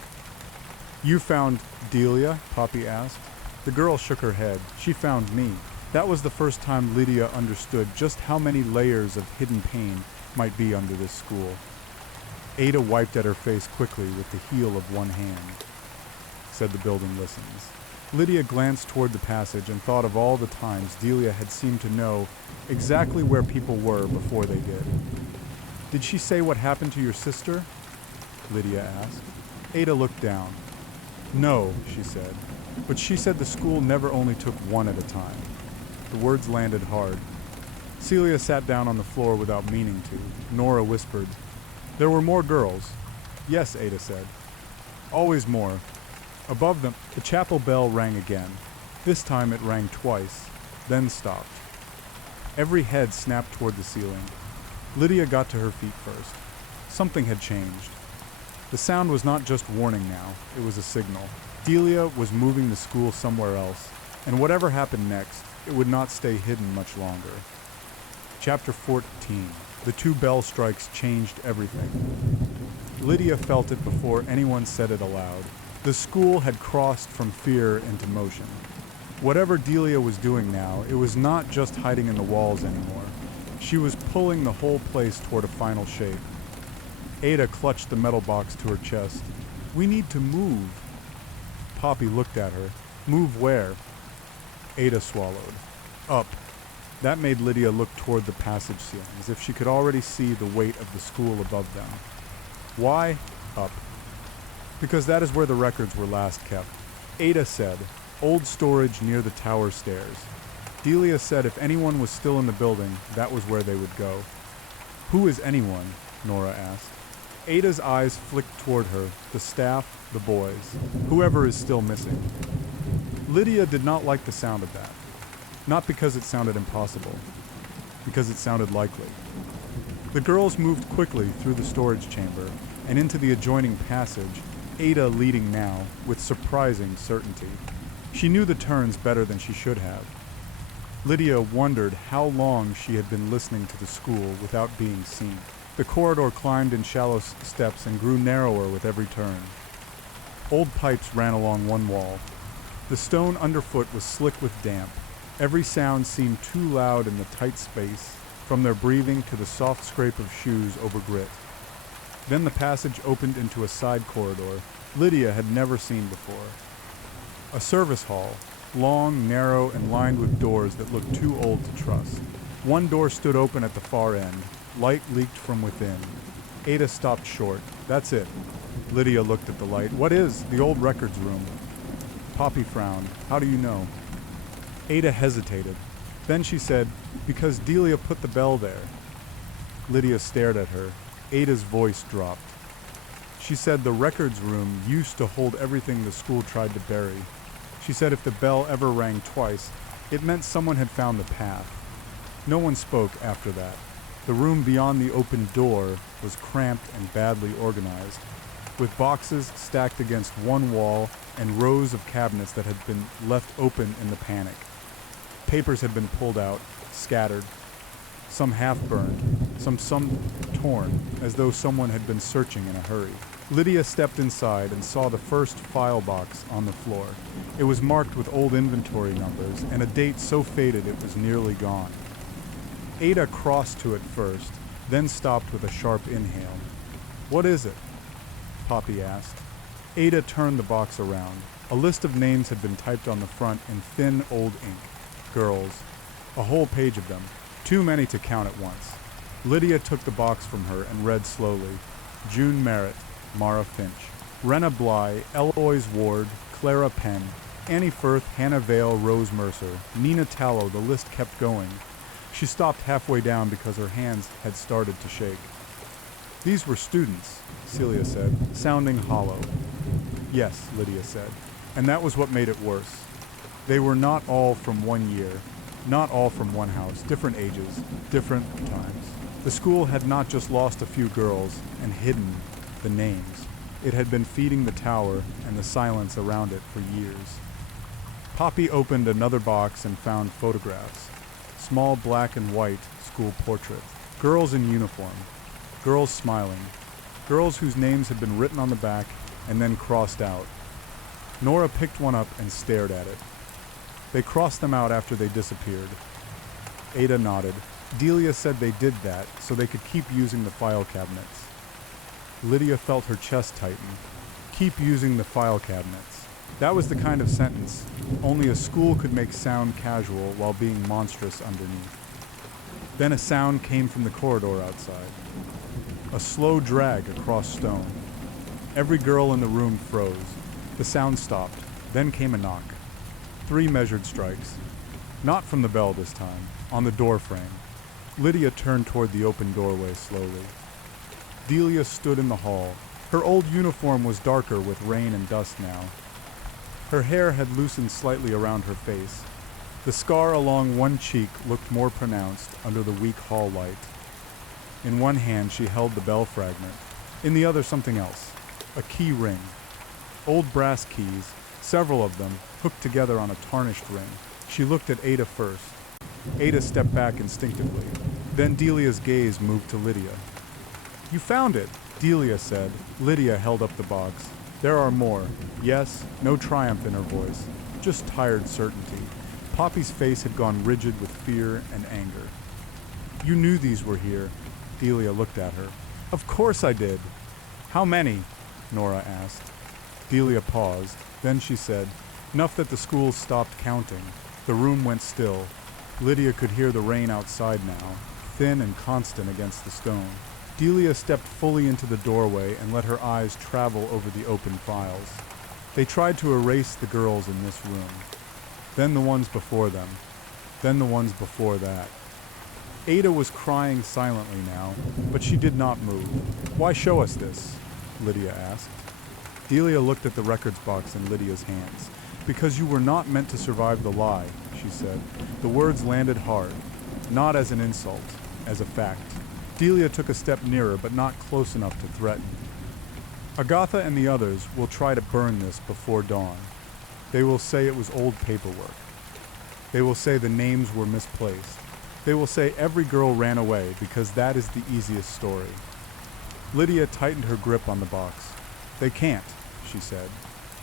"You found Delia?" Poppy asked. The girl shook her head. "She found me." That was the first time Lydia understood just how many layers of hidden pain might be under this school. Ada wiped at her face quickly with the heel of one hand. Said the building listens. Lydia glanced toward the passage and thought of all the times Delia had seemed to know exactly where people were before they did. "Did she say what happened to your sister?" Lydia asked. Ada looked down. "No," she said, "but she said the school never only took one at a time." The words landed hard. Celia sat down on the floor without meaning to. Nora whispered, "There were more girls." "Yes," Ada said. "Always more." Above them, the chapel bell rang again. This time it rang twice, then stopped. Every head snapped toward the ceiling. Lydia got to her feet first. Something had changed. The sound was not just warning now, it was a signal. Delia was moving the school somewhere else, and whatever happened next, it would not stay hidden much longer. Chapter 14. The 2 bell strikes changed everything. Lydia felt it before anyone said it aloud. The school had crossed from fear into motion. Whatever Delia was doing now, it was not just hiding in the walls anymore. She was pulling the whole place toward a final shape. Ada clutched the metal box to her chest. "We need to move." Poppy looked at her. "Move where?" Ada swallowed. "Up." That made Lydia look toward the passage ceiling, as if she could already see the weight of the school above them. "Why up?" "Because that is where the records were last kept." Ada said, "Old storage near the tower stairs." Delia said if anyone was still in the building, that was where they would go. "Who is anyone?" Nora asked. Ada's eyes flicked toward her, the staff, the boys, whoever is still missing. Lydia did not like the sound of that. Not because it sounded impossible, because it sounded likely. The girls moved quickly through the storage chamber and into the adjoining passage, Ada leading now with surprising certainty. She knew the turns better than she should have. Lydia wondered how long she had been listening to the school without being seen. The corridor climbed in shallow steps and grew narrower with every turn. Old pipes ran along one wall. The stone underfoot was slick with damp. Every sound seemed too loud in the tight space, from their breathing to the soft scrape of shoes over grit. Then the passage opened into a side corridor Lydia had never seen before. A service hall, long, narrow, and lined with doors that looked too old to trust. One door stood open at the far end. Light leaked from within. Ada stopped short. That's it. Lydia looked at the light. What is? The old records room. Poppy frowned. How do you know? Ada hesitated. Then she said, because Delia put the bell there. Lydia stared at her. Ada's voice dropped. She said the records room used to hold everything the school tried to bury. She said if the bell ever rang twice, it meant someone had found the path. No one spoke after that. The room beyond the open door was cramped and badly organized, with boxes stacked against one wall and rows of cabinets that had been left open in the panic. Papers had been pulled out, scattered, some half-burned, some torn, as though someone had been searching in a hurry. Lydia stepped inside and saw the first file box on the floor. It was marked with old inventory numbers and a date so faded it was nearly gone. Ada crossed to it first, then stopped with a sharp inhale. What is it? Poppy asked. Ada turned the box around. A list of names had been typed on the front in thin old ink. Girls. A whole page of them. Too many to count at once. Lydia took the box from her and read slowly. June Merritt, Mara Finch. Rena Bly, Eloise Ward, Clara Penn, Annie Firth, Hannah Vale, Rose Mercer, Nina Tallow. The list kept going. She stopped halfway down because her hands had started to shake. These were students, Celia said, sounding hollow. Yes, Lydia said, and that was what made it worse. They were not all from one year, not all from one house, different ages, different times. The school had not just lost a few girls and hidden the names. It had been feeding the tower and the silence around it for years. Poppy opened another box and found photographs. Small black and white school portraits. Girls in uniform. Girls smiling. Girls whose names had been written on the back and then crossed out. Nora picked one up and stared at it. They crossed them out after they disappeared. Ada nodded. Delia said they did that so they could keep using the file cabinets. Lydia felt her chest tighten. Keep using the file cabinets. That was the kind of sentence only a school could make sound casual while being monstrous underneath. Then a sound came from the corridor outside. A slow drag across stone. Every girl in the room froze. The sound stopped. Then came a knock. 3 measured strikes. Not from the bell this time, on the door frame. Lydia turned toward the open doorway slowly. Delia stood in the hall. Her old uniform was darker with rain and dust now. Her hair had loosened slightly around her face. The scar along one cheek looked more pronounced under the weak hall light. In one hand she held the bell fragment. In the other something else. A key ring. Old brass keys, several of them, hooked together on a tarnished ring. She looked at Ada first. Ada stepped back instinctively. Then Delia's gaze moved to Lydia. You found it, Delia said. Lydia held up the box. There are more. Yes, no triumph in her voice. Just tired certainty. Poppy's face had gone rigid with fear and anger. You knew these were here. Delia looked at her. Of course I did. How many? Nora asked. Delia paused. Then she said, enough that the school stopped counting. The room went still. Lydia could hear the rain outside now, thin and constant against the stone. Delia stepped fully into the doorway and let her eyes travel over the open files. They tried to erase the girls in this room. Then the ones before them. Then the ones before that. Ada was crying silently now, but she did not move. Why show us this? Lydia asked. Delia looked at the records box in Lydia's hands. Because you were not meant to survive the lie, she said. The words landed hard, not as an insult, as a fact. Delia took a step nearer, but not close enough to threaten. Agatha and the others will try to burn this before dawn. They will say it was old paperwork. They will say the names were misplaced. They will say every girl ran away because that is the easiest story. Lydia tightened her grip on the box. They can't, she said.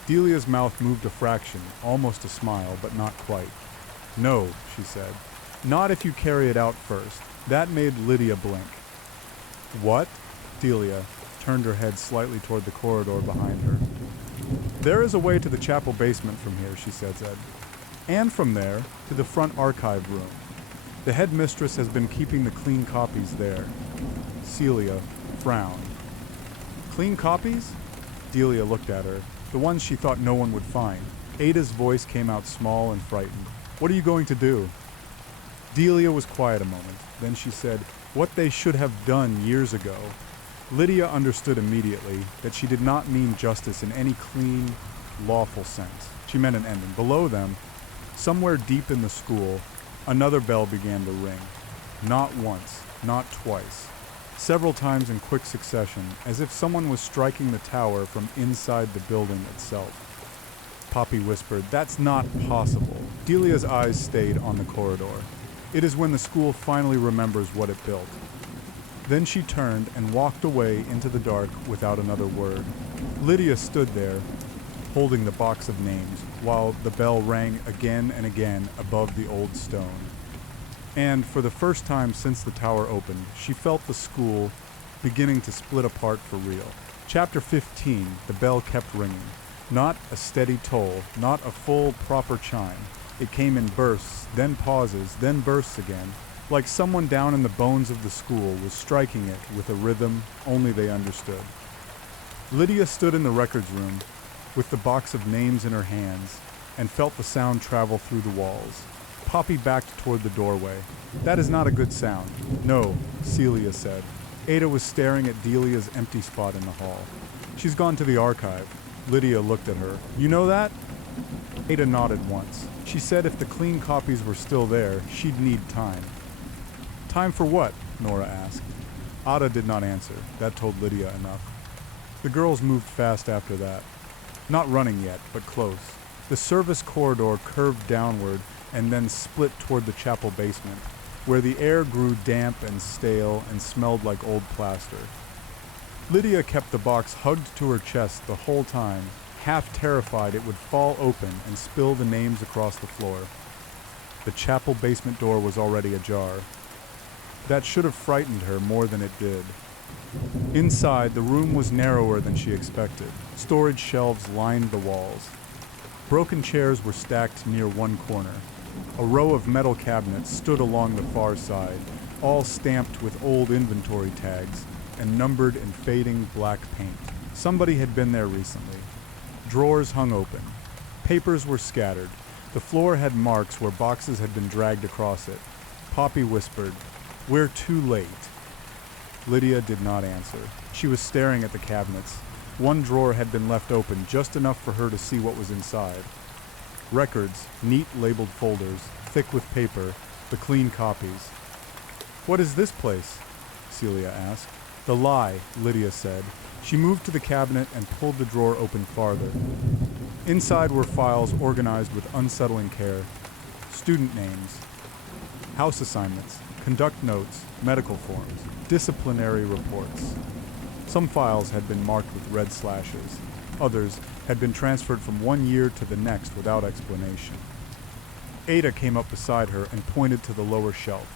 Delia's mouth moved a fraction, almost a smile, but not quite. No, she said. Not if you carry it out first. That made Lydia blink. What? Delia turned her head slightly toward the corridor behind her. There is a way to the chapel basement from here, she said. And from there to the front archive room. The headmistress has been keeping the clean copies there. Celia frowned. Clean copies? Delia looked at her, the ones she thought no one would find. Ada's voice came out small and frightened. What are you going to do? Delia was quiet a moment. Then she said, what they should have done years ago. Lydia understood immediately that she did not mean justice in any clean, lawful sense. She meant an ending. Below them, somewhere deep in the school, another bell began to ring. Not once, not twice. Several times in quick succession, as if someone was striking the tower from inside the building itself. Poppy whispered, that's not possible. Delia's eyes stayed on the corridor. It is when the school finally remembers what it built. Then she turned and walked away into the dark without another word. Lydia stood there, holding the box of names, while the bell rang again and again above the old stone. And for the first time since the tower opened, she felt the school beginning to split apart for real. Chapter 15, the bell kept ringing. Not a steady toll, not a full, proper chime. It came in bursts, then pauses, then bursts again, like someone down in the bones of the school was striking it with a rhythm only they understood. Lydia stood in the records room with the box of names in her hands and felt the sound travel through the walls. Poppy backed toward the doorway. That is not a good sound. No, Celia said. Ada was staring at Delia's empty spot in the hall. She's gone to the archive. Lydia looked at her. You know that? Ada nodded once. She said if the clean copies were still there, she'd need time. Time for what? Nora asked. Ada did not answer. That told Lydia enough. The girls moved fast after that. Not running yet, but close. The service corridor curved downward and then split toward the chapel basement, where the air grew damp and stale and smelled like old plaster. Lydia kept the box hugged to her chest the whole time, half terrified it would fall open and spill the names across the floor. The chapel basement door was already ajar. That should have frightened her more than it did. Inside, the room was narrower than she expected. Storage shelves lined the walls. Broken chairs were stacked near one corner. A row of metal cabinets stood along the far side, all stamped with old inventory tags and numbered in fading black paint. Somebody had been there recently. Drawers hung open. Papers were scattered. The floor had marks where boxes had been dragged across it. Poppy whispered, "We're too late." Lydia did not answer. She was staring at the cabinets. One drawer had been left open just enough for her to see what was inside. Records, neat labeled folders, thick with paper, the clean copies. "What is this place?" Celia asked. "The lie," Lydia said. She moved to the cabinet and pulled the drawer open farther. Inside were files organized with unsettling care. Student names, house assignments, conduct notes, medical forms, disciplinary reports. Some files had been marked with red slashes. Others had been transferred from one year to the next without explanation. Ada came up beside her and pointed to the lower shelf.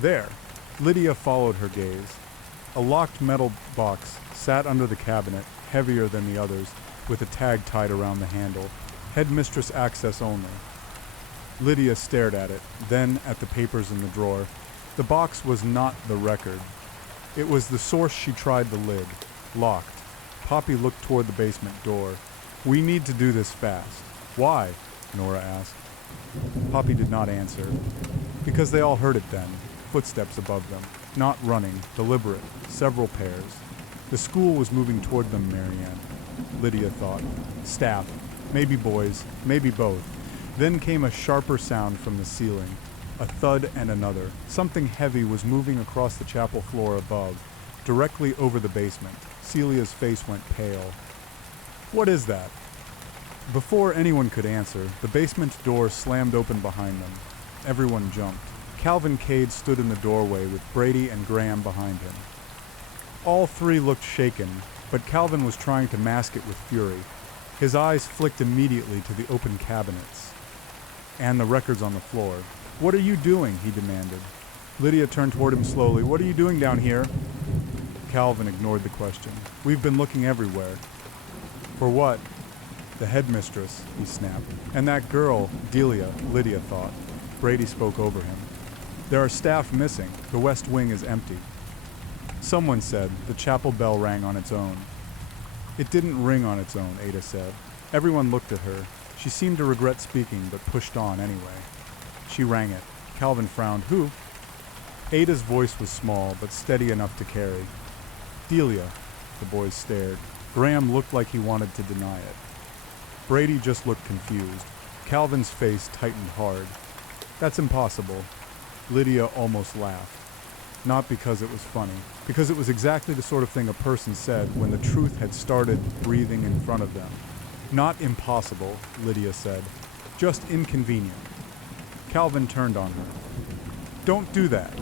There! Lydia followed her gaze. A locked metal box sat under the cabinet, heavier than the others, with a tag tied around the handle. Headmistress access only. Lydia stared at it, then at the papers in the drawer. The box was not the record. It was the source. She tried the lid. Locked. Poppy looked toward the basement door. "We need to do this fast." "Why?" Nora asked. Poppy did not answer. Because they all heard it then. Footsteps above them. Not running, deliberate, several pairs. The school was moving toward them, Marianne. Lydia thought. Staff. Maybe boys, maybe both. Then came a sharper sound from the ceiling. A thud and another. Something heavy was moving across the chapel floor above, directly over the basement. Celia's face went pale. What is that? Before anyone could answer, the basement door slammed open behind them. Everyone jumped. Calvin Cade stood in the doorway with Brady and Graham behind him. All three looked shaken, but Calvin was trying to mask it with fury. His eyes flicked immediately to the open cabinets and the records on the floor. "What are you doing?" he demanded. Lydia turned toward him slowly. "What are you doing down here?" Calvin ignored the question. "We've been looking everywhere." "For what?" "The headmistress," he snapped. "And that girl, Delia," Lydia thought. Brady spoke over him. "There are staff missing. The west wing is empty." Someone said the chapel bell rang on its own. "It didn't ring on its own," Ada said. Everyone looked at her. She seemed to regret speaking, but pushed on anyway. "She rang it." Calvin frowned. "Who?" Ada's voice was small, but steady enough to carry. "Delia." The boys stared. Graham looked like he wanted to deny it. Brady just looked confused. Calvin's face tightened hard. "That's impossible." Lydia almost laughed. Not because it was funny, because it was exactly the sort of thing a person said when the truth had started breathing in front of them. "Not impossible," Lydia said. "Just inconvenient." Calvin turned on her. "Don't do that."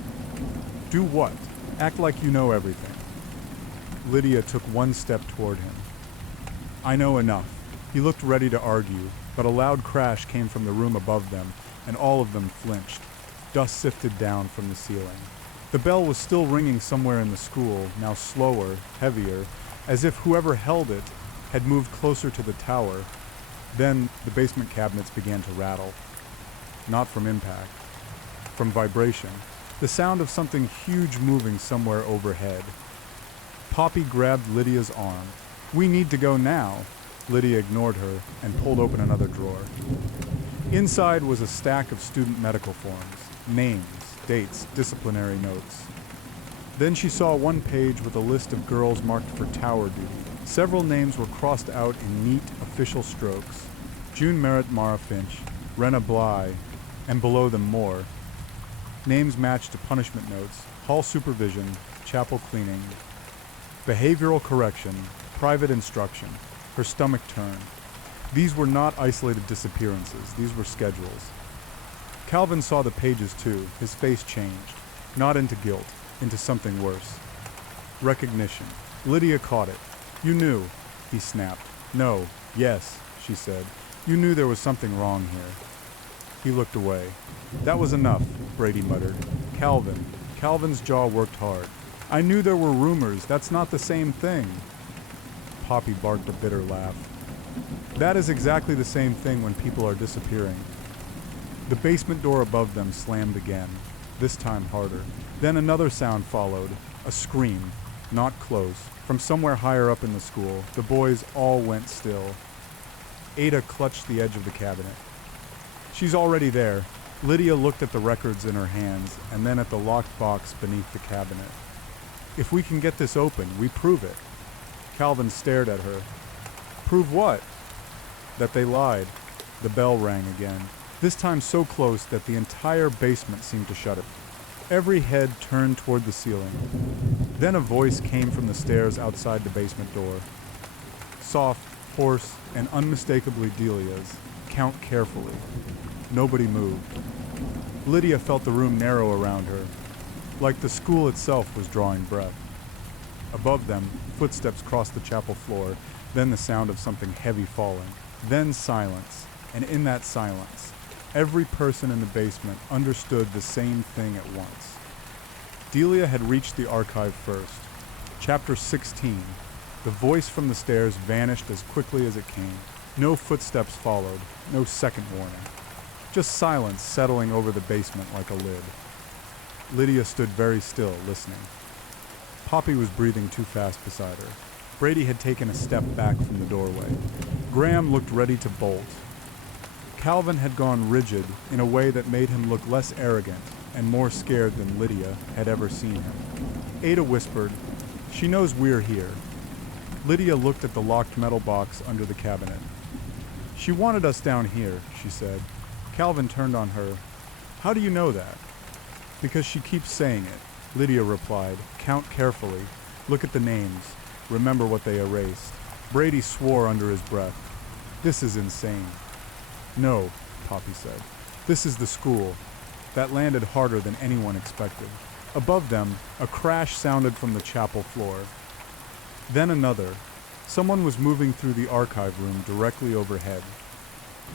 "Do what?" "Act like you know everything." Lydia took one step toward him. "I know enough." He looked ready to argue, but a loud crash came from the room above them, and all of them flinched. Dust sifted down from the ceiling. The bell was still ringing somewhere in the school, now slower, heavier, as if whoever held it had moved closer to the tower. Then the basement cabinets began to rattle. Not from impact, from vibration. The sound of something huge moving somewhere overhead. Poppy grabbed Lydia's arm. "We need to go now." Lydia ignored her and pulled open another drawer. Inside was a stack of student medical forms, names, dates, disciplinary notes. Then she saw one page with a list of girls marked for tower duty. Several names were crossed out in neat, official strokes. June Merritt Mara Finch, Rena Bly, and below them more. Names matched to punishment notes, hall supervision, chapel cleaning, behavioral correction, private instruction. Her stomach turned. These were not isolated disappearances. These were schedules. Calvin saw the pages too. His face changed. Not into guilt, into something worse. Recognition. Lydia caught it. "You knew," he snapped. "No. Yes," she said. "You knew there was something wrong here." He looked away. "That was enough," Brady muttered. Calvin's jaw worked hard. "I knew there were rumors. That's not the same thing." Poppy barked a bitter laugh. "That is exactly the same thing when people are disappearing." The basement door above them slammed again, this time harder. Then another sound followed, a scream, not close, from somewhere higher up in the school. The boys all went still. Ada clutched the edge of the cabinet. "She's already there." Lydia looked at the records in her hands and then at the locked box beneath the cabinet. "If we can get this open, we prove it." Calvin stared at her. "Prove what?" "That they lied." The bell rang again, this time so close that the entire basement seemed to shut it. Every head turned toward the ceiling. Then a voice came from the stairs outside the basement door. Soft, hoarse, and unmistakably Delia's. "Count carefully." Nobody moved. Lydia felt the room narrow around her, like the school itself was drawing breath. Above them, footsteps crossed the chapel floor, then the sound of something heavy falling. Then silence, and in that silence, every person in the basement understood the same thing at once. Delia had reached the archive first. Chapter 16. The voice from the stairs vanished as quickly as it came. No footsteps followed, no second warning. Just silence settling over the basement like a lid. Lydia stood very still, listening. Poppy was breathing too fast beside her. Brady had taken a step back from the doorway. Graham looked ready to bolt. Calvin had gone rigid in a way that made him look less arrogant and more scared than Lydia had ever seen him. Ada whispered, "She knows we're here." Lydia looked at the locked metal box under the cabinet. She wanted us down here, she said. Calvin turned on her. How do you know that? Because she keeps saying it, Lydia replied. Count carefully. Look at the names. Remember what they erased. Brady swore under his breath. This is insane. No, Poppy said. This is the school. That landed harder than anyone expected. Above them, a crash sounded from the chapel floor. Then another. Someone was moving through the archive room directly overhead.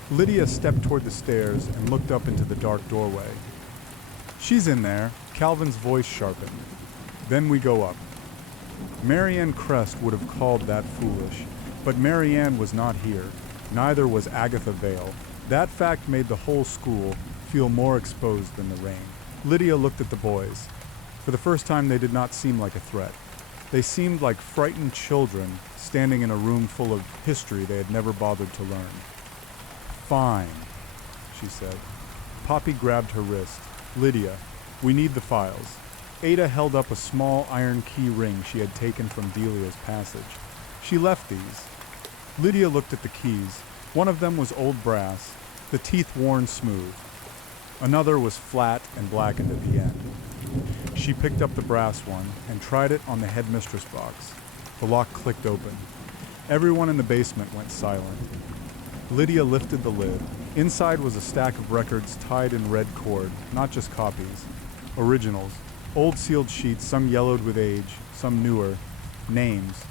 Lydia stepped toward the stairs and looked up into the dark doorway. She's in there, Calvin's voice sharpened. Then we go up. Marianne Crest would have called that foolish, but Marianne was not here. Neither was Agatha Vale. That fact made the whole school feel more exposed than the rain. Lydia looked at the boys. For the first time, they did not seem like a threat. They seemed like frightened children standing in a room full of history they had never bothered to learn. Fine, she said. Poppy grabbed her wrist. Lydia, we need the files. Ada held up a small iron key ring she had taken from Delia's passage. She left these. Lydia looked at the keys. One of them was old brass, the teeth worn smooth. Another was flat and blackened at the end. She picked up the brass one and tried it on the headmistress box. The lock clicked open. Everyone in the basement went silent. Lydia lifted the lid. Inside was a stack of records tied in red cord, not just copies. Originals. Old sealed sheets, some yellowed with age, some newer. Names.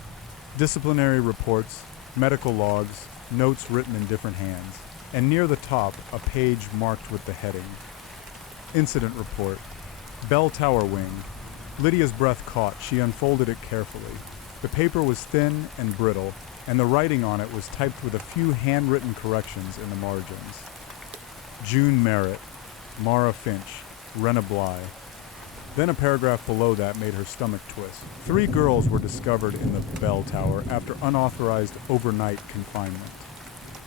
Disciplinary reports, medical logs, notes written in different hands. And near the top, a page marked with the heading. Incident report. Bell Tower Wing. Lydia's breath caught. She unfolded it carefully. The paper was thin and brittle, and the writing on it was typed with a few handwritten corrections in the margins. June Merritt, Mara Finch, Rena Bly. Then a paragraph below that made her stomach twist. 3 girls were discovered in the Bell Tower after unauthorized overnight confinement.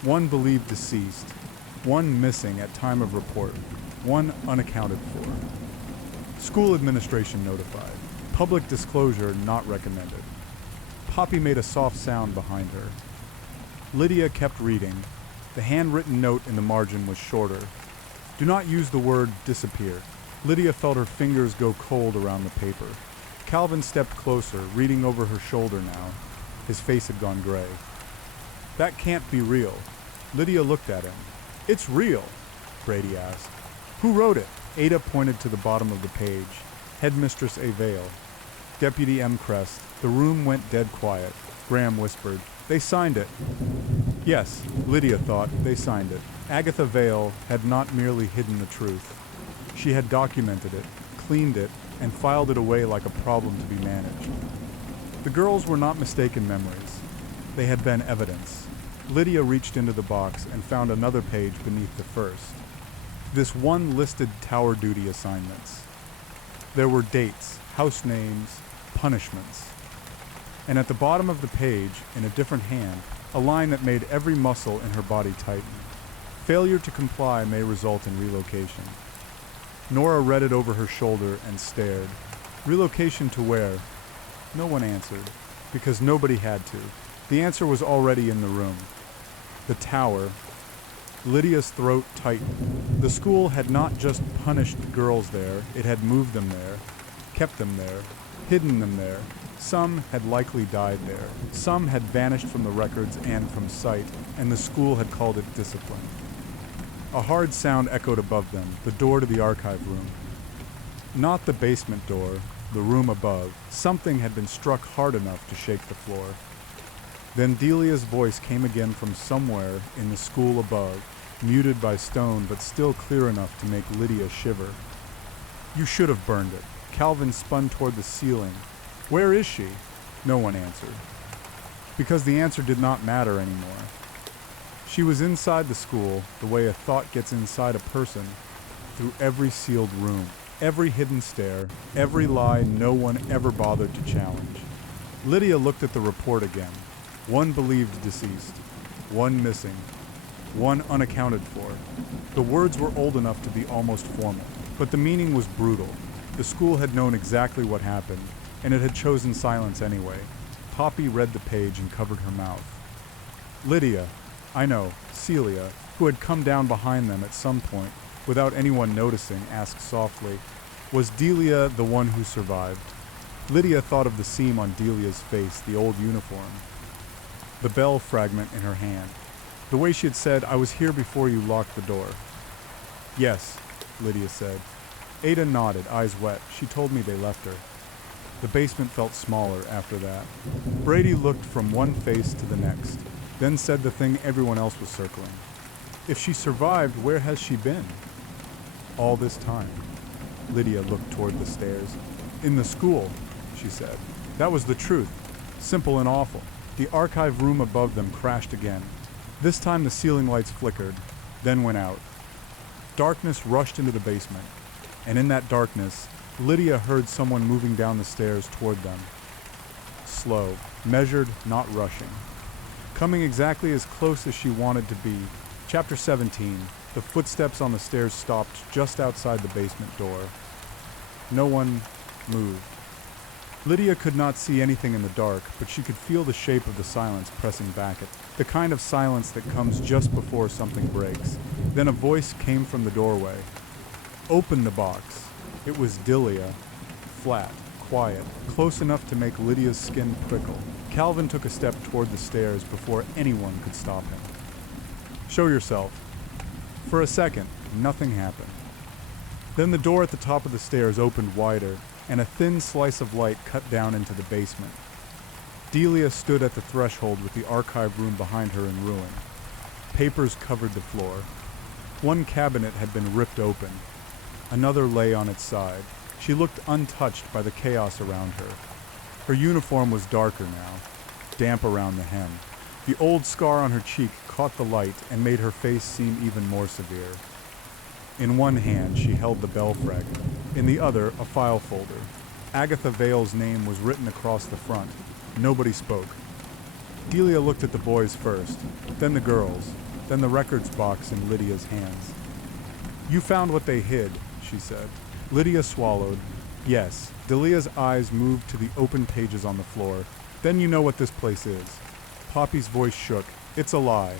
1 believed deceased, 1 missing at time of report, 1 unaccounted for. School administration notified. Public disclosure not recommended. Poppy made a soft sound behind her. Lydia kept reading. The handwritten note in the margin was shorter. Do not use the word disappear. Lydia felt her fingers go cold around the paper. Calvin stepped closer, reading over her shoulder now. His face had gone gray. That can't be real. Lydia looked at him. It's real, Brady asked. Who wrote it? Ada pointed to the bottom of the page. Headmistress A. Vale. Deputy M. Crest. The room went dead quiet. Graham whispered, They signed it. Yes, Lydia thought, they signed it. Agatha Vale had not merely hidden the truth. She had documented it, cleaned it, and filed it away like a problem to be managed. The girls were not mistaken memories. They had been evidence. Lydia reached into the box and found another page beneath the first. This one listed tower duty assignments. There were dates, house names, punishments. And at the bottom of the page, in a different hand, a line that made every muscle in her body tighten. Failure to comply may result in relocation. Nora read it over her shoulder and stared. Relocation to where? No one answered, because nobody had to. The answer was already in the room. The tower. Lydia's throat tightened. The school had not just punished girls there, it had moved them there, kept them there, hidden them there. Some had likely died there. Some had vanished from the records and from sight, and the school had called it discipline. A hard sound echoed above them, the door to the archive room. Not the basement door, the room above. Something had been struck hard enough to shake the floor. Then Delia's voice came again from somewhere in the school above, muted by stone but still clear enough to make Lydia shiver. You should have burned it. Calvin spun toward the ceiling. Where is she? No one answered. Because the answer did not matter anymore. She was inside the school, the way a thought gets inside a person, through every sealed room, every hidden stair, every lie no one ever bothered to challenge. Lydia looked at the report again. 1 believed deceased, 1 missing, 1 unaccounted for. The words were old enough to be almost formal, but the meaning was brutal. The school had known exactly what happened, and it had chosen silence anyway. Poppy read the page and covered her mouth. Lydia, I know, Celia, who had come down behind them at some point, without anyone noticing, asked softly, "Was Delia the one who survived?" Lydia thought of the seam on Delia's face, the old uniform, the bell fragment in her hand, the way she had said, "I was here before you locked the door." "Yes," Lydia said. Ada nodded, eyes wet. "She told me they left her." The basement felt smaller after that. Brady looked from one face to the next, then said the thing everyone else was circling. "If she survived, where has she been?" "All this time." Lydia looked toward the stairs. "In the school," she said. That was the truth. Simple and awful. The archive room above them crashed again. This time the ceiling lights flickered, then went out. Darkness rushed into the basement, and in that darkness, Lydia heard someone moving down the stairs toward them. Slow, measured, not rushing. Coming exactly as close as she wanted to be. Chapter 17. The footsteps on the stairs stopped just outside the basement door. No one moved. Lydia could not see anything in the dark, but she could feel the shape of the silence pressing back at the kind of silence that comes just before something breaks. Then a voice came from the doorway. "Open the box." It was Delia, flat, quiet, close enough to make Lydia's skin prickle. Calvin took a step toward the stairs before anyone could stop him. "Show yourself." For a second, nothing happened. Then the door at the top of the stairs opened wider, and a thin slice of light cut down into the basement. Delia stood at the threshold with the archive room behind her in ruin. Papers covered the floor. One cabinet had been ripped open. Another lay on its side. She looked untouched by the chaos around her. Her uniform was darker now, damp around the hem. The old scar on her cheek caught the light and made her face seem even more severe. In one hand, she held the bell fragment. In the other, a file folder. Agatha Vale's name was written across the front. Nobody spoke. Delia looked at the boys first, then the girls, then the records box in Lydia's hands. "You found what they hid," she said. Lydia swallowed. "Yes." Delia's eyes moved to the open pages on the floor. "Then you know what this place is." Poppy's voice shook. "It's a lie."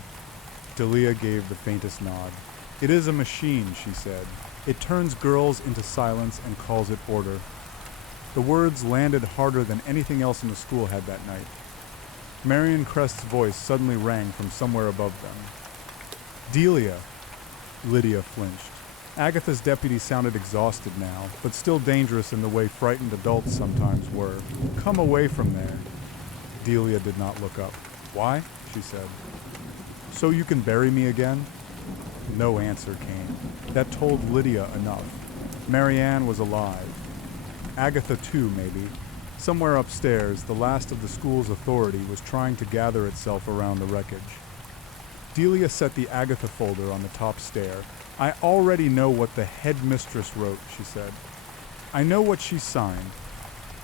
Delia gave the faintest nod. "It is a machine," she said. "It turns girls into silence and calls it order." The words landed harder than anything else in the school had that night. Marion Crest's voice suddenly rang from somewhere above them. "Delia!" Lydia flinched. Agatha's deputy sounded exhausted now, but still dangerous in the way frightened adults sometimes were. "Come away from there." Delia did not look up. "Why?" she said. "So you can bury me again?" No answer came. That told Lydia enough. Marianne was alive. Agatha too, maybe. Somewhere upstairs, the last of the school's authority was trying to gather itself around the wreckage. Delia set the Agatha folder on the top stair. "I already know what the headmistress wrote," she said. "I know what she signed.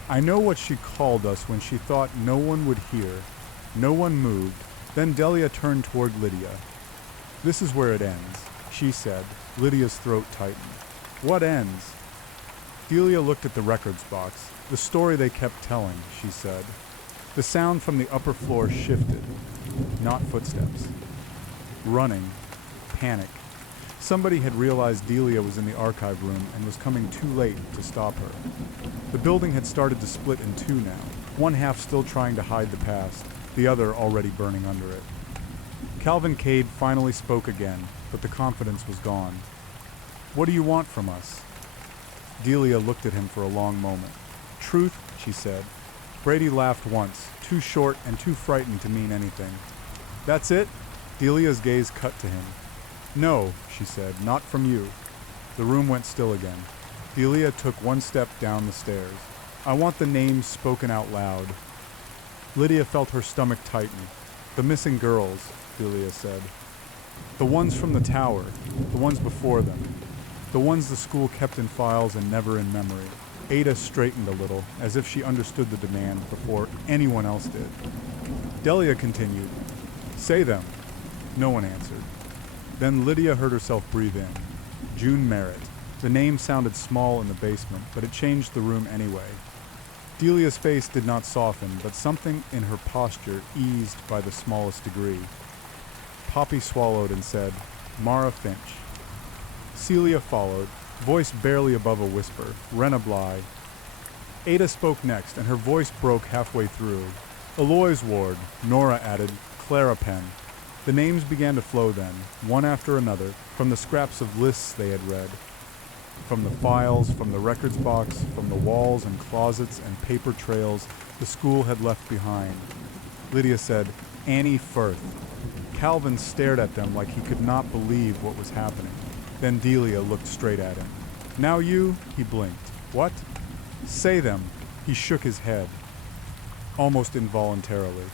I know what she called us when she thought no one would hear. No one moved." Then Delia turned toward Lydia. "This is where it ends," she said. Lydia's throat tightened. "What ends?" Delia looked at the records box. "The story they kept telling," she said. The sound from the upper floor shifted. Not footsteps. Running. Panic. Somebody had realized Delia was in the archive room and was coming too late to stop her. The building had started to split in two now, one half still trying to hide the past, the other already burning under it. Calvin Cade finally spoke again, but the confidence was gone. "What do you want from us?" Delia looked at him for a long moment. "Truth," she said. Brady laughed once, too short and too frightened to mean anything. "That's it?" Delia's gaze cut to him. "No," she said, "not from you." The room went still again. Delia took one step down the stairs. "I want the names spoken out loud." Lydia felt her stomach tighten. "The missing girls," Delia said. "The ones from the tower, the ones before them, the ones the school kept in files and never in memory." Ada straightened a little, as if she understood the demand before anyone else did. Delia continued, "Say them." No one answered. Then Lydia heard herself breathe in. June Merritt. The name sounded small in the basement, but it changed the room anyway. Delia's face did not soften, but something in her posture eased by the smallest degree. Poppy swallowed and said, "Mara Finch." Celia followed, voice barely above a whisper, "Rena Bly." Ada spoke next, and her voice broke halfway through. "Eloise Ward," Nora added, "Clara Penn." The names began to flow then, one after another, from the scraps of lists they had read. From the files, from the records box, from the walls and closets and paper trails the school had left behind. Lydia said, "Annie Firth." Calvin stared at them like he could not believe what was happening. Then Delia looked straight at him. "Now you?" He blinked. "What?" "Say them." He shook his head, almost involuntarily.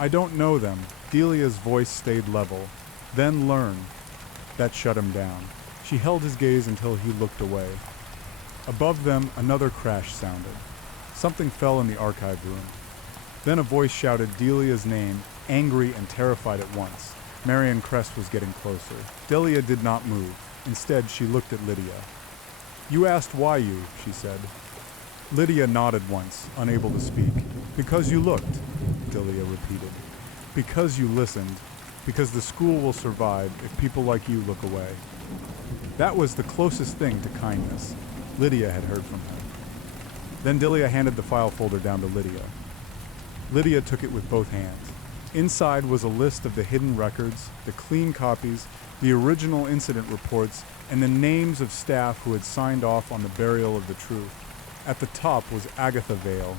"I don't know them." Delia's voice stayed level. "Then learn." That shut him down. She held his gaze until he looked away. Above them, another crash sounded. Something fell in the archive room. Then a voice shouted Delia's name, angry and terrified at once. Marion Crest was getting closer. Delia did not move. Instead, she looked at Lydia. "You asked why you," she said. Lydia nodded once, unable to speak. "Because you looked," Delia repeated. "Because you listened. Because the school will survive if people like you look away." That was the closest thing to kindness Lydia had heard from her. Then Delia handed the file folder down to Lydia. Lydia took it with both hands. Inside was a list of the hidden records, the clean copies, the original incident reports, and the names of staff who had signed off on the burial of the truth. At the top was Agatha Vale.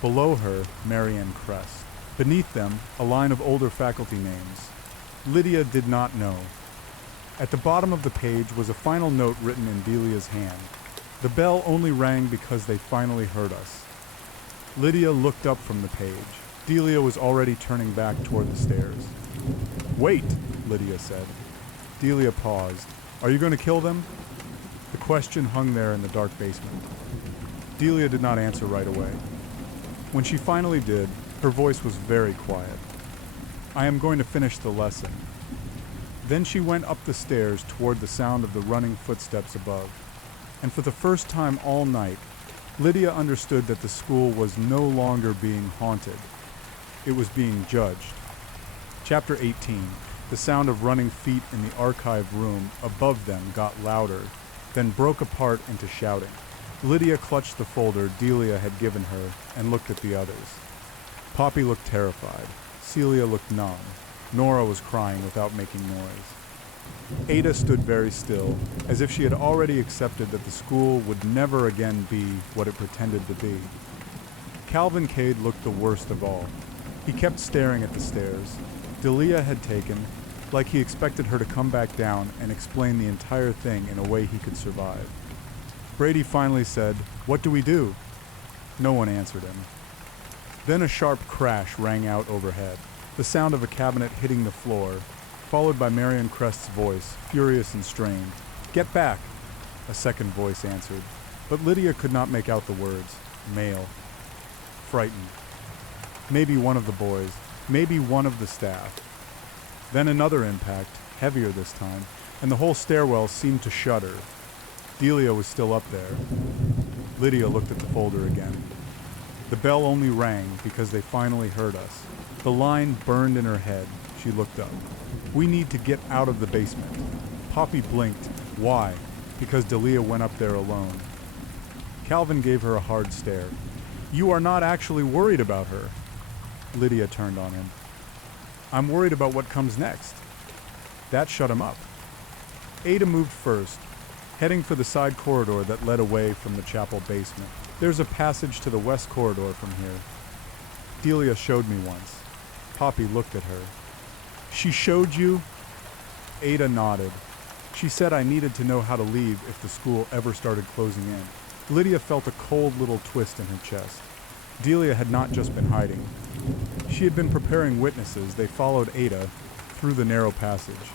Below her, Marianne Crest. Beneath them, a line of older faculty names. Lydia did not know. At the bottom of the page was a final note written in Delia's hand. "The bell only rang because they finally heard us." Lydia looked up from the page. Delia was already turning back toward the stairs. "Wait," Lydia said. Delia paused. "Are you going to kill them?" The question hung there in the dark basement. Delia did not answer right away. When she finally did, her voice was very quiet. "I am going to finish the lesson." Then she went up the stairs toward the sound of the running footsteps above. And for the first time all night, Lydia understood that the school was no longer being haunted. It was being judged. Chapter 18. The sound of running feet in the archive room above them got louder, then broke apart into shouting. Lydia clutched the folder Delia had given her and looked at the others. Poppy looked terrified. Celia looked numb. Nora was crying without making noise. Ada stood very still, as if she had already accepted that the school would never again be what it pretended to be. Calvin Cade looked the worst of all. He kept staring at the stairs. Delia had taken, like he expected her to come back down and explain the entire thing in a way he could survive. Brady finally said, "What do we do?" No one answered him. Then a sharp crash rang out overhead, the sound of a cabinet hitting the floor, followed by Marion Crest's voice, furious and strained. "Get back!" A second voice answered, but Lydia could not make out the words. Male. Frightened. Maybe one of the boys, maybe one of the staff. Then another impact, heavier this time, and the whole stairwell seemed to shudder. Delia was still up there. Lydia looked at the folder again. The bell only rang because they finally heard us. The line burned in her head. She looked up. "We need to get out of the basement." Poppy blinked. Why? Because Delia went up there alone. Calvin gave her a hard stare. "You are not actually worried about her." Lydia turned on him. "I'm worried about what comes next." That shut him up. Ada moved first, heading for the side corridor that led away from the chapel basement. "There's a passage to the west corridor from here. Delia showed me once." Poppy looked at her. "She showed you?" Ada nodded. "She said I needed to know how to leave if the school ever started closing in." Lydia felt a cold little twist in her chest. Delia had not just been hiding. She had been preparing witnesses. They followed Ada through the narrow passage.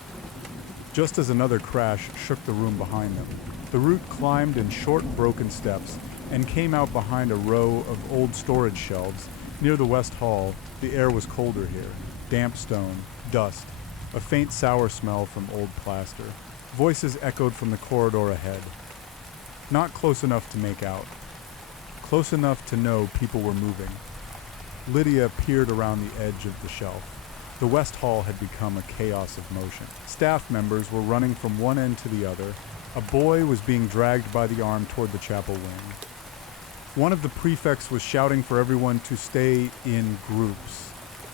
Just as another crash shook the room behind them, the route climbed in short, broken steps and came out behind a row of old storage shelves. Near the west hall, the air was colder here. Damp stone, dust, a faint sour smell from old plaster. Voices echoed from the corridor ahead. Not close enough to make out. Close enough to know people were moving. Lydia peered around the edge of the shelf. The West Hall had become a chaos of motion. Staff members were running from one end to the other. A boy was being dragged by the arm toward the chapel wing. One of the prefects was shouting for everyone to stay in groups.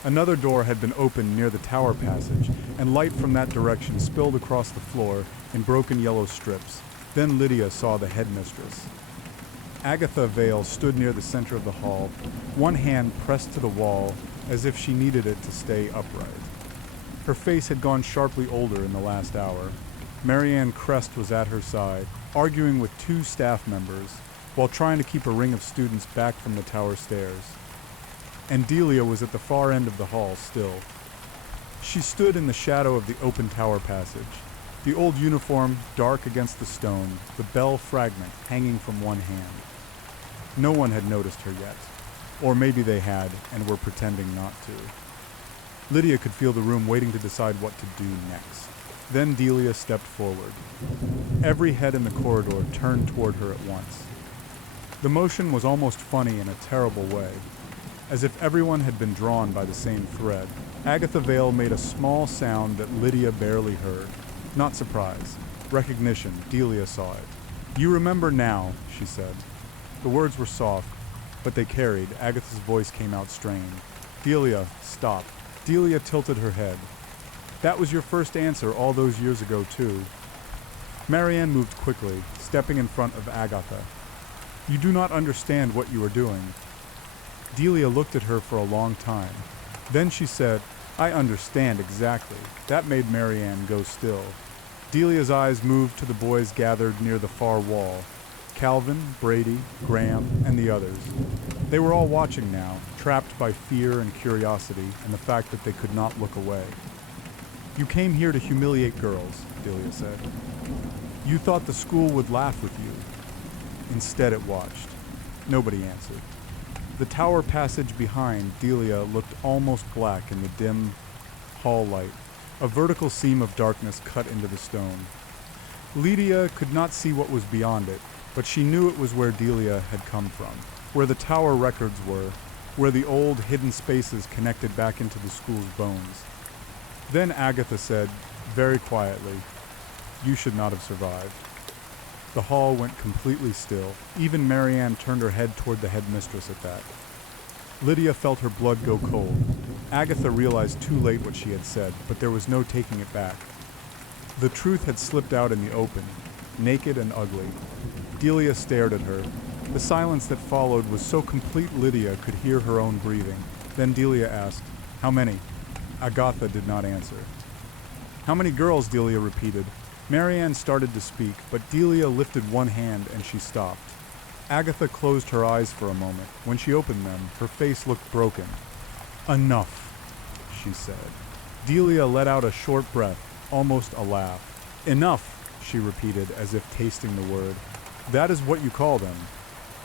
Another door had been opened near the tower passage, and light from that direction spilled across the floor in broken yellow strips. Then Lydia saw the headmistress. Agatha Vale stood near the center of the hall, one hand pressed to the wall as if she needed it to stay upright. Her face had gone sharply older in the last hour. Marianne Crest was at her side, arguing with two staff members, while trying to keep a ring of students back from the tower stairs. And Delia was at the far end of the hall still. She stood in the shadow of the open tower passage, the old uniform dark against the stone, the bell fragment hanging from one hand. No one had noticed her yet, or maybe they had and were pretending not to. Lydia could feel the room waiting to decide what to do next. Then Delia stepped forward. Every head in the corridor turned toward her at once. The motion was almost funny in a terrible way, as if everyone had been drawn by the same thread. Agatha Vale made a small sound that Lydia barely heard. Not surprise. Recognition. Delia saw it. "You remember now," she said. The words were soft, but they carried. Agatha's voice came out strained. "Delia, stop." Delia tilted her head. "That was your first answer all those years ago, too." Marianne moved quickly, stepping in front of Agatha. "You do not understand what you are doing." Delia looked at her for a long time. Then she said, "I understand exactly." That made Marianne go still. Delia's eyes moved to the boys gathered near the far wall. Calvin, Brady, Graham, and the others. They were all watching now, trapped by fear and curiosity and the fact that they could not look away. "You came here to humiliate girls," Delia said. "You thought the school would laugh with you. Instead it watched." Nobody answered. The tower passage behind Delia looked almost black in the dim hall light. A vertical seam of darkness cut into the stone. Lydia could not see what was beyond it, but she knew it was where Delia had come from, where the tower records were, where the old hidden spaces connected back into the school's bones. Then Agatha said, very quietly, "You should not have survived." The hall went completely still. Even Marianne turned her head toward the headmistress at that. Lydia felt her blood go cold. Agatha realized too late what she had said, but there was no taking it back. The truth had slipped out in the open, naked and ugly. Delia stared at her. The silence that followed was so complete Lydia could hear her own breathing. Then Delia asked, "How many?" Agatha did not answer. "How many girls?" Delia repeated. Marianne started to speak, but Delia lifted one hand and she stopped. Agatha closed her eyes for a moment. When she opened them, her face looked broken. "Enough," she said. Delia let out a short breath, almost a laugh. "Enough," she repeated, as if tasting the word. "That is what you call them."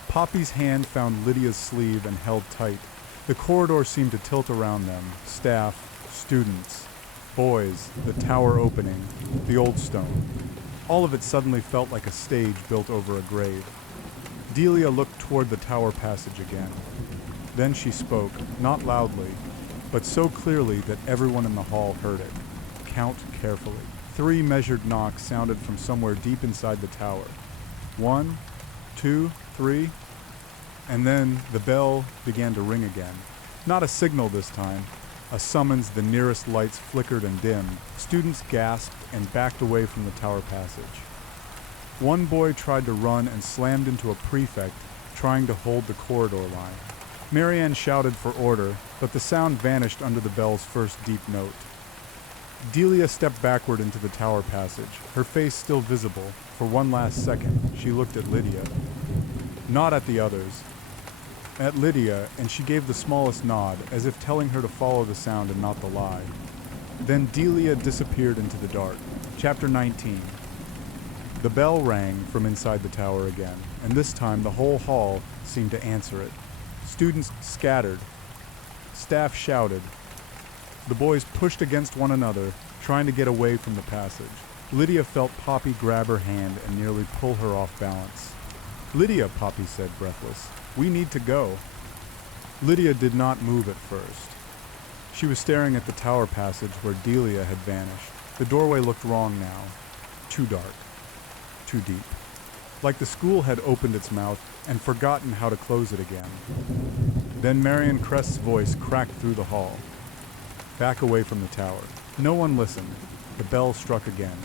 Poppy's hand found Lydia's sleeve and held tight. The corridor seemed to tilt around them. Staff, students, boys, the tower opening, the old stone. All of it suddenly felt like a stage built over a grave. Delia looked toward the tower passage again. Then she spoke, not loudly, but so clearly that everyone in the hall heard it. "Count carefully." 3 measured knocks sounded from somewhere deep inside the tower. 1, 2, 3, and then the bell began to ring again. Not a signal this time. A summons. The nearest lights flickered and dimmed. Students gasped and backed away from the tower passage. One boy tried to run and slammed into a prefect, trying to hold the corridor line. Marianne shouted for order, but the sound vanished under the bell's first deep note. Delia stepped backward into the tower passage, her face still visible. For one last second, she looked at Lydia. Not at the others. At Lydia, and she gave the smallest nod, as if telling her to follow the sound and not the lie. Then Delia disappeared into the dark. Chapter 19. The bell rang from inside the tower again, and this time the whole hall seemed to answer it. Students scattered. Staff shouted. The boys pushed against one another, trying to get away from the passage. Lydia felt Poppy grab her hand and nearly pull her off balance. "Lydia," Poppy said, breathless, "we need to go." Lydia did not move at first. She was staring at the tower passage where Delia had vanished. The doorway looked wrong now. Too dark. Too deep. Like the school had opened its mouth and forgotten how to close it again. Then Marion Crest's voice cracked through the hall. Back away from the tower. No one listened. The bell struck again.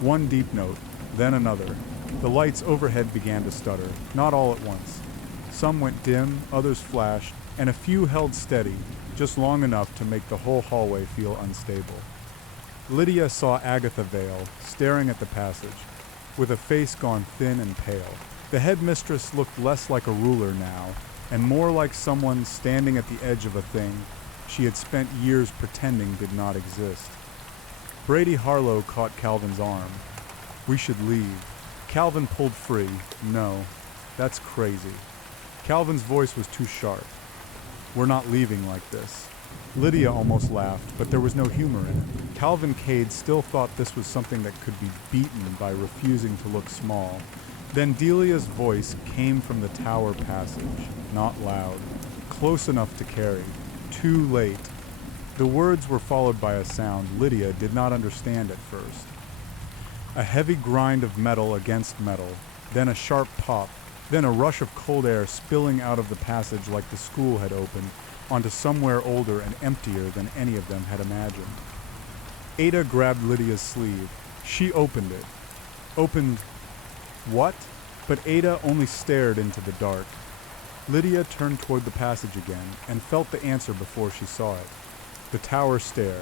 One deep note, then another. The lights overhead began to stutter, not all at once. Some went dim, others flashed, and a few held steady, just long enough to make the whole hallway feel unstable. Lydia saw Agatha Vale staring at the passage, with a face gone thin and pale. The headmistress looked less like a ruler now, and more like someone standing at the edge of a thing she had spent years pretending did not exist. Brady Harlow caught Calvin's arm. "We should leave." Calvin pulled free. "No, that's crazy." Calvin's voice was too sharp. "We're not leaving like this." Lydia almost laughed, but there was no humor in it. Calvin Cade still thought this was something that could be beaten by refusing to look small. Then Delia's voice came from the tower passage, not loud, close enough to carry. Too late. The words were followed by a sound Lydia did not understand at first. A heavy grind of metal against metal, then a sharp pop, then a rush of cold air spilling out of the passage like the school had opened onto somewhere older and emptier than any of them had imagined. Ada grabbed Lydia's sleeve. She opened it. Opened what? But Ada only stared into the dark. Lydia turned toward the passage again and felt the answer before she saw it. The tower stair,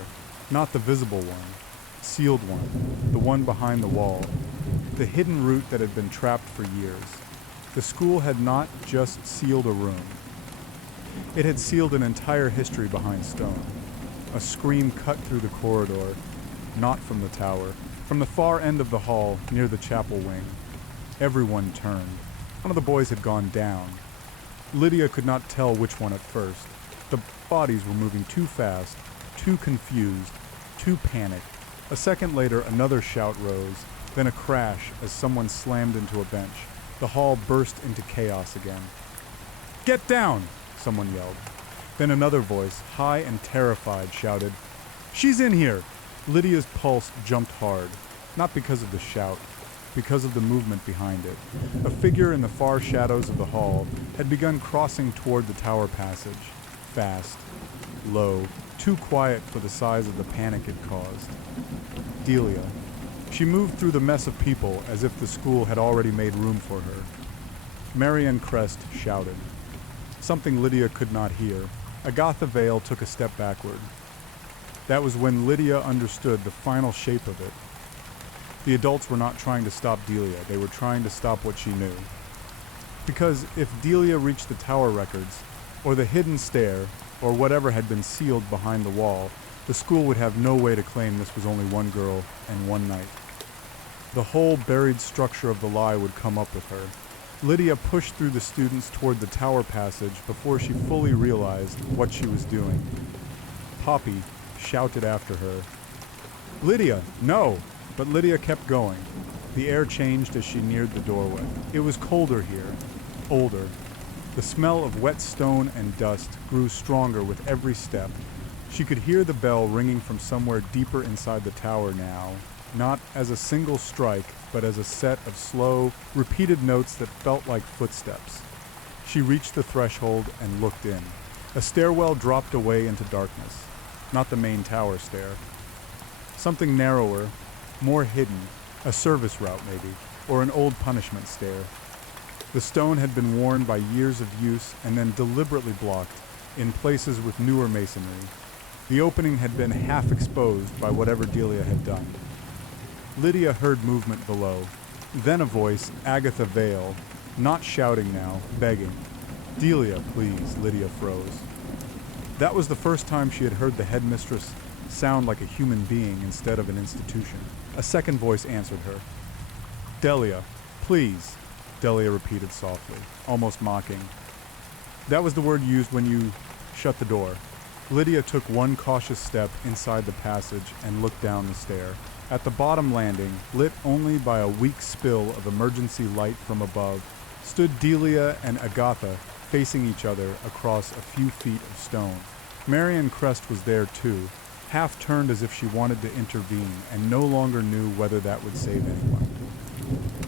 not the visible one, sealed one, the one behind the wall, the hidden route that had been trapped for years. The school had not just sealed a room. It had sealed an entire history behind stone. A scream cut through the corridor, not from the tower, from the far end of the hall near the chapel wing. Everyone turned. One of the boys had gone down. Lydia could not tell which one at first. The bodies were moving too fast, too confused, too panicked. A second later, another shout rose, then a crash as someone slammed into a bench. The hall burst into chaos again. "Get down!" someone yelled. Then another voice, high and terrified, shouted, "She's in here!" Lydia's pulse jumped hard, not because of the shout, because of the movement behind it. A figure in the far shadows of the hall had begun crossing toward the tower passage, fast, low, too quiet for the size of the panic it caused. Delia. She moved through the mess of people as if the school had already made room for her. Marion Crest shouted. Something Lydia could not hear. Agatha Vale took a step backward. That was when Lydia understood the final shape of it. The adults were not trying to stop Delia, they were trying to stop what she knew. Because if Delia reached the tower records, or the hidden stair, or whatever had been sealed behind the wall, the school would have no way to claim this was only one girl and one night. The whole buried structure of the lie would come up with her. Lydia pushed through the students toward the tower passage before she fully realized what she was doing. Poppy shouted after her, "Lydia, no!" But Lydia kept going. The air changed as she neared the doorway. It was colder here, older. The smell of wet stone and dust grew stronger with every step. She could hear the bell ringing from somewhere deeper inside the tower now, not as a single strike, but as a set of slow, repeated notes that felt like footsteps. She reached the threshold and looked in. A stairwell dropped away into darkness, not the main tower stair. Something narrower, more hidden, a service route maybe, or an old punishment stair. The stone had been worn by years of use and then deliberately blocked, in places with newer masonry. The opening had been half exposed by whatever Delia had done. Lydia heard movement below. Then a voice, Agatha Vale, not shouting now, begging. "Delia, please," Lydia froze. That was the first time she had heard the headmistress sound like a human being instead of an institution. A second voice answered her. "Delia, please," Delia repeated softly, almost mocking. That was the word used when you shut the door. Lydia took one cautious step inside the passage and looked down the stair. At the bottom landing, lit only by a weak spill of emergency light from above, stood Delia and Agatha facing each other across a few feet of stone. Marian Crest was there too, half turned as if she wanted to intervene and no longer knew whether that would save anyone.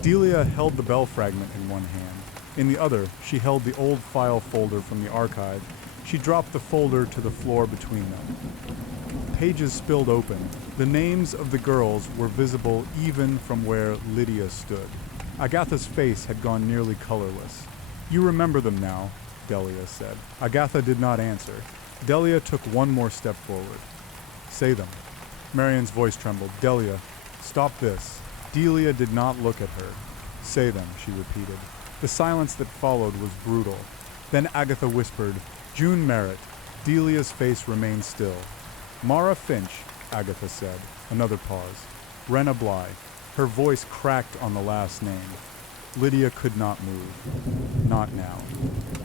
Delia held the bell fragment in one hand. In the other, she held the old file folder from the archive. She dropped the folder to the floor between them. Pages spilled open. The names of the girls were visible even from where Lydia stood. Agatha's face had gone nearly colorless. "You remember them now," Delia said. Agatha did not answer. Delia took one more step forward. "Say them." Marian's voice trembled. "Delia, stop this." Delia did not look at her. "Say them," she repeated. The silence that followed was brutal. Then Agatha whispered, "June Merritt." Delia's face remained still. "Mara Finch," Agatha said. Another pause. "Rena Bly." Her voice cracked on the last name. Lydia could not move. Not now.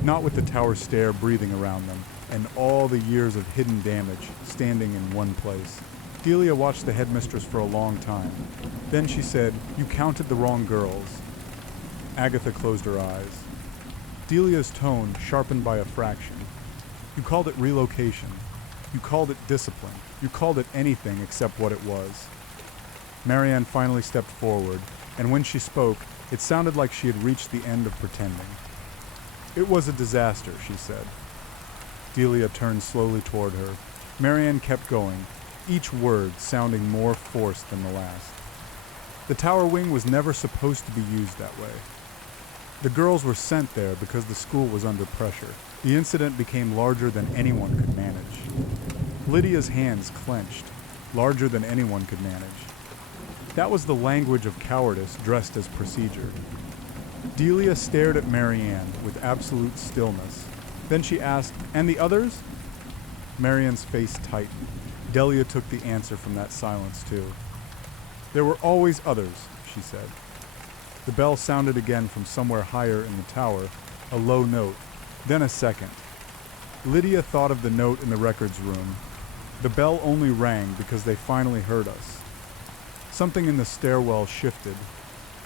Not with the tower stair breathing around them, and all the years of hidden damage standing in one place. Delia watched the headmistress for a long time. Then she said, "You counted the wrong girls." Agatha closed her eyes. Delia's tone sharpened by a fraction. "You called it relocation. You called it discipline. You called it anything except what it was." Marianne finally stepped forward, and when she spoke, it sounded like she had reached the end of pretending. "It was a disaster," she said. Delia turned slowly toward her. Marianne kept going, each word sounding more forced than the last. "The tower wing was never supposed to be used that way. The girls were sent there because the school was under pressure. The incident became larger than anyone could manage." Lydia's hands clenched, larger than anyone could manage. That was the language of cowardice dressed as procedure. Delia stared at Marianne with absolute stillness. Then she asked, "And the others?" Marianne's face tightened. Delia took the answer from that silence too. "There were always others," she said. The bell sounded again from somewhere higher in the tower, a low note, then a second. Lydia thought of the note in the records room. The bell only rang because they finally heard us. Something in the stairwell shifted.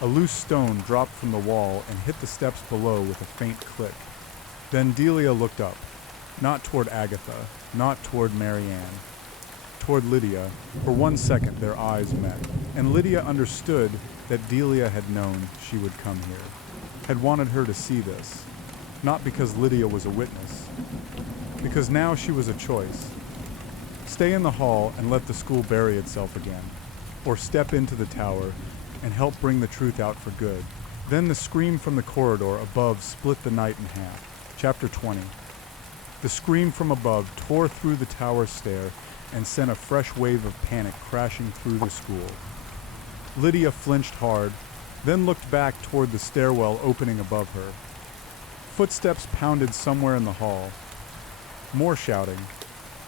A loose stone dropped from the wall and hit the steps below with a faint click. Then Delia looked up, not toward Agatha, not toward Marianne, toward Lydia. For 1 second their eyes met, and Lydia understood that Delia had known she would come here, had wanted her to see this, not because Lydia was a witness, because now she was a choice. Stay in the hall and let the school bury itself again, or step into the tower and help bring the truth out for good. Then the scream from the corridor above split the night in half. Chapter 20. The scream from above tore through the tower stair and sent a fresh wave of panic crashing through the school. Lydia flinched hard, then looked back toward the stairwell opening above her. Footsteps pounded somewhere in the hall. More shouting.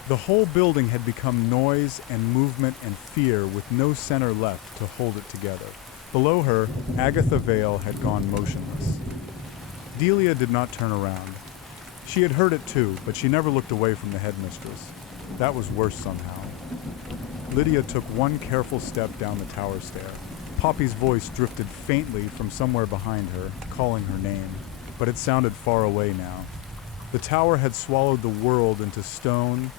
The whole building had become noise and movement and fear with no center left to hold it together. Below her, Agatha Vale had gone motionless. Delia did not turn around. She had heard it too, but she never looked away from the headmistress. That was worse somehow. Lydia took one careful step down the tower stair. Poppy's voice drifted faintly from somewhere behind her, calling her name, but it sounded far away now. The tower had swallowed the world into stone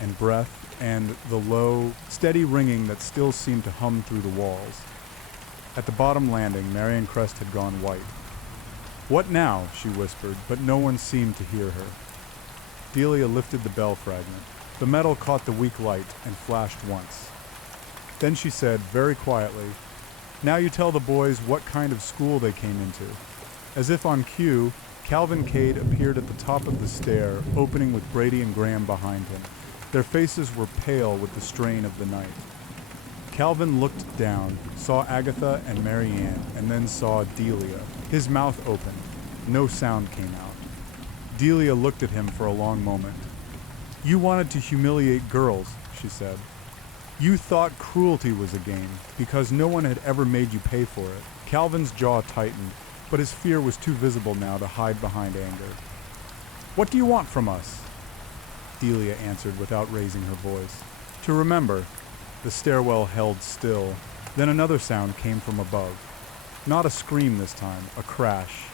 and breath and the low, steady ringing that still seemed to hum through the walls. At the bottom landing, Marian Crest had gone white. "What now?" she whispered, but no one seemed to hear her. Delia lifted the bell fragment. The metal caught the weak light and flashed once. Then she said, very quietly, "Now you tell the boys what kind of school they came into." As if on cue, Calvin Cade appeared at the top of the stair, opening with Brady and Graham behind him. Their faces were pale with the strain of the night. Calvin looked down, saw Agatha and Marianne, and then saw Delia. His mouth opened. No sound came out. Delia looked at him for a long moment. "You wanted to humiliate girls," she said. "You thought cruelty was a game, because no one had ever made you pay for it." Calvin's jaw tightened, but his fear was too visible now to hide behind anger. "What do you want from us?" Delia answered without raising her voice. "To remember." The stairwell held still. Then another sound came from above. Not a scream this time, a crash.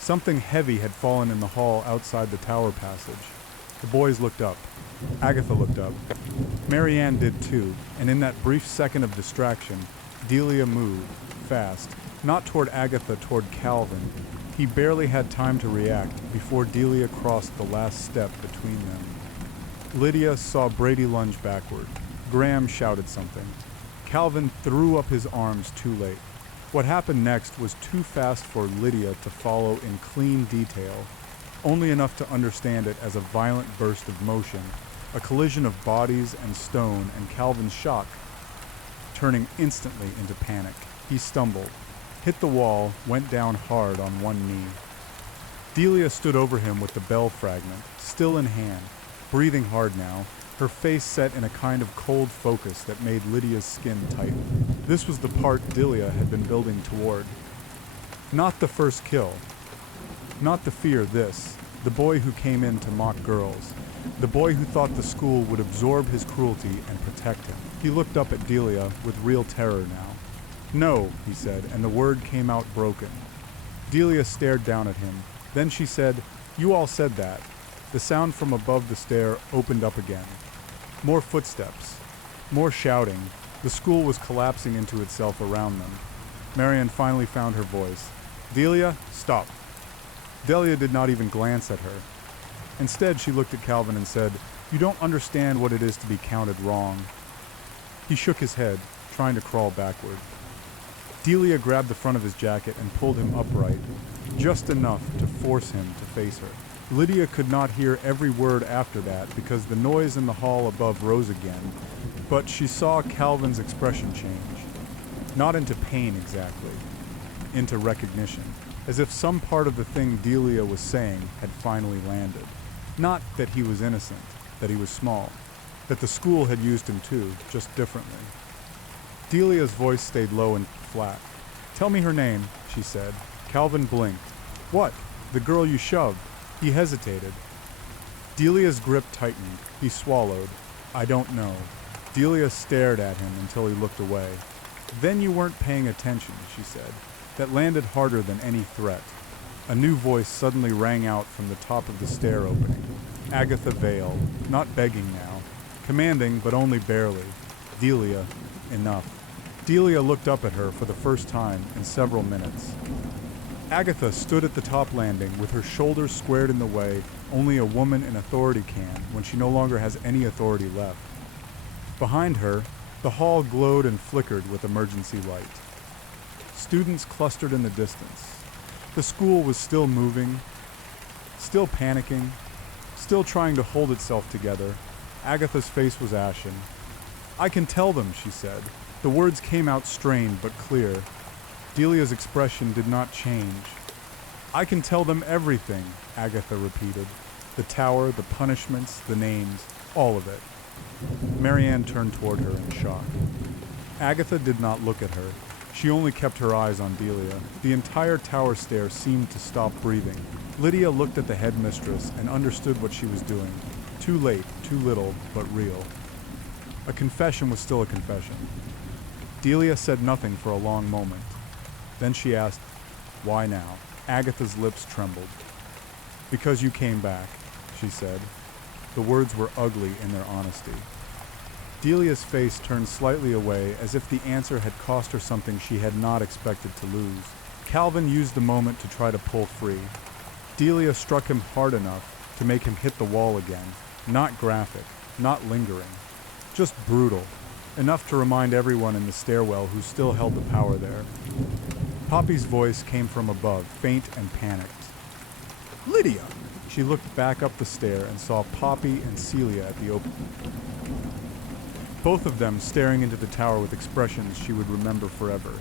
Something heavy had fallen in the hall outside the tower passage. The boys looked up. Agatha looked up. Marianne did too, and in that brief second of distraction, Delia moved, fast, not toward Agatha, toward Calvin. He barely had time to react before Delia crossed the last step between them. Lydia saw Brady lunge backward. Graham shouted something. Calvin threw up his arms too late. What happened next was too fast for Lydia to follow in clean detail, only enough to understand it as a violent burst of motion, a collision of bodies and stone, and Calvin's shock, turning instantly into panic. He stumbled, hit the wall, went down hard on one knee. Delia stood over him with the bell fragment, still in hand, breathing hard now, her face set in a kind of cold focus that made Lydia's skin tighten. This was the part Delia had been building toward. Not the first kill. Not the fear this, the boy who came in to mock girls. The boy who thought the school would absorb his cruelty and protect him. He looked up at Delia with real terror now. "No," he said, and the word came out broken. Delia stared down at him. Then she said, "You all said that." The sound from above the stair opened up again. More footsteps. More shouting. The school was collapsing into itself around them. Marianne finally found her voice. "Delia, stop." Delia did not even glance at her. Instead, she looked at Calvin and said, "You don't understand what it is to be counted wrong." He shook his head, trying to crawl backward. Delia grabbed the front of his jacket and pulled him upright, just enough to force him to face her. Lydia could not hear every word after that because the noise in the hall above rose again, but she saw Calvin's expression change. Not into pain exactly, into recognition, as if some part of the thing Delia was saying had finally landed. Not that he was innocent, that he was small, that the school had used him too, just differently. Delia's voice stayed low and flat. "Tell me her name," she said. Calvin blinked. "What? The girl you shoved." He hesitated. Delia's grip tightened. He swallowed. "I don't know." Delia stared at him until he looked away. "Then you weren't paying attention," she said. That landed harder than any threat. A new voice suddenly rang out from the top of the stair opening. Agatha Vale, not begging now. Commanding, but only barely. "Delia, enough." Delia looked up at her for the first time in several minutes. Agatha stood at the top landing with her shoulders squared in the way only a woman in authority can when she no longer has any authority left. Behind her, the hall glowed and flickered with emergency light. Students clustered in the distance. The school was still moving, still panicking, still trying to hold itself together. Agatha's face was ashen. "I can tell them," she said. The words came out strained but clear. Delia's expression did not change. "I can tell them everything," Agatha repeated. The tower, the punishments, the names, all of it. Marianne turned toward her in shock. Agatha did not look at her. She only kept her eyes on Delia. The entire tower stair seemed to stop breathing. Lydia looked at the headmistress and understood what she was doing. Too late, too little, but real. A confession was still a confession. Delia said nothing for a long moment. Then she asked, "Why now?" Agatha's lips trembled. "Because you came back," she said. The words were ugly in their honesty. Delia's face turned slightly away as if the answer had cost her something she had not expected to lose. Calvin used the moment to try to pull free. Delia struck him hard enough to make him hit the wall again. Not graphic, not lingering. Just brutal. Enough to remind everyone in the stairwell who still held the power there. Poppy's voice came from above, faint and panicked. "Lydia!" She looked back up the stair and saw Poppy and Celia at the opening. Both of them staring into the tower with expressions she would remember forever.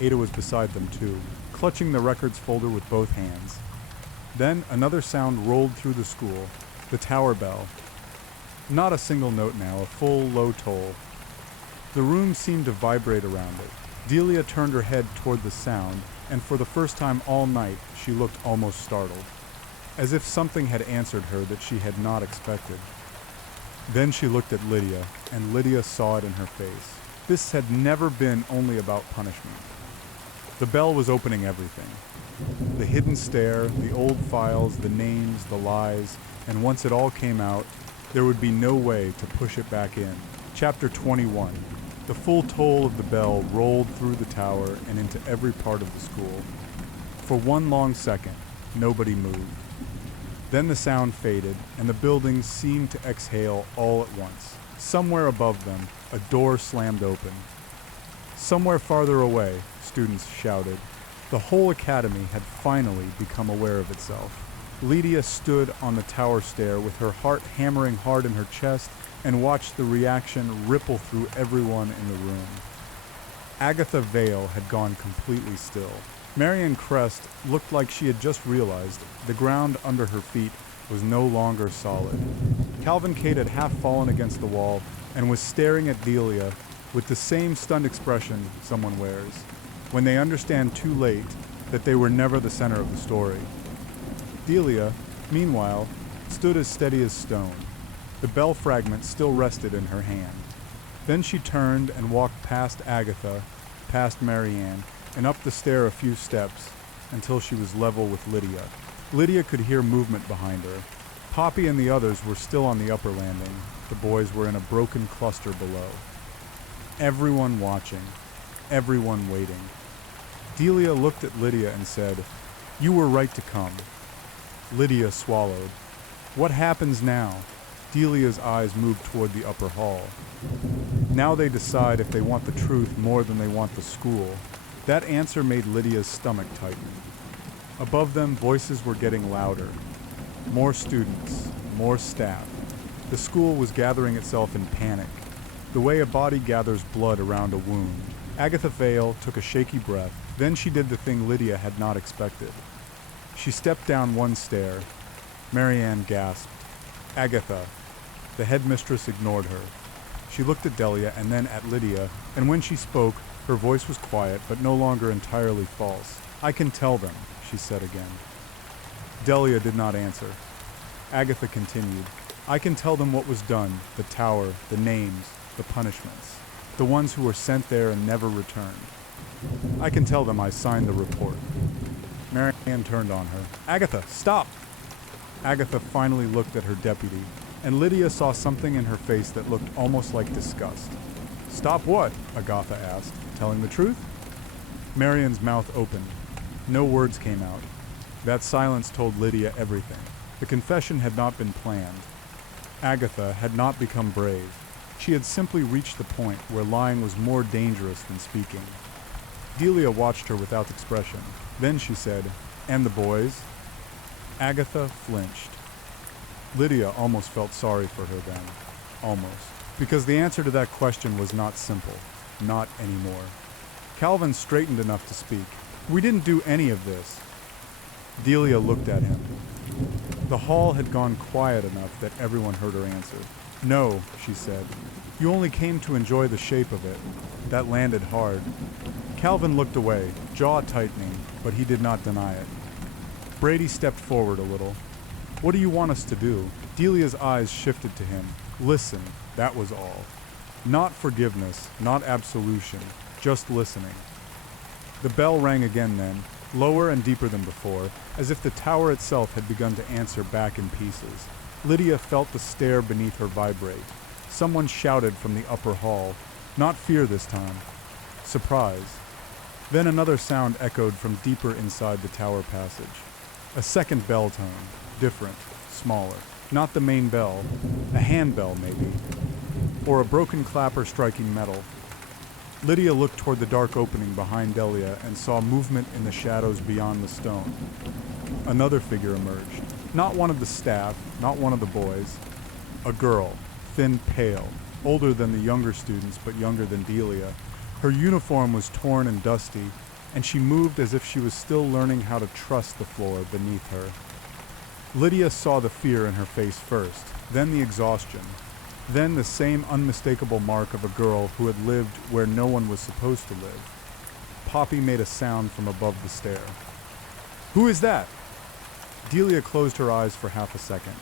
Ada was beside them too, clutching the records folder with both hands. Then another sound rolled through the school, the tower bell. Not a single note now, a full, low toll. The room seemed to vibrate around it. Delia turned her head toward the sound, and for the first time all night, she looked almost startled, as if something had answered her that she had not expected. Then she looked at Lydia, and Lydia saw it in her face. This had never been only about punishment. The bell was opening everything. The hidden stair, the old files, the names, the lies, and once it all came out, There would be no way to push it back in. Chapter 21. The full toll of the bell rolled through the tower and into every part of the school. For one long second, nobody moved. Then the sound faded, and the buildings seemed to exhale all at once. Somewhere above them, a door slammed open. Somewhere farther away, students shouted. The whole academy had finally become aware of itself. Lydia stood on the tower stair with her heart hammering hard in her chest and watched the reaction ripple through everyone in the room. Agatha Vale had gone completely still. Marian Crest looked like she had just realized the ground under her feet was no longer solid. Calvin Cade had half fallen against the wall and was staring at Delia with the same stunned expression someone wears when they understand too late that they were never the center of the story. Delia, meanwhile, stood as steady as stone. The bell fragment still rested in her hand. Then she turned and walked past Agatha, past Marianne, and up the stair a few steps until she was level with Lydia. Lydia could hear movement behind her. Poppy and the others were still on the upper landing. The boys were in a broken cluster below. Everyone watching, everyone waiting. Delia looked at Lydia and said, "You were right to come." Lydia swallowed. What happens now? Delia's eyes moved toward the upper hall. Now they decide if they want the truth more than they want the school. That answer made Lydia's stomach tighten. Above them, voices were getting louder. More students, more staff. The school was gathering itself in panic, the way a body gathers blood around a wound. Agatha Vale took a shaky breath. Then she did the thing Lydia had not expected. She stepped down one stair. Marianne gasped. "Agatha." The headmistress ignored her. She looked at Delia and then at Lydia, and when she spoke, her voice was quiet but no longer entirely false. "I can tell them," she said again. Delia did not answer. Agatha continued. "I can tell them what was done, the tower, the names, the punishments, the ones who were sent there and never returned. I can tell them I signed the report." Marianne turned on her. "Agatha, stop!" Agatha finally looked at her deputy, and Lydia saw something in her face that looked almost like disgust. "Stop what?" Agatha asked. "Telling the truth?" Marianne's mouth opened. No words came out. That silence told Lydia everything. The confession had not been planned. Agatha had not become brave. She had simply reached the point where lying was more dangerous than speaking. Delia watched her without expression. Then she said, "And the boys?" Agatha flinched. Lydia almost felt sorry for her then. Almost. Because the answer to that question was not simple. Not anymore. Calvin straightened enough to speak. "We didn't do any of this." Delia looked at him. The hall had gone quiet enough that everyone heard her answer. "No," she said. "You only came to enjoy the shape of it." That landed hard. Calvin looked away, jaw tightening, but he did not deny it. Brady stepped forward a little. "What do you want us to do?" Delia's eyes shifted to him. "Listen," that was all. Not forgiveness, not absolution, just listening. The bell rang again then, lower and deeper than before, as if the tower itself had begun to answer back in pieces. Lydia felt the stair beneath her vibrate. Someone shouted from the upper hall, not fear this time, surprise. Then another sound echoed from deeper inside the tower passage. A second bell tone, different, smaller. Not the main bell, a handbell maybe, or a broken clapper striking metal. Lydia looked toward the dark opening behind Delia and saw movement in the shadows beyond the stone. Another figure emerged. Not one of the staff, not one of the boys. A girl, thin, pale, older than the younger students but younger than Delia. Her uniform was torn and dusty, and she moved as if she was still learning how to trust the floor beneath her. Lydia saw the fear in her face first, then the exhaustion, then the same unmistakable mark of a girl who had lived where no one was supposed to live. Poppy made a sound from above the stair. "Who is that?" Delia closed her eyes for half a second.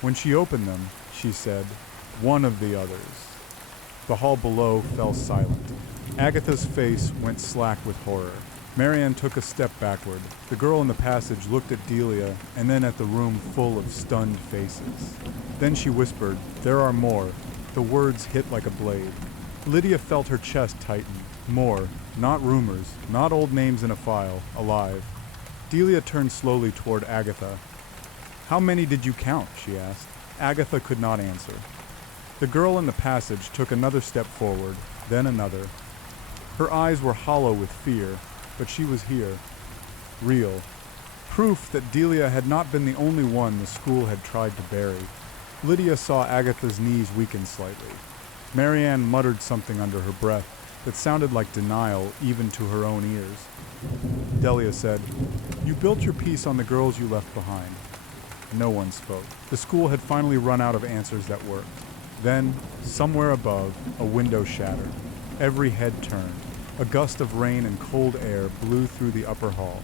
When she opened them, she said, "One of the others." The hall below fell silent. Agatha's face went slack with horror. Marianne took a step backward. The girl in the passage looked at Delia and then at the room full of stunned faces. Then she whispered, "There are more." The words hit like a blade. Lydia felt her chest tighten. More, not rumors, not old names in a file, alive. Delia turned slowly toward Agatha. "How many did you count?" she asked. Agatha could not answer. The girl in the passage took another step forward, then another. Her eyes were hollow with fear, but she was here. Real. Proof that Delia had not been the only one the school had tried to bury. Lydia saw Agatha's knees weaken slightly. Marianne muttered something under her breath that sounded like denial even to her own ears. Delia said, "You built your piece on the girls you left behind." No one spoke. The school had finally run out of answers that worked. Then, somewhere above, a window shattered. Every head turned. A gust of rain and cold air blew through the upper hall.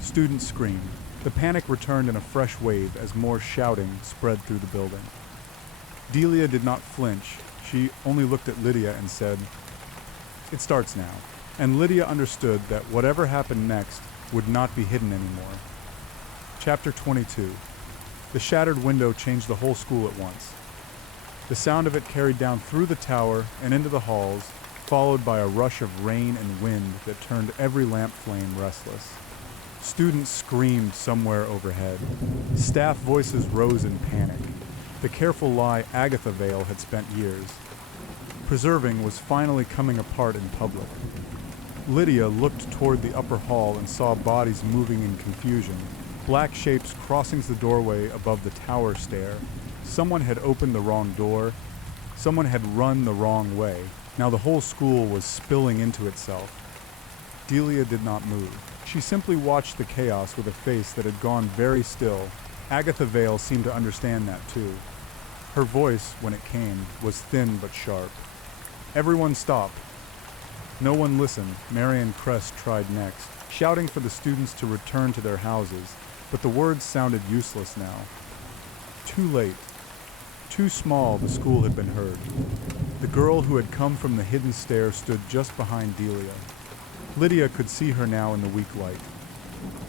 Students screamed. The panic returned in a fresh wave as more shouting spread through the building. Delia did not flinch. She only looked at Lydia and said, "It starts now." And Lydia understood that whatever happened next would not be hidden anymore. Chapter 22. The shattered window changed the whole school at once. The sound of it carried down through the tower and into the halls, followed by a rush of rain and wind that turned every lamp flame restless. Students screamed somewhere overhead. Staff voices rose in panic. The careful lie Agatha Vale had spent years preserving was finally coming apart in public. Lydia looked toward the upper hall and saw bodies moving in confusion, black shapes crossing the doorway above the tower stair. Someone had opened the wrong door. Someone had run the wrong way. Now the whole school was spilling into itself. Delia did not move. She simply watched the chaos with a face that had gone very still. Agatha Vale seemed to understand that too. Her voice, when it came, was thin but sharp. "Everyone stop." No one listened. Marianne Crest tried next, shouting for the students to return to their houses, but the words sounded useless now. Too late. Too small, the school had been heard. The girl who had come from the hidden stair stood just behind Delia. Lydia could see her now in the weak light.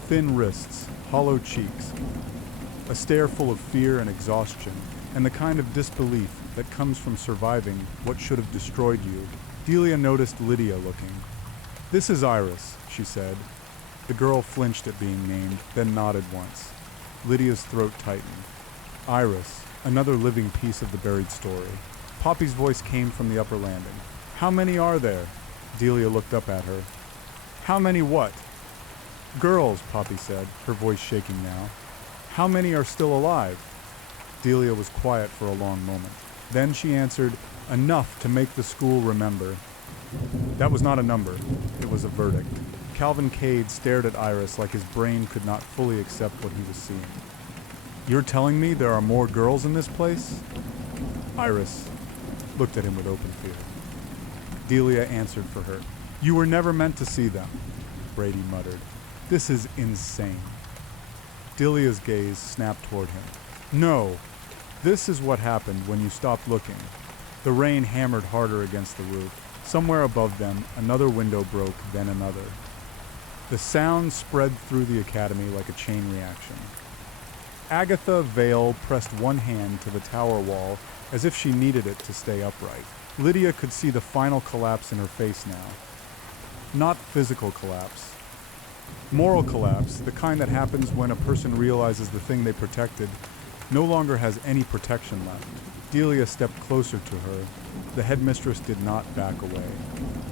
Thin wrists, hollow cheeks, a stare full of fear and exhaustion, and the kind of disbelief that comes from surviving what should have destroyed you. Delia noticed Lydia looking. "This is Iris," she said. The girl flinched at being named, then nodded once. Lydia's throat tightened. Iris, another living piece of the buried story. Poppy's voice came from the upper landing. "How many are there?" Delia looked up at her. "How many what?" "Girls," Poppy said, her voice shaking now. "How many are still alive?" Delia was quiet for a long moment. Then she answered, "Enough to make the school remember." That was not a number. It was a verdict. Calvin Cade stared at Iris like his brain could not fully accept what he was seeing. "You're telling me there are more girls in this place?" Iris looked at him with open fear. Delia answered for her. "You were never meant to see them," Brady muttered. "This is insane." Delia's gaze snapped toward him. "No, this is what happened when you stopped looking." The rain hammered harder against the roof. Somewhere above them, another window broke, then another. The sound spread through the academy like a chain reaction. Agatha Vale pressed one hand to the tower wall as if she needed it to stay upright. Lydia could see the final collapse in her face now. Not physical collapse. Moral collapse, the kind that happens when a person realizes the thing they protected no longer has any protection left. Delia stepped closer to her. The headmistress did not back away.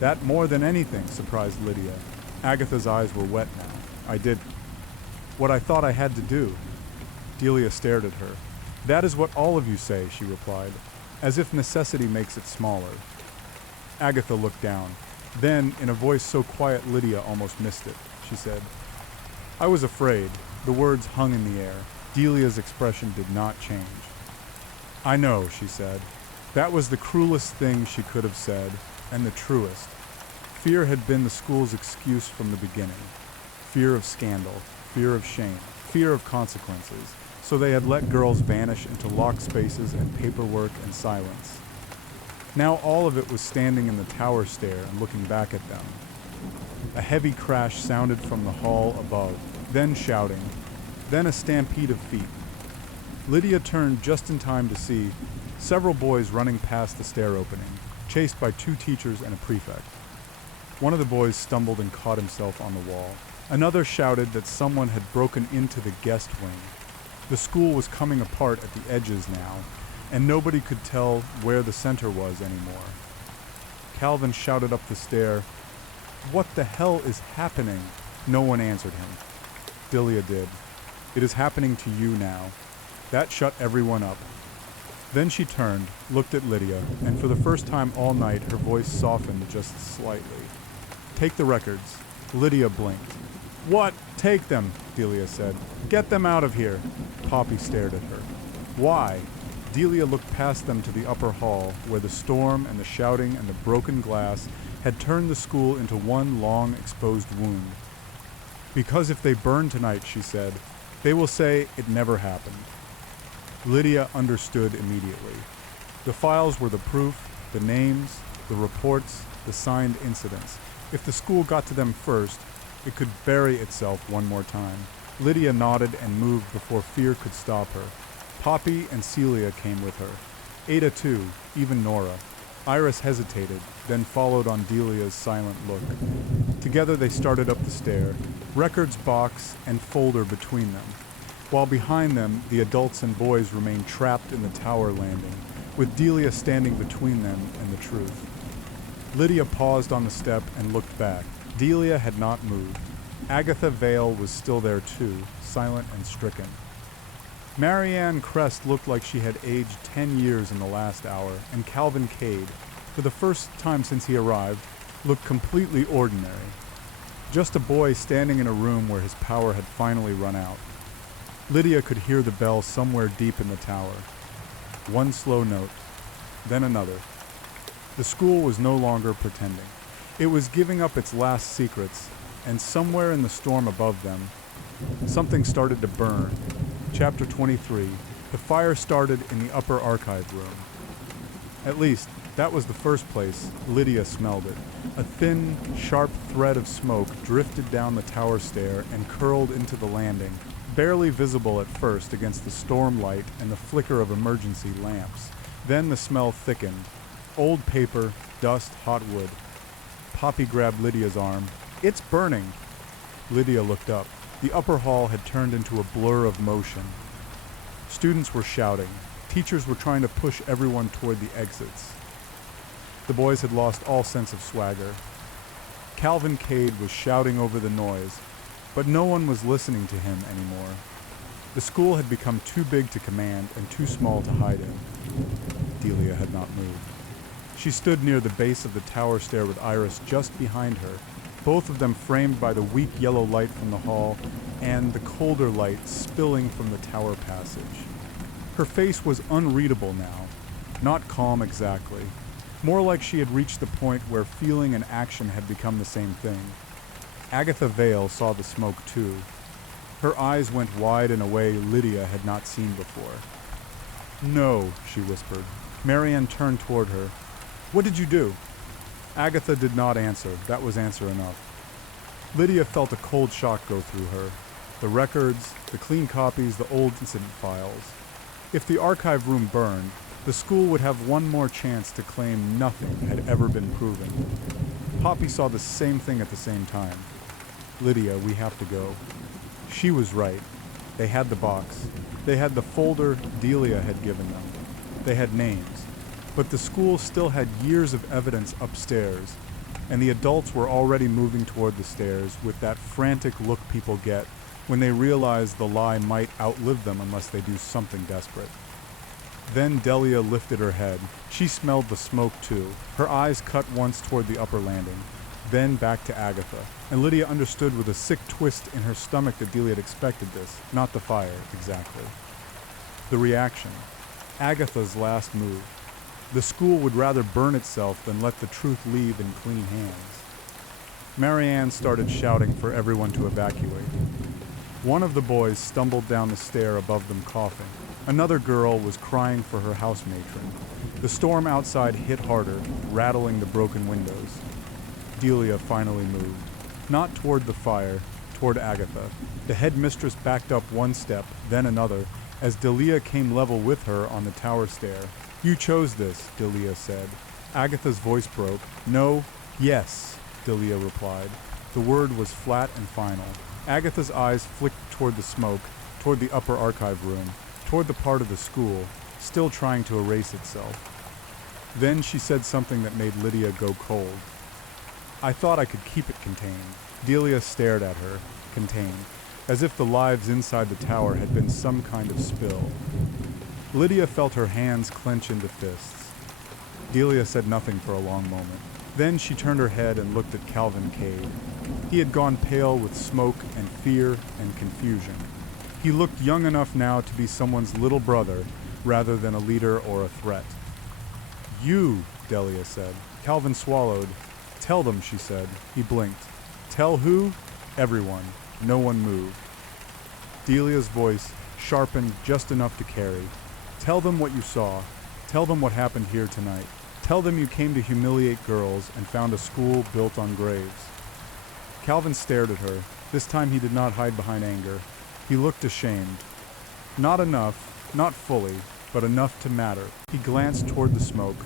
That more than anything surprised Lydia. Agatha's eyes were wet now. "I did what I thought I had to do." Delia stared at her. "That is what all of you say," she replied, as if necessity makes it smaller. Agatha looked down. Then, in a voice so quiet Lydia almost missed it, she said, "I was afraid." The words hung in the air. Delia's expression did not change. "I know," she said. That was the cruelest thing she could have said, and the truest. Fear had been the school's excuse from the beginning. Fear of scandal, fear of shame, fear of consequences. So they had let girls vanish into locked spaces and paperwork and silence. Now all of it was standing in the tower stair and looking back at them. A heavy crash sounded from the hall above, then shouting, then a stampede of feet. Lydia turned just in time to see several boys running past the stair opening, chased by 2 teachers and a prefect. One of the boys stumbled and caught himself on the wall. Another shouted that someone had broken into the guest wing. The school was coming apart at the edges now, and nobody could tell where the center was anymore. Calvin shouted up the stair, "What the hell is happening?" No one answered him. Delia did. "It is happening to you now." That shut everyone up. Then she turned, looked at Lydia, and for the first time all night her voice softened just slightly. "Take the records." Lydia blinked. "What? Take them," Delia said. "Get them out of here." Poppy stared at her. "Why?" Delia looked past them to the upper hall, where the storm and the shouting and the broken glass had turned the school into one long exposed wound. "Because if they burn tonight," she said, "they will say it never happened." Lydia understood immediately. The files were the proof, the names, the reports, the signed incidents. If the school got to them first, it could bury itself one more time. Lydia nodded and moved before fear could stop her. Poppy and Celia came with her. Ada too, even Nora. Iris hesitated, then followed on Delia's silent look. Together they started up the stair, records box and folder between them, while behind them the adults and boys remained trapped in the tower landing, with Delia standing between them and the truth. Lydia paused on the step and looked back. Delia had not moved. Agatha Vale was still there too, silent and stricken. Marianne Crest looked like she had aged 10 years in the last hour, and Calvin Cade, for the first time since he arrived, looked completely ordinary. Just a boy standing in a room where his power had finally run out. Lydia could hear the bell somewhere deep in the tower. One slow note, then another. The school was no longer pretending. It was giving up its last secrets, and somewhere in the storm above them, something started to burn. Chapter 23. The fire started in the upper archive room. At least, that was the first place Lydia smelled it. A thin, sharp thread of smoke drifted down the tower stair and curled into the landing, barely visible at first against the storm light and the flicker of emergency lamps. Then the smell thickened. Old paper, dust, hot wood. Poppy grabbed Lydia's arm. "It's burning!" Lydia looked up. The upper hall had turned into a blur of motion. Students were shouting. Teachers were trying to push everyone toward the exits. The boys had lost all sense of swagger. Calvin Cade was shouting over the noise, but no one was listening to him anymore. The school had become too big to command and too small to hide in. Delia had not moved. She stood near the base of the tower stair with Iris just behind her, both of them framed by the weak yellow light from the hall and the colder light spilling from the tower passage. Her face was unreadable now, not calm exactly, more like she had reached the point where feeling and action had become the same thing. Agatha Vale saw the smoke too. Her eyes went wide in a way Lydia had not seen before. "No," she whispered. Marianne turned toward her. "What did you do?" Agatha did not answer. That was answer enough. Lydia felt a cold shock go through her. The records, the clean copies, the old incident files. If the archive room burned, the school would have one more chance to claim nothing had ever been proven. Poppy saw the same thing at the same time. "Lydia, we have to go." She was right. They had the box. They had the folder Delia had given them. They had names. But the school still had years of evidence upstairs, and the adults were already moving toward the stairs with that frantic look people get when they realize the lie might outlive them unless they do something desperate. Then Delia lifted her head. She smelled the smoke too. Her eyes cut once toward the upper landing, then back to Agatha, and Lydia understood with a sick twist in her stomach that Delia had expected this, not the fire, exactly. The reaction. Agatha's last move. The school would rather burn itself than let the truth leave in clean hands. Marianne started shouting for everyone to evacuate. One of the boys stumbled down the stair above them coughing. Another girl was crying for her house matron. The storm outside hit harder, rattling the broken windows. Delia finally moved. Not toward the fire, toward Agatha. The headmistress backed up one step, then another, as Delia came level with her on the tower stair. "You chose this," Delia said. Agatha's voice broke. "No, yes," Delia replied. The word was flat and final. Agatha's eyes flicked toward the smoke, toward the upper archive room, toward the part of the school, still trying to erase itself. Then she said something that made Lydia go cold. "I thought I could keep it contained." Delia stared at her, contained, as if the lives inside the tower had been some kind of spill. Lydia felt her hands clench into fists. Delia said nothing for a long moment. Then she turned her head and looked at Calvin Cade. He had gone pale with smoke and fear and confusion. He looked young enough now to be someone's little brother rather than a leader or a threat. "You," Delia said. Calvin swallowed. "Tell them," she said. He blinked. "Tell who?" "Everyone." No one moved. Delia's voice sharpened just enough to carry. "Tell them what you saw. Tell them what happened here tonight. Tell them you came to humiliate girls and found a school built on graves." Calvin stared at her. This time he did not hide behind anger. He looked ashamed. Not enough, not fully, but enough to matter. He glanced toward the smoke,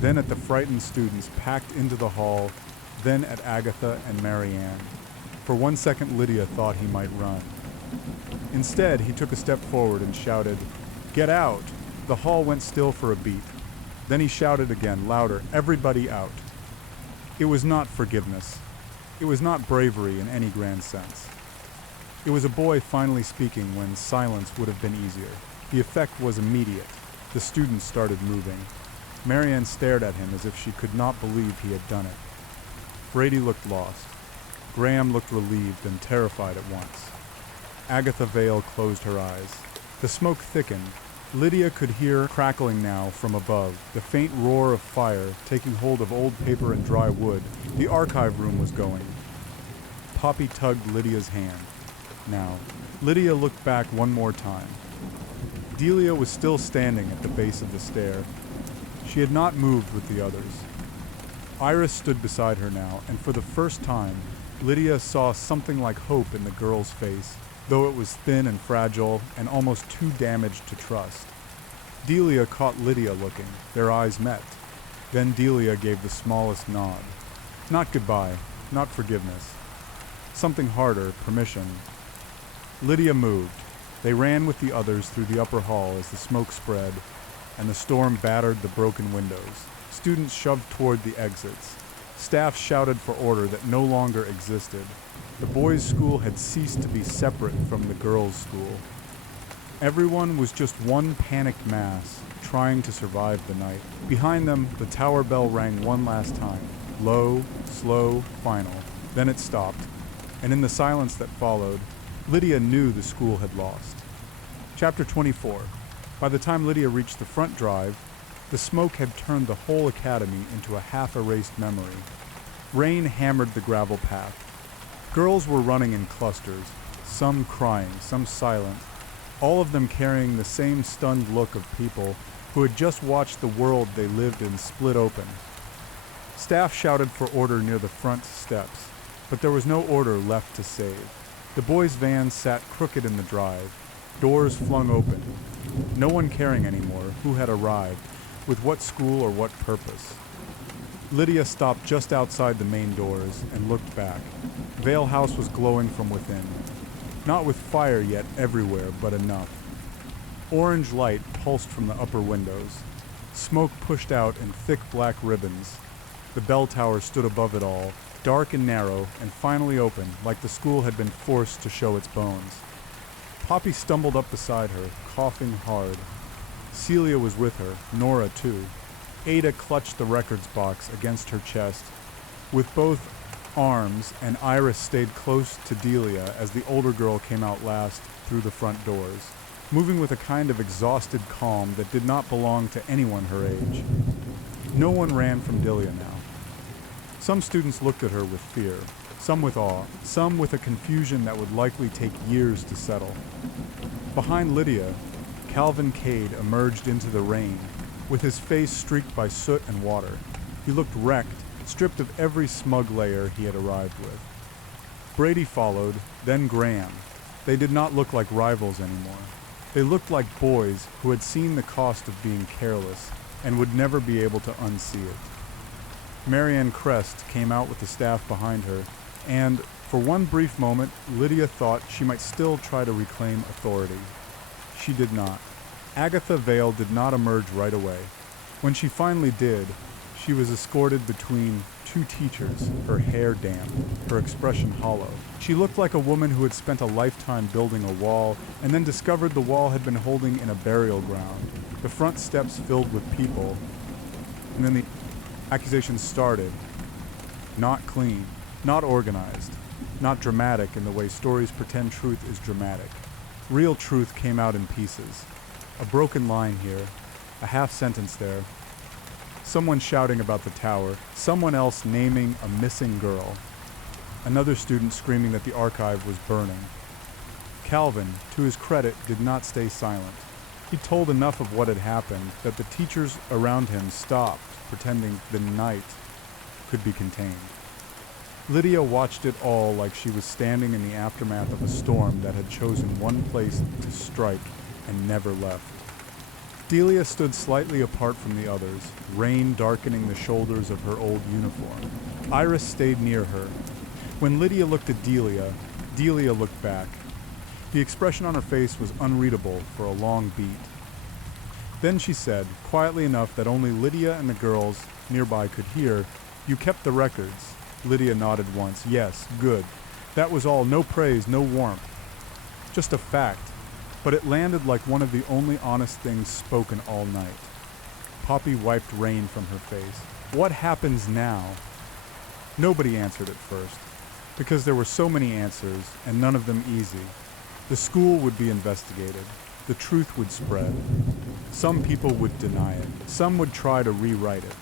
then at the frightened students packed into the hall, then at Agatha and Marianne. For 1 second Lydia thought he might run. Instead, he took a step forward and shouted, "Get out!" The hall went still for a beat. Then he shouted again, louder, "Everybody out!" It was not forgiveness. It was not bravery in any grand sense. It was a boy finally speaking when silence would have been easier. The effect was immediate. The students started moving. Marianne stared at him as if she could not believe he had done it. Brady looked lost. Graham looked relieved and terrified at once. Agatha Vale closed her eyes. The smoke thickened. Lydia could hear crackling now from above, the faint roar of fire taking hold of old paper and dry wood. The archive room was going. Poppy tugged Lydia's hand. Now, Lydia looked back one more time. Delia was still standing at the base of the stair. She had not moved with the others. Iris stood beside her now, and for the first time, Lydia saw something like hope in the girl's face, though it was thin and fragile and almost too damaged to trust. Delia caught Lydia looking. Their eyes met. Then Delia gave the smallest nod. Not goodbye, not forgiveness. Something harder, permission. Lydia moved. They ran with the others through the upper hall as the smoke spread, and the storm battered the broken windows. Students shoved toward the exits. Staff shouted for order that no longer existed. The boys' school had ceased to be separate from the girls' school. Everyone was just one panicked mass, trying to survive the night. Behind them, the tower bell rang one last time. Low, slow, final. Then it stopped, and in the silence that followed, Lydia knew the school had lost. Chapter 24. By the time Lydia reached the front drive, the smoke had turned the whole academy into a half-erased memory. Rain hammered the gravel path. Girls were running in clusters, some crying, some silent, all of them carrying the same stunned look of people who had just watched the world they lived in split open. Staff shouted for order near the front steps, but there was no order left to save. The boys' van sat crooked in the drive, doors flung open. No one caring anymore who had arrived, with what school or what purpose. Lydia stopped just outside the main doors and looked back. Vale House was glowing from within. Not with fire yet everywhere, but enough. Orange light pulsed from the upper windows. Smoke pushed out in thick black ribbons. The bell tower stood above it all, dark and narrow, and finally open, like the school had been forced to show its bones. Poppy stumbled up beside her, coughing hard. Celia was with her, Nora too. Ada clutched the records box against her chest. With both arms, and Iris stayed close to Delia as the older girl came out last through the front doors, moving with a kind of exhausted calm that did not belong to anyone her age. No one ran from Delia now. Some students looked at her with fear, some with awe, some with a confusion that would likely take years to settle. Behind Lydia, Calvin Cade emerged into the rain, with his face streaked by soot and water. He looked wrecked, stripped of every smug layer he had arrived with. Brady followed, then Graham. They did not look like rivals anymore. They looked like boys who had seen the cost of being careless and would never be able to unsee it. Marianne Crest came out with the staff behind her, and, for one brief moment, Lydia thought she might still try to reclaim authority. She did not. Agatha Vale did not emerge right away. When she finally did, she was escorted between two teachers, her hair damp, her expression hollow. She looked like a woman who had spent a lifetime building a wall and then discovered the wall had been holding in a burial ground, the front steps filled with people. And then the accusations started. Not clean, not organized, not dramatic in the way stories pretend truth is dramatic. Real truth came out in pieces. A broken line here, a half sentence there, someone shouting about the tower, someone else naming a missing girl, another student screaming that the archive was burning. Calvin, to his credit, did not stay silent. He told enough of what had happened that the teachers around him stopped pretending the night could be contained. Lydia watched it all like she was standing in the aftermath of a storm that had chosen one place to strike and never left. Delia stood slightly apart from the others, rain darkening the shoulders of her old uniform. Iris stayed near her. When Lydia looked at Delia, Delia looked back. The expression on her face was unreadable for a long beat. Then she said, quietly enough that only Lydia and the girls nearby could hear, "You kept the records." Lydia nodded once. "Yes, good. That was all. No praise, no warmth. Just a fact. But it landed like one of the only honest things spoken all night." Poppy wiped rain from her face. "What happens now?" Nobody answered at first, because there were so many answers, and none of them easy. The school would be investigated. The truth would spread. Some people would deny it. Some would try to rewrite it.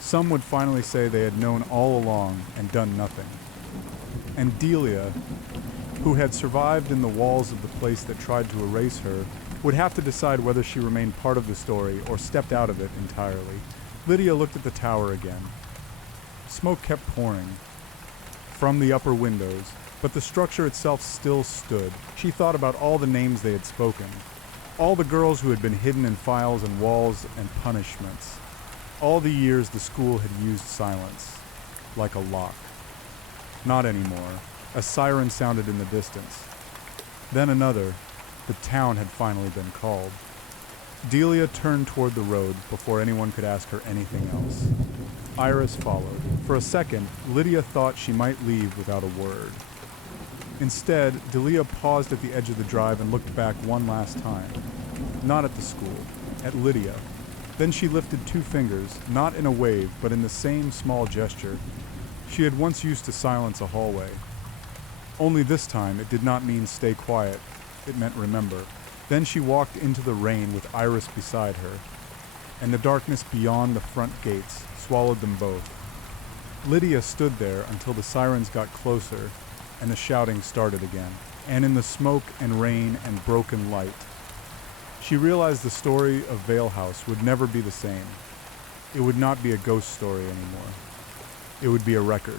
Some would finally say they had known all along and done nothing. And Delia, who had survived in the walls of the place that tried to erase her, would have to decide whether she remained part of the story or stepped out of it entirely. Lydia looked at the tower again. Smoke kept pouring from the upper windows, but the structure itself still stood. She thought about all the names they had spoken, all the girls who had been hidden in files and walls and punishments, all the years the school had used silence, like a lock. Not anymore. A siren sounded in the distance. Then another. The town had finally been called. Delia turned toward the road before anyone could ask her anything else. Iris followed. For a second, Lydia thought she might leave without a word. Instead, Delia paused at the edge of the drive and looked back one last time. Not at the school, at Lydia. Then she lifted two fingers, not in a wave, but in the same small gesture she had once used to silence a hallway. Only this time it did not mean stay quiet, it meant remember. Then she walked into the rain with Iris beside her, and the darkness beyond the front gates swallowed them both. Lydia stood there until the sirens got closer and the shouting started again, and in the smoke and rain and broken light, she realized the story of Vale House would never be the same. It would not be a ghost story anymore. It would be a record.